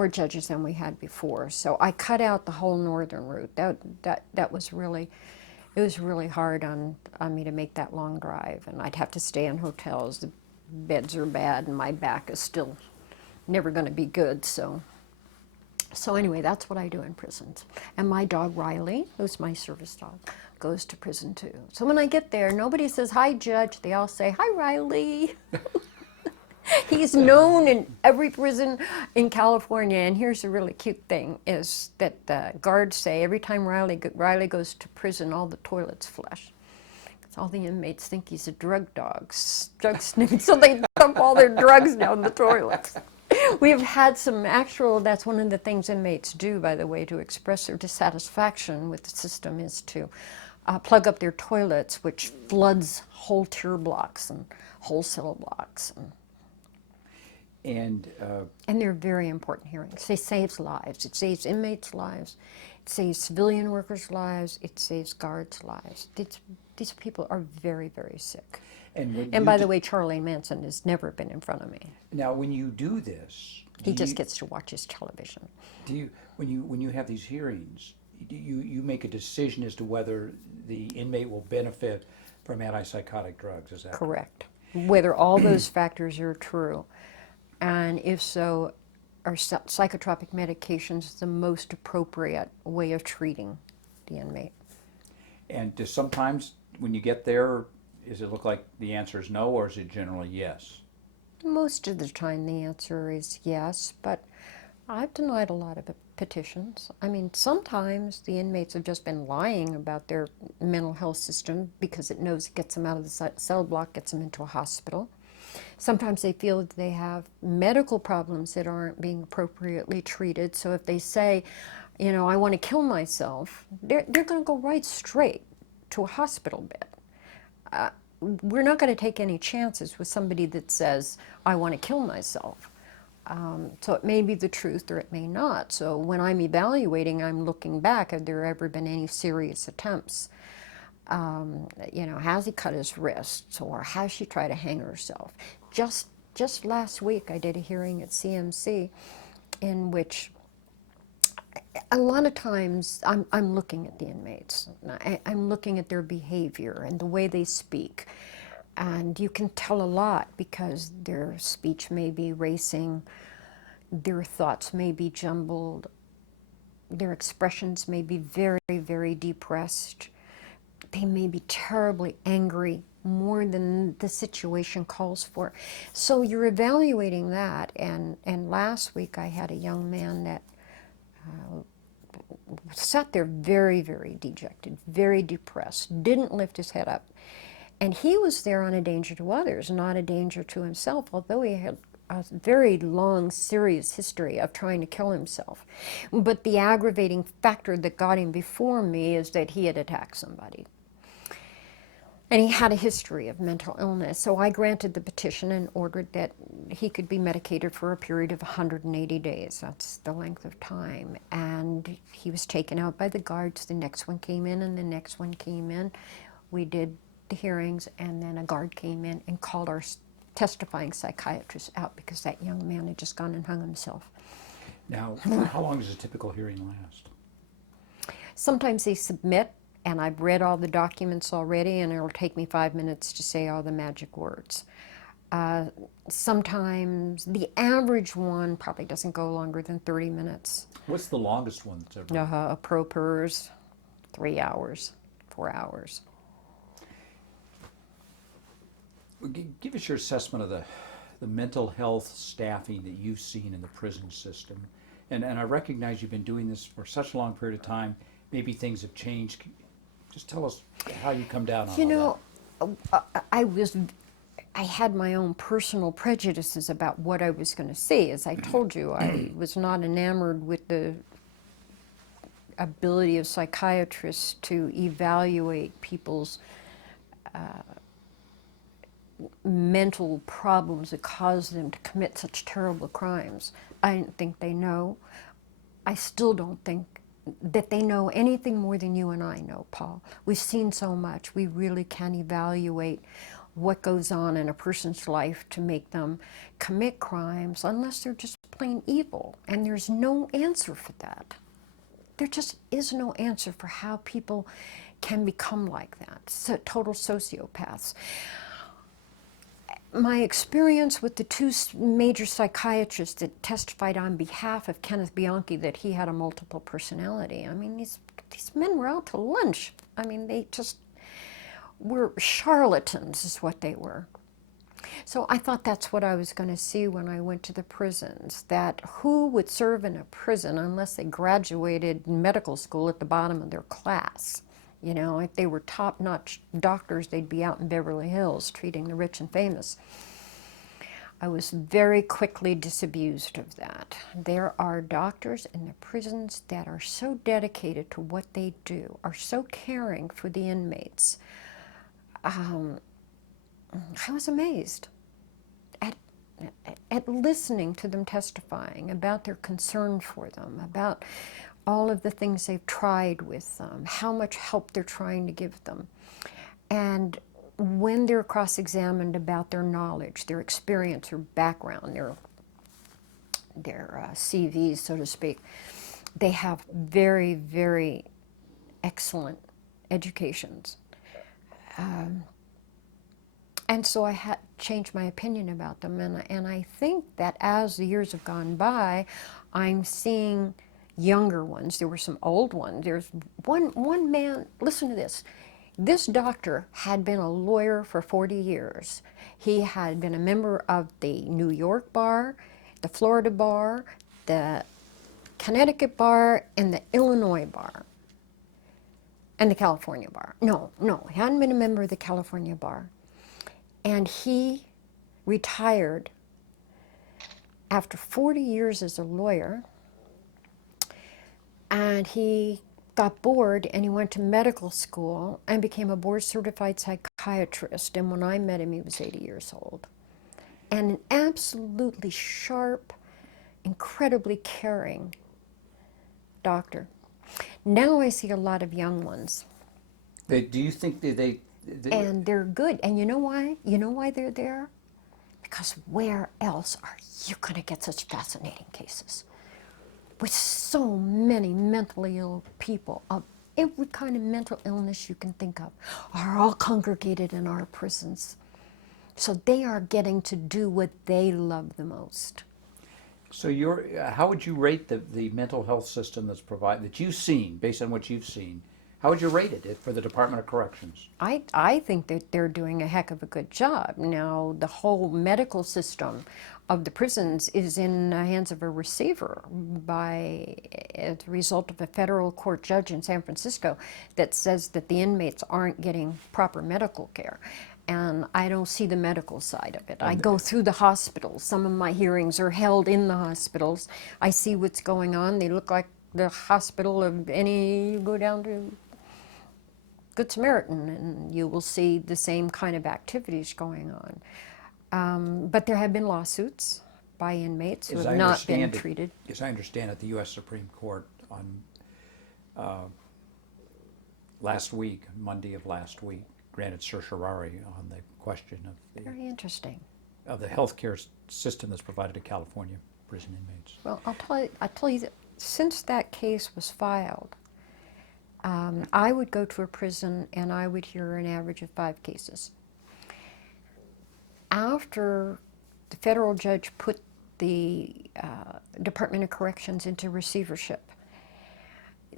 judges than we had before. So I cut out the whole northern route. That was really it was really hard on me to make that long drive, and I'd have to stay in hotels. The beds are bad, and my back is still never going to be good. So anyway, that's what I do in prisons. And my dog Riley, who's my service dog, goes to prison too. So when I get there, nobody says hi, Judge. They all say hi, Riley. He's known in every prison in California, and here's a really cute thing, is that the guards say every time Riley goes to prison, all the toilets flush. Because all the inmates think he's a drug sniffing, so they dump all their drugs down the toilets. We've had some actual, that's one of the things inmates do, by the way, to express their dissatisfaction with the system, is to plug up their toilets, which floods whole tier blocks and whole cell blocks. And they're very important hearings. It saves lives. It saves inmates' lives. It saves civilian workers' lives. It saves guards' lives. These people are very, very sick. and By the way, Charlie Manson has never been in front of me. now when you do this, He just gets to watch his television. do you when you have these hearings, do you make a decision as to whether the inmate will benefit from antipsychotic drugs? Is that Correct. Whether all those factors are true. And if so, are psychotropic medications the most appropriate way of treating the inmate? And does sometimes when you get there, does it look like the answer is no, or is it generally yes? Most of the time the answer is yes, but I've denied a lot of petitions. I mean, sometimes the inmates have just been lying about their mental health system because it knows it gets them out of the cell block, gets them into a hospital. Sometimes they feel that they have medical problems that aren't being appropriately treated. So if they say, you know, I want to kill myself, they're going to go right straight to a hospital bed. We're not going to take any chances with somebody that says, I want to kill myself. So it may be the truth or it may not. So when I'm evaluating, I'm looking back, have there ever been any serious attempts? You know, has he cut his wrists, or has she tried to hang herself? Just last week I did a hearing at CMC in which a lot of times I'm looking at the inmates. I'm looking at their behavior and the way they speak. And you can tell a lot because their speech may be racing, their thoughts may be jumbled, their expressions may be very, very depressed. They may be terribly angry, more than the situation calls for. So you're evaluating that, and last week I had a young man that sat there very, very dejected, very depressed, didn't lift his head up. And he was there on a danger to others, not a danger to himself, although he had a very long, serious history of trying to kill himself. But the aggravating factor that got him before me is that he had attacked somebody. And he had a history of mental illness, so I granted the petition and ordered that he could be medicated for a period of 180 days. That's the length of time. And he was taken out by the guards. The next one came in, and the next one came in. We did the hearings, and then a guard came in and called our testifying psychiatrist out because that young man had just gone and hung himself. Now, how long does a typical hearing last? Sometimes they submit, and I've read all the documents already, and it'll take me 5 minutes to say all the magic words. Sometimes the average one probably doesn't go longer than 30 minutes. What's the longest one that's ever? A pro pers, 3 hours, 4 hours. Give us your assessment of the mental health staffing that you've seen in the prison system. And I recognize you've been doing this for such a long period of time. Maybe things have changed. Just tell us how you come down on all that. I had my own personal prejudices about what I was going to see. As I told you, I was not enamored with the ability of psychiatrists to evaluate people's mental problems that cause them to commit such terrible crimes. I didn't think they know. I still don't think that they know anything more than you and I know, Paul. We've seen so much. We really can't evaluate what goes on in a person's life to make them commit crimes unless they're just plain evil. And there's no answer for that. There just is no answer for how people can become like that, so total sociopaths. My experience with the two major psychiatrists that testified on behalf of Kenneth Bianchi that he had a multiple personality, I mean, these men were out to lunch. I mean, they just were charlatans is what they were. So I thought that's what I was going to see when I went to the prisons, that who would serve in a prison unless they graduated medical school at the bottom of their class. You know, if they were top-notch doctors, they'd be out in Beverly Hills treating the rich and famous. I was very quickly disabused of that. There are doctors in the prisons that are so dedicated to what they do, are so caring for the inmates. I was amazed at listening to them testifying about their concern for them, about all of the things they've tried with them, how much help they're trying to give them. And when they're cross-examined about their knowledge, their experience, their background, their CVs, so to speak, they have very, very excellent educations. And so I had changed my opinion about them, and I think that as the years have gone by, I'm seeing younger ones. There were some old ones. There's one man, listen to this. This doctor had been a lawyer for 40 years. He had been a member of the New York bar, the Florida bar, the Connecticut bar, and the Illinois bar, and the California bar. No, he hadn't been a member of the California bar. And he retired after 40 years as a lawyer, and he got bored and he went to medical school and became a board-certified psychiatrist. And when I met him, he was 80 years old. And an absolutely sharp, incredibly caring doctor. Now I see a lot of young ones. Do you think they And they're good. And you know why? You know why they're there? Because where else are you going to get such fascinating cases? With so many mentally ill people of every kind of mental illness you can think of are all congregated in our prisons. So they are getting to do what they love the most. So how would you rate the mental health system that's provided, that you've seen, based on what you've seen? How would you rate it for the Department of Corrections? I think that they're doing a heck of a good job. Now, the whole medical system of the prisons is in the hands of a receiver as a result of a federal court judge in San Francisco that says that the inmates aren't getting proper medical care. And I don't see the medical side of it. I go through the hospitals. Some of my hearings are held in the hospitals. I see what's going on. They look like the hospital of any, you go down to Good Samaritan, and you will see the same kind of activities going on. But there have been lawsuits by inmates who have not been treated. As I understand it, the U.S. Supreme Court on last week, Monday of last week, granted certiorari on the question of Very interesting. of the healthcare system that's provided to California prison inmates. Well, I'll tell you that since that case was filed, I would go to a prison and I would hear an average of 5 cases. After the federal judge put the Department of Corrections into receivership,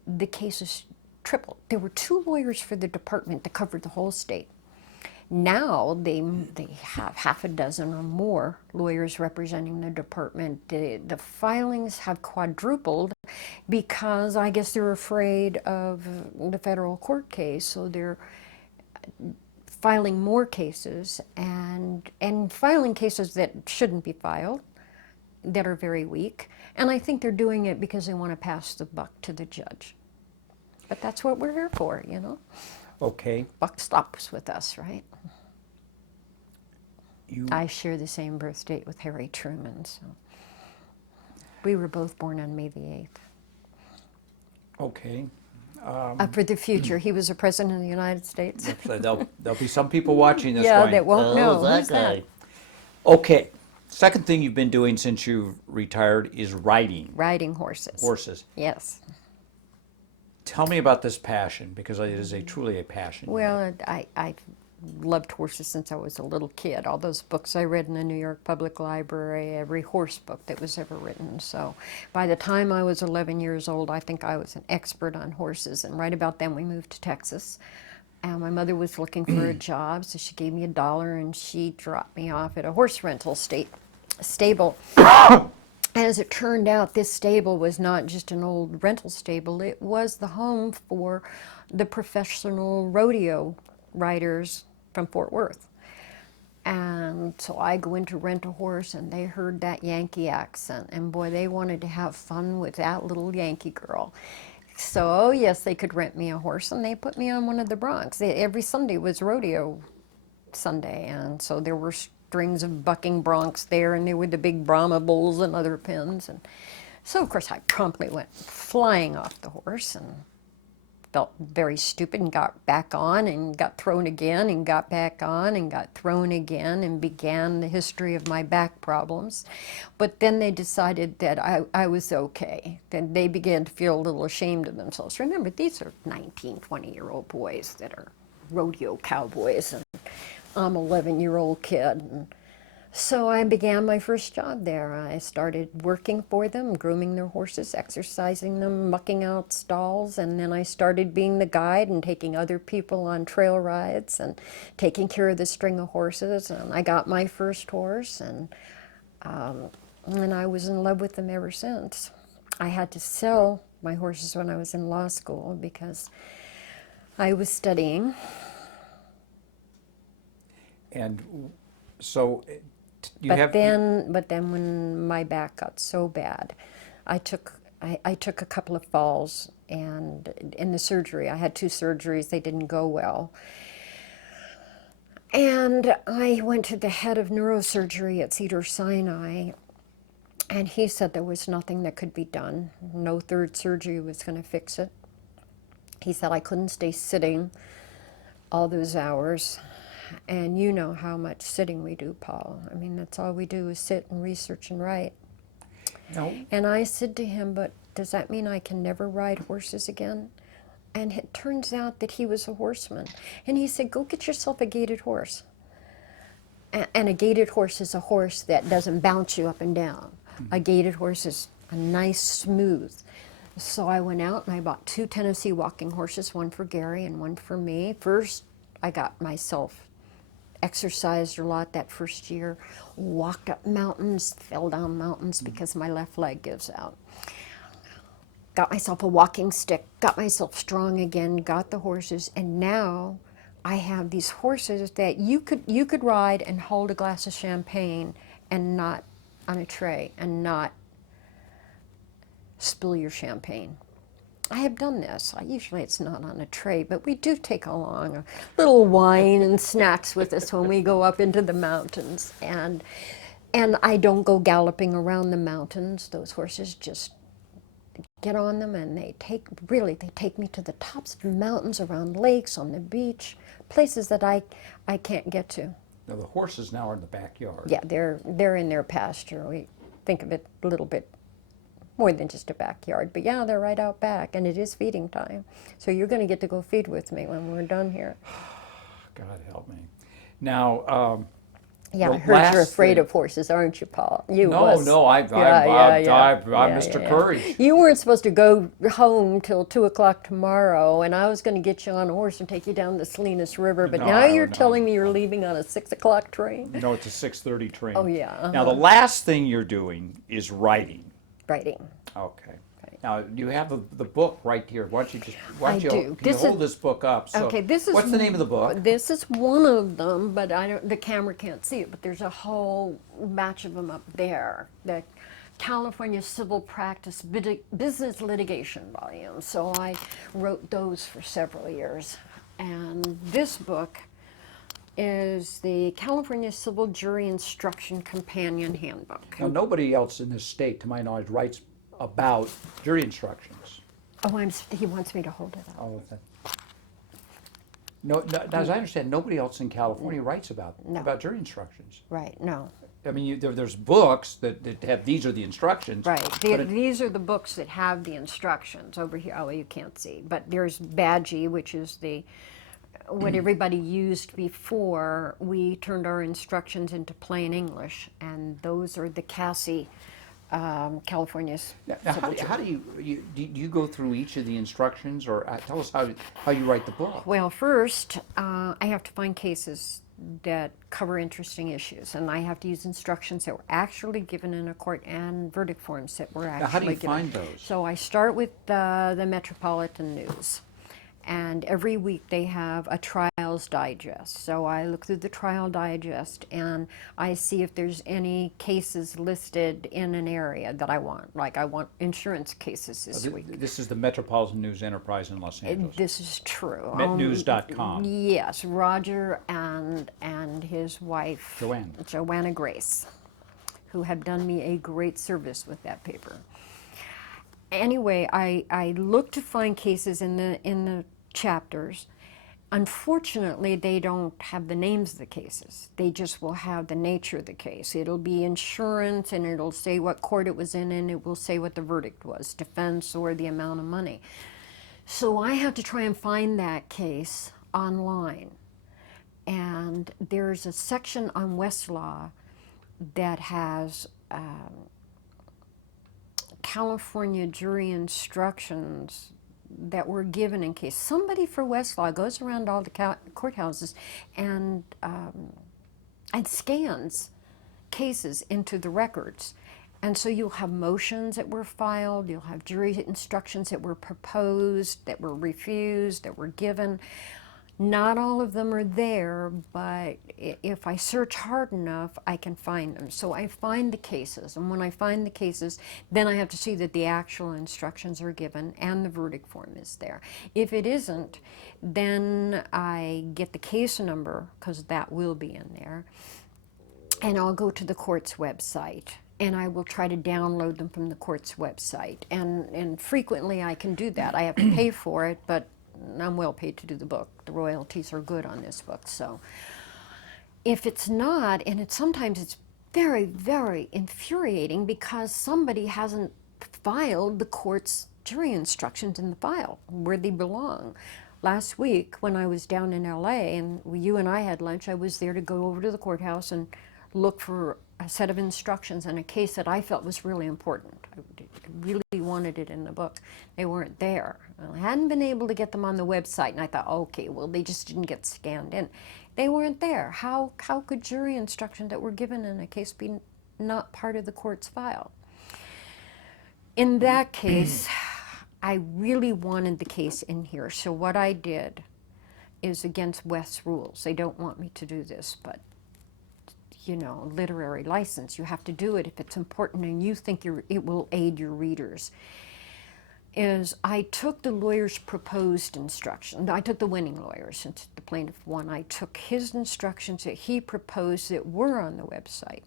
the cases tripled. There were 2 lawyers for the department that covered the whole state. Now they have half a dozen or more lawyers representing the department. The filings have quadrupled because I guess they're afraid of the federal court case, so they're filing more cases and filing cases that shouldn't be filed, that are very weak. And I think they're doing it because they want to pass the buck to the judge. But that's what we're here for, you know. Okay. Buck stops with us, right? I share the same birth date with Harry Truman, so we were both born on May the 8th. Okay. For the future, he was a president of the United States. There'll be some people watching this Yeah, going, that won't know. Who's Who's that? okay. Second thing you've been doing since you've retired is riding Riding horses. horses. Yes. Tell me about this passion, because it is truly a passion. Well, I loved horses since I was a little kid. All those books I read in the New York Public Library, every horse book that was ever written. So by the time I was 11 years old, I think I was an expert on horses. And right about then we moved to Texas. And my mother was looking for a job, so she gave me $1 and she dropped me off at a horse rental stable. As it turned out, this stable was not just an old rental stable, it was the home for the professional rodeo riders from Fort Worth. And so I go in to rent a horse, and they heard that Yankee accent, and boy, they wanted to have fun with that little Yankee girl. So, oh yes, they could rent me a horse, and they put me on one of the broncs. Every Sunday was rodeo Sunday, and so there were strings of bucking broncs there, and there were the big Brahma bulls and other pins. And so, of course, I promptly went flying off the horse and felt very stupid and got back on and got thrown again and got back on and got thrown again and began the history of my back problems. But then they decided that I was okay. Then they began to feel a little ashamed of themselves. Remember, these are 19, 20-year-old boys that are rodeo cowboys, and I'm an 11-year-old kid. And so I began my first job there. I started working for them, grooming their horses, exercising them, mucking out stalls, and then I started being the guide and taking other people on trail rides and taking care of the string of horses. And I got my first horse, and I was in love with them ever since. I had to sell my horses when I was in law school because I was studying. And so But then when my back got so bad, I took a couple of falls, and in the surgery, I had 2 surgeries, they didn't go well. And I went to the head of neurosurgery at Cedars-Sinai, and he said there was nothing that could be done. No third surgery was going to fix it. He said I couldn't stay sitting all those hours. And you know how much sitting we do, Paul. I mean, that's all we do is sit and research and write. No. And I said to him, but does that mean I can never ride horses again? And it turns out that he was a horseman. And he said, go get yourself a gaited horse. And a gaited horse is a horse that doesn't bounce you up and down. A gaited horse is a nice, smooth. So I went out and I bought 2 Tennessee walking horses, one for Gary and one for me. First, I got myself exercised a lot that first year, walked up mountains, fell down mountains because my left leg gives out. Got myself a walking stick, got myself strong again, got the horses, and now I have these horses that you could ride and hold a glass of champagne and not on a tray and not spill your champagne. I have done this. Usually it's not on a tray, but we do take along a little wine and snacks with us when we go up into the mountains. And I don't go galloping around the mountains. Those horses just get on them, and they take me to the tops of the mountains, around lakes, on the beach, places that I can't get to. Now the horses now are in the backyard. Yeah, they're in their pasture. We think of it a little bit more than just a backyard, but yeah, they're right out back, and it is feeding time. So you're going to get to go feed with me when we're done here. God help me. Now, yeah, the I heard last you're afraid thing- of horses, aren't you, Paul? No, I'm Mr. Courage. You weren't supposed to go home till 2 o'clock tomorrow, and I was going to get you on a horse and take you down the Salinas River, but No, now I you're would not. telling me you're leaving on a 6 o'clock train? No, it's a 6:30 train. Oh, yeah, Now the last thing you're doing is writing. Writing. Okay. Now you have the book right here. Why don't you I do. Can you hold this book up? So Okay, this is what's the name of the book? This is one of them, but the camera can't see it. But there's a whole batch of them up there. The California Civil Practice Business Litigation volume. So I wrote those for several years, and this book is the California Civil Jury Instruction Companion Handbook. Now nobody else in this state, to my knowledge, writes about jury instructions. Oh, he wants me to hold it up. Oh, no, as I understand, nobody else in California writes about No. jury instructions. Right, no. I mean, there's books that have, these are the instructions. Right. but it- These are the books that have the instructions over here. Oh, you can't see, but there's Badgie, which is what everybody used before we turned our instructions into plain English, and those are the Cassie, California's. Now, how do you go through each of the instructions, or tell us how you write the book? Well, first, I have to find cases that cover interesting issues, and I have to use instructions that were actually given in a court and verdict forms that were actually Now, how do you given. find those? So I start with the Metropolitan News, and every week they have a trials digest. So I look through the trial digest and I see if there's any cases listed in an area that I want. Like I want insurance cases this week. This is the Metropolitan News Enterprise in Los Angeles. This is true. Metnews.com. Yes, Roger and his wife, Joanna Grace, who have done me a great service with that paper. Anyway, I look to find cases in the chapters. Unfortunately, they don't have the names of the cases. They just will have the nature of the case. It'll be insurance, and it'll say what court it was in, and it will say what the verdict was, defense or the amount of money. So I have to try and find that case online. And there's a section on Westlaw that has California jury instructions that were given in case somebody for Westlaw goes around all the courthouses and scans cases into the records. And so you'll have motions that were filed, you'll have jury instructions that were proposed, that were refused, that were given. Not all of them are there, but if I search hard enough, I can find them. So I find the cases, and when I find the cases, then I have to see that the actual instructions are given and the verdict form is there. If it isn't, then I get the case number, because that will be in there, and I'll go to the court's website. And I will try to download them from the court's website. And frequently I can do that. I have to pay for it, but I'm well paid to do the book. The royalties are good on this book. So if it's not, and sometimes it's very, very infuriating because somebody hasn't filed the court's jury instructions in the file where they belong. Last week when I was down in LA and you and I had lunch, I was there to go over to the courthouse and look for a set of instructions in a case that I felt was really important. I really wanted it in the book. They weren't there. I hadn't been able to get them on the website, and I thought, okay, well, they just didn't get scanned in. They weren't there. How could jury instructions that were given in a case be not part of the court's file? In that case, I really wanted the case in here. So what I did is against West's rules. They don't want me to do this, but you know, literary license. You have to do it if it's important and you think it will aid your readers. Is I took the lawyer's proposed instruction. I took the winning lawyer, since the plaintiff won. I took his instructions that he proposed that were on the website.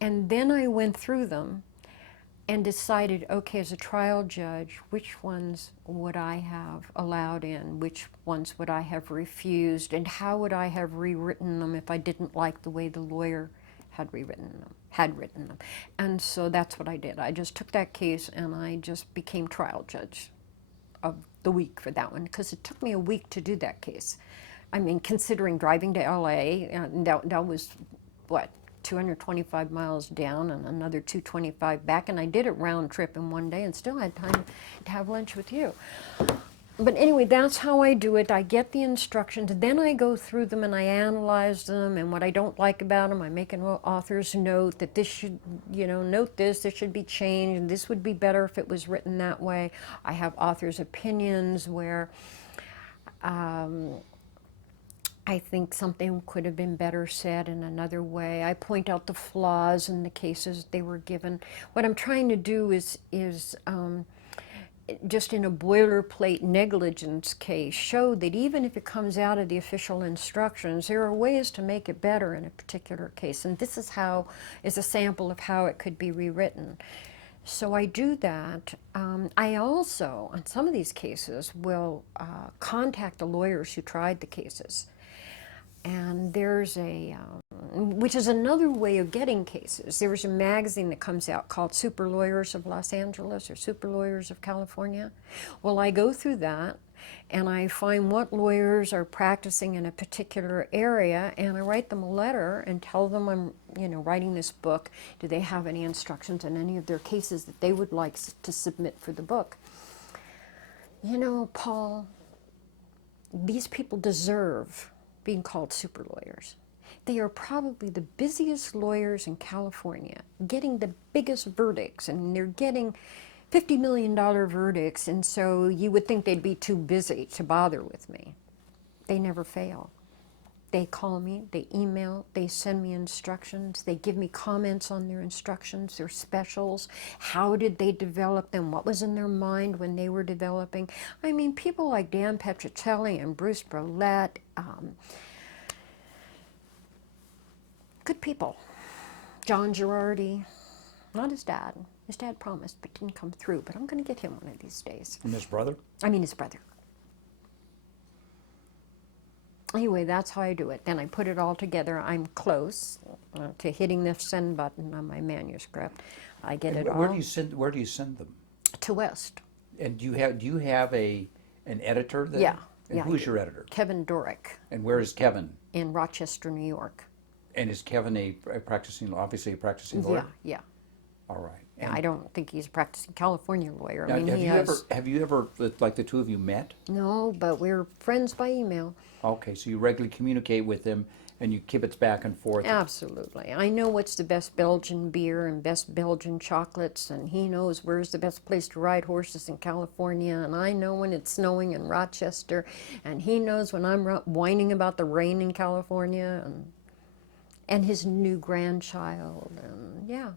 And then I went through them and decided, okay, as a trial judge, which ones would I have allowed in, which ones would I have refused, and how would I have rewritten them if I didn't like the way the lawyer had written them. And so that's what I did. I just took that case and I just became trial judge of the week for that one, because it took me a week to do that case. I mean, considering driving to LA, and that was, what, 225 miles down and another 225 back, and I did it round trip in one day and still had time to have lunch with you. But anyway, that's how I do it. I get the instructions, then I go through them and I analyze them, and what I don't like about them, I make an author's note that this should, you know, note this should be changed, and this would be better if it was written that way. I have author's opinions where I think something could have been better said in another way. I point out the flaws in the cases they were given. What I'm trying to do is just in a boilerplate negligence case, show that even if it comes out of the official instructions, there are ways to make it better in a particular case. And this is a sample of how it could be rewritten. So I do that. I also, on some of these cases, will contact the lawyers who tried the cases. And there's which is another way of getting cases. There's a magazine that comes out called Super Lawyers of Los Angeles or Super Lawyers of California. Well, I go through that and I find what lawyers are practicing in a particular area, and I write them a letter and tell them I'm, writing this book. Do they have any instructions in any of their cases that they would like to submit for the book? Paul, these people deserve being called super lawyers. They are probably the busiest lawyers in California, getting the biggest verdicts, and they're getting $50 million verdicts, and so you would think they'd be too busy to bother with me. They never fail. They call me, they email, they send me instructions, they give me comments on their instructions, their specials. How did they develop them? What was in their mind when they were developing? I mean, people like Dan Petrocelli and Bruce Brolette, good people. John Girardi, not his dad. His dad promised but didn't come through, but I'm going to get him one of these days. And his brother? I mean his brother. Anyway, that's how I do it. Then I put it all together. I'm close to hitting the send button on my manuscript. I get it all. Where do you send them? To West. And do you have an editor then? Yeah. And yeah, who's your editor? Kevin Dorick And where is Kevin? in Rochester, New York. And is Kevin obviously a practicing lawyer? Yeah. All right. Yeah, And I don't think he's a practicing California lawyer. now, I mean, have you ever, like the two of you met? No, but we're friends by email. Okay, so you regularly communicate with him and you kibitz back and forth. Absolutely. I know what's the best Belgian beer and best Belgian chocolates, and he knows where's the best place to ride horses in California, and I know when it's snowing in Rochester, and he knows when I'm whining about the rain in California, and his new grandchild, and yeah.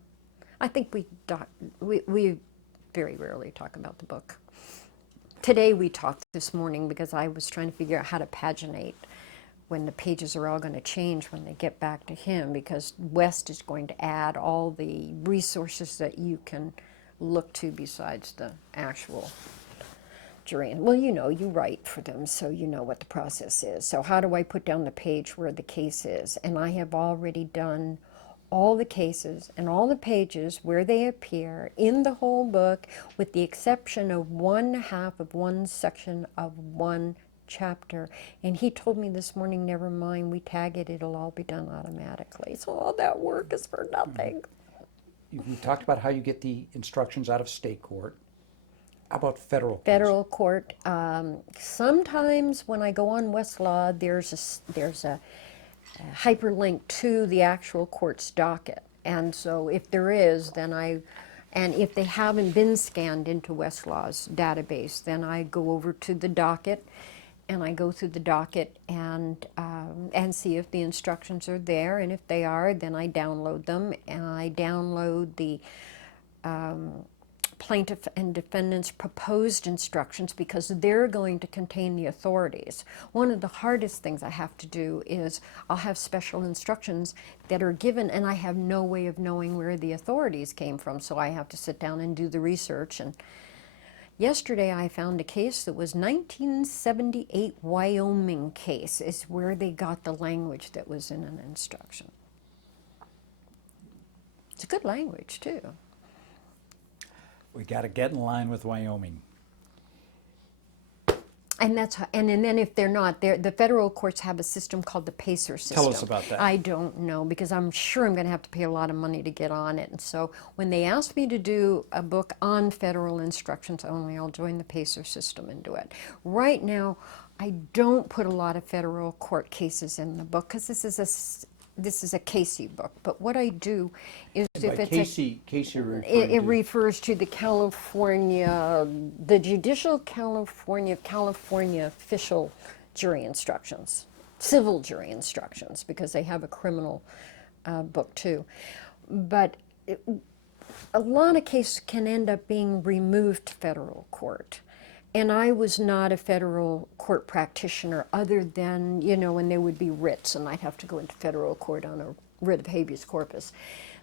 I think we very rarely talk about the book. Today we talked this morning because I was trying to figure out how to paginate when the pages are all going to change when they get back to him, because West is going to add all the resources that you can look to besides the actual jury. Well, you write for them, so you know what the process is. So how do I put down the page where the case is? And I have already done all the cases and all the pages where they appear in the whole book, with the exception of one half of one section of one chapter. And he told me this morning, never mind, we tag it, it'll all be done automatically. So all that work is for nothing. You talked about how you get the instructions out of state court. How about federal court? Federal court. Sometimes when I go on Westlaw, there's a hyperlink to the actual court's docket, and so if there is, and if they haven't been scanned into Westlaw's database, then I go over to the docket, and I go through the docket and see if the instructions are there, and if they are, then I download them, and I download the plaintiff and defendant's proposed instructions, because they're going to contain the authorities. One of the hardest things I have to do is I'll have special instructions that are given, and I have no way of knowing where the authorities came from, so I have to sit down and do the research. And yesterday I found a case that was 1978 Wyoming case, is where they got the language that was in an instruction. It's a good language too. We got to get in line with Wyoming. And then if they're not, the federal courts have a system called the PACER system. Tell us about that. I don't know, because I'm sure I'm going to have to pay a lot of money to get on it. And so when they ask me to do a book on federal instructions only, I'll join the PACER system and do it. Right now, I don't put a lot of federal court cases in the book, because this is a Casey book. But what I do is, And if by it's Casey it refers to the Judicial California official jury instructions, civil jury instructions, because they have a criminal book too. But a lot of cases can end up being removed to federal court. And I was not a federal court practitioner, other than, when there would be writs, and I'd have to go into federal court on a writ of habeas corpus.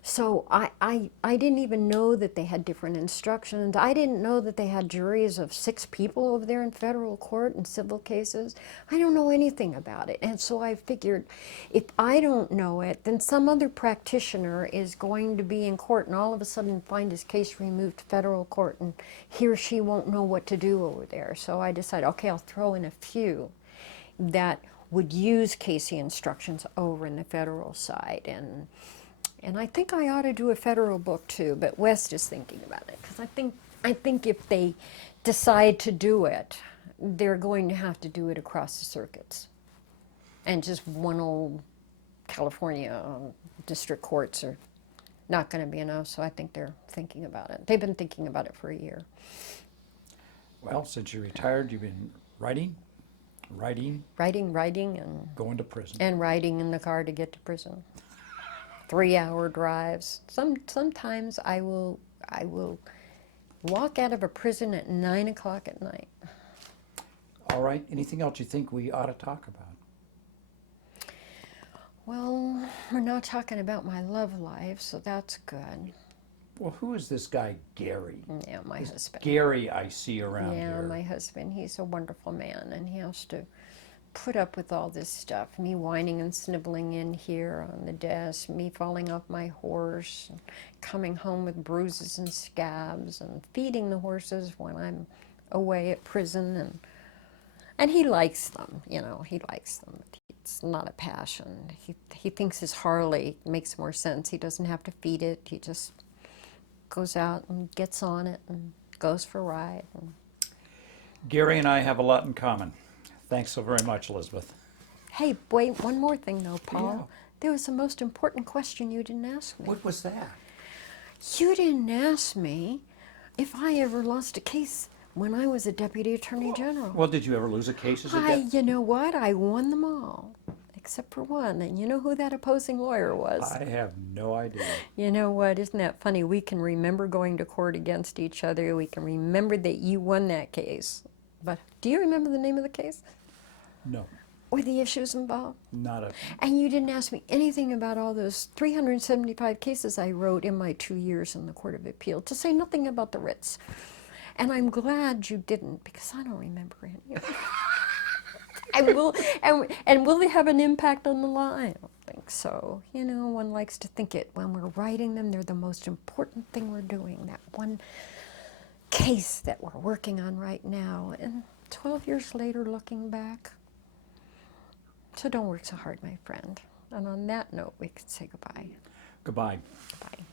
So I didn't even know that they had different instructions. I didn't know that they had juries of 6 people over there in federal court in civil cases. I don't know anything about it. And so I figured if I don't know it, then some other practitioner is going to be in court and all of a sudden find his case removed to federal court, and he or she won't know what to do over there. So I decided, okay, I'll throw in a few that would use Casey instructions over in the federal side. And I think I ought to do a federal book too, but West is thinking about it, because I think if they decide to do it, they're going to have to do it across the circuits. And just one old California district courts are not going to be enough, so I think they're thinking about it. They've been thinking about it for a year. Well, since you're retired, you've been writing, Writing, and going to prison. riding in the car to get to prison. 3-hour drives. Sometimes I will walk out of a prison at 9 o'clock at night. All right. Anything else you think we ought to talk about? Well, we're not talking about my love life, so that's good. Well, who is this guy, Gary? Yeah, my husband. Gary I see around Yeah, here. my husband. He's a wonderful man, and he has to put up with all this stuff. Me whining and sniveling in here on the desk, me falling off my horse, and coming home with bruises and scabs, and feeding the horses when I'm away at prison. And he likes them, he likes them. It's not a passion. He thinks his Harley makes more sense. He doesn't have to feed it. He just goes out and gets on it and goes for a ride. Gary and I have a lot in common. Thanks so very much, Elizabeth. Hey, wait, one more thing though, Paul. Yeah. There was the most important question you didn't ask me. What was that? You didn't ask me if I ever lost a case when I was a deputy attorney general. Well, did you ever lose a case as a deputy? You know what? I won them all, except for one. And you know who that opposing lawyer was? I have no idea. You know what? Isn't that funny? We can remember going to court against each other. We can remember that you won that case. But do you remember the name of the case? No, Or the issues involved? not a... And you didn't ask me anything about all those 375 cases I wrote in my 2 years in the Court of Appeal, to say nothing about the writs. And I'm glad you didn't, because I don't remember any of them. And will they have an impact on the law? I don't think so. One likes to think it. When we're writing them, they're the most important thing we're doing. That one case that we're working on right now. And 12 years later, looking back. So don't work so hard, my friend. And on that note, we can say goodbye. Goodbye. Goodbye.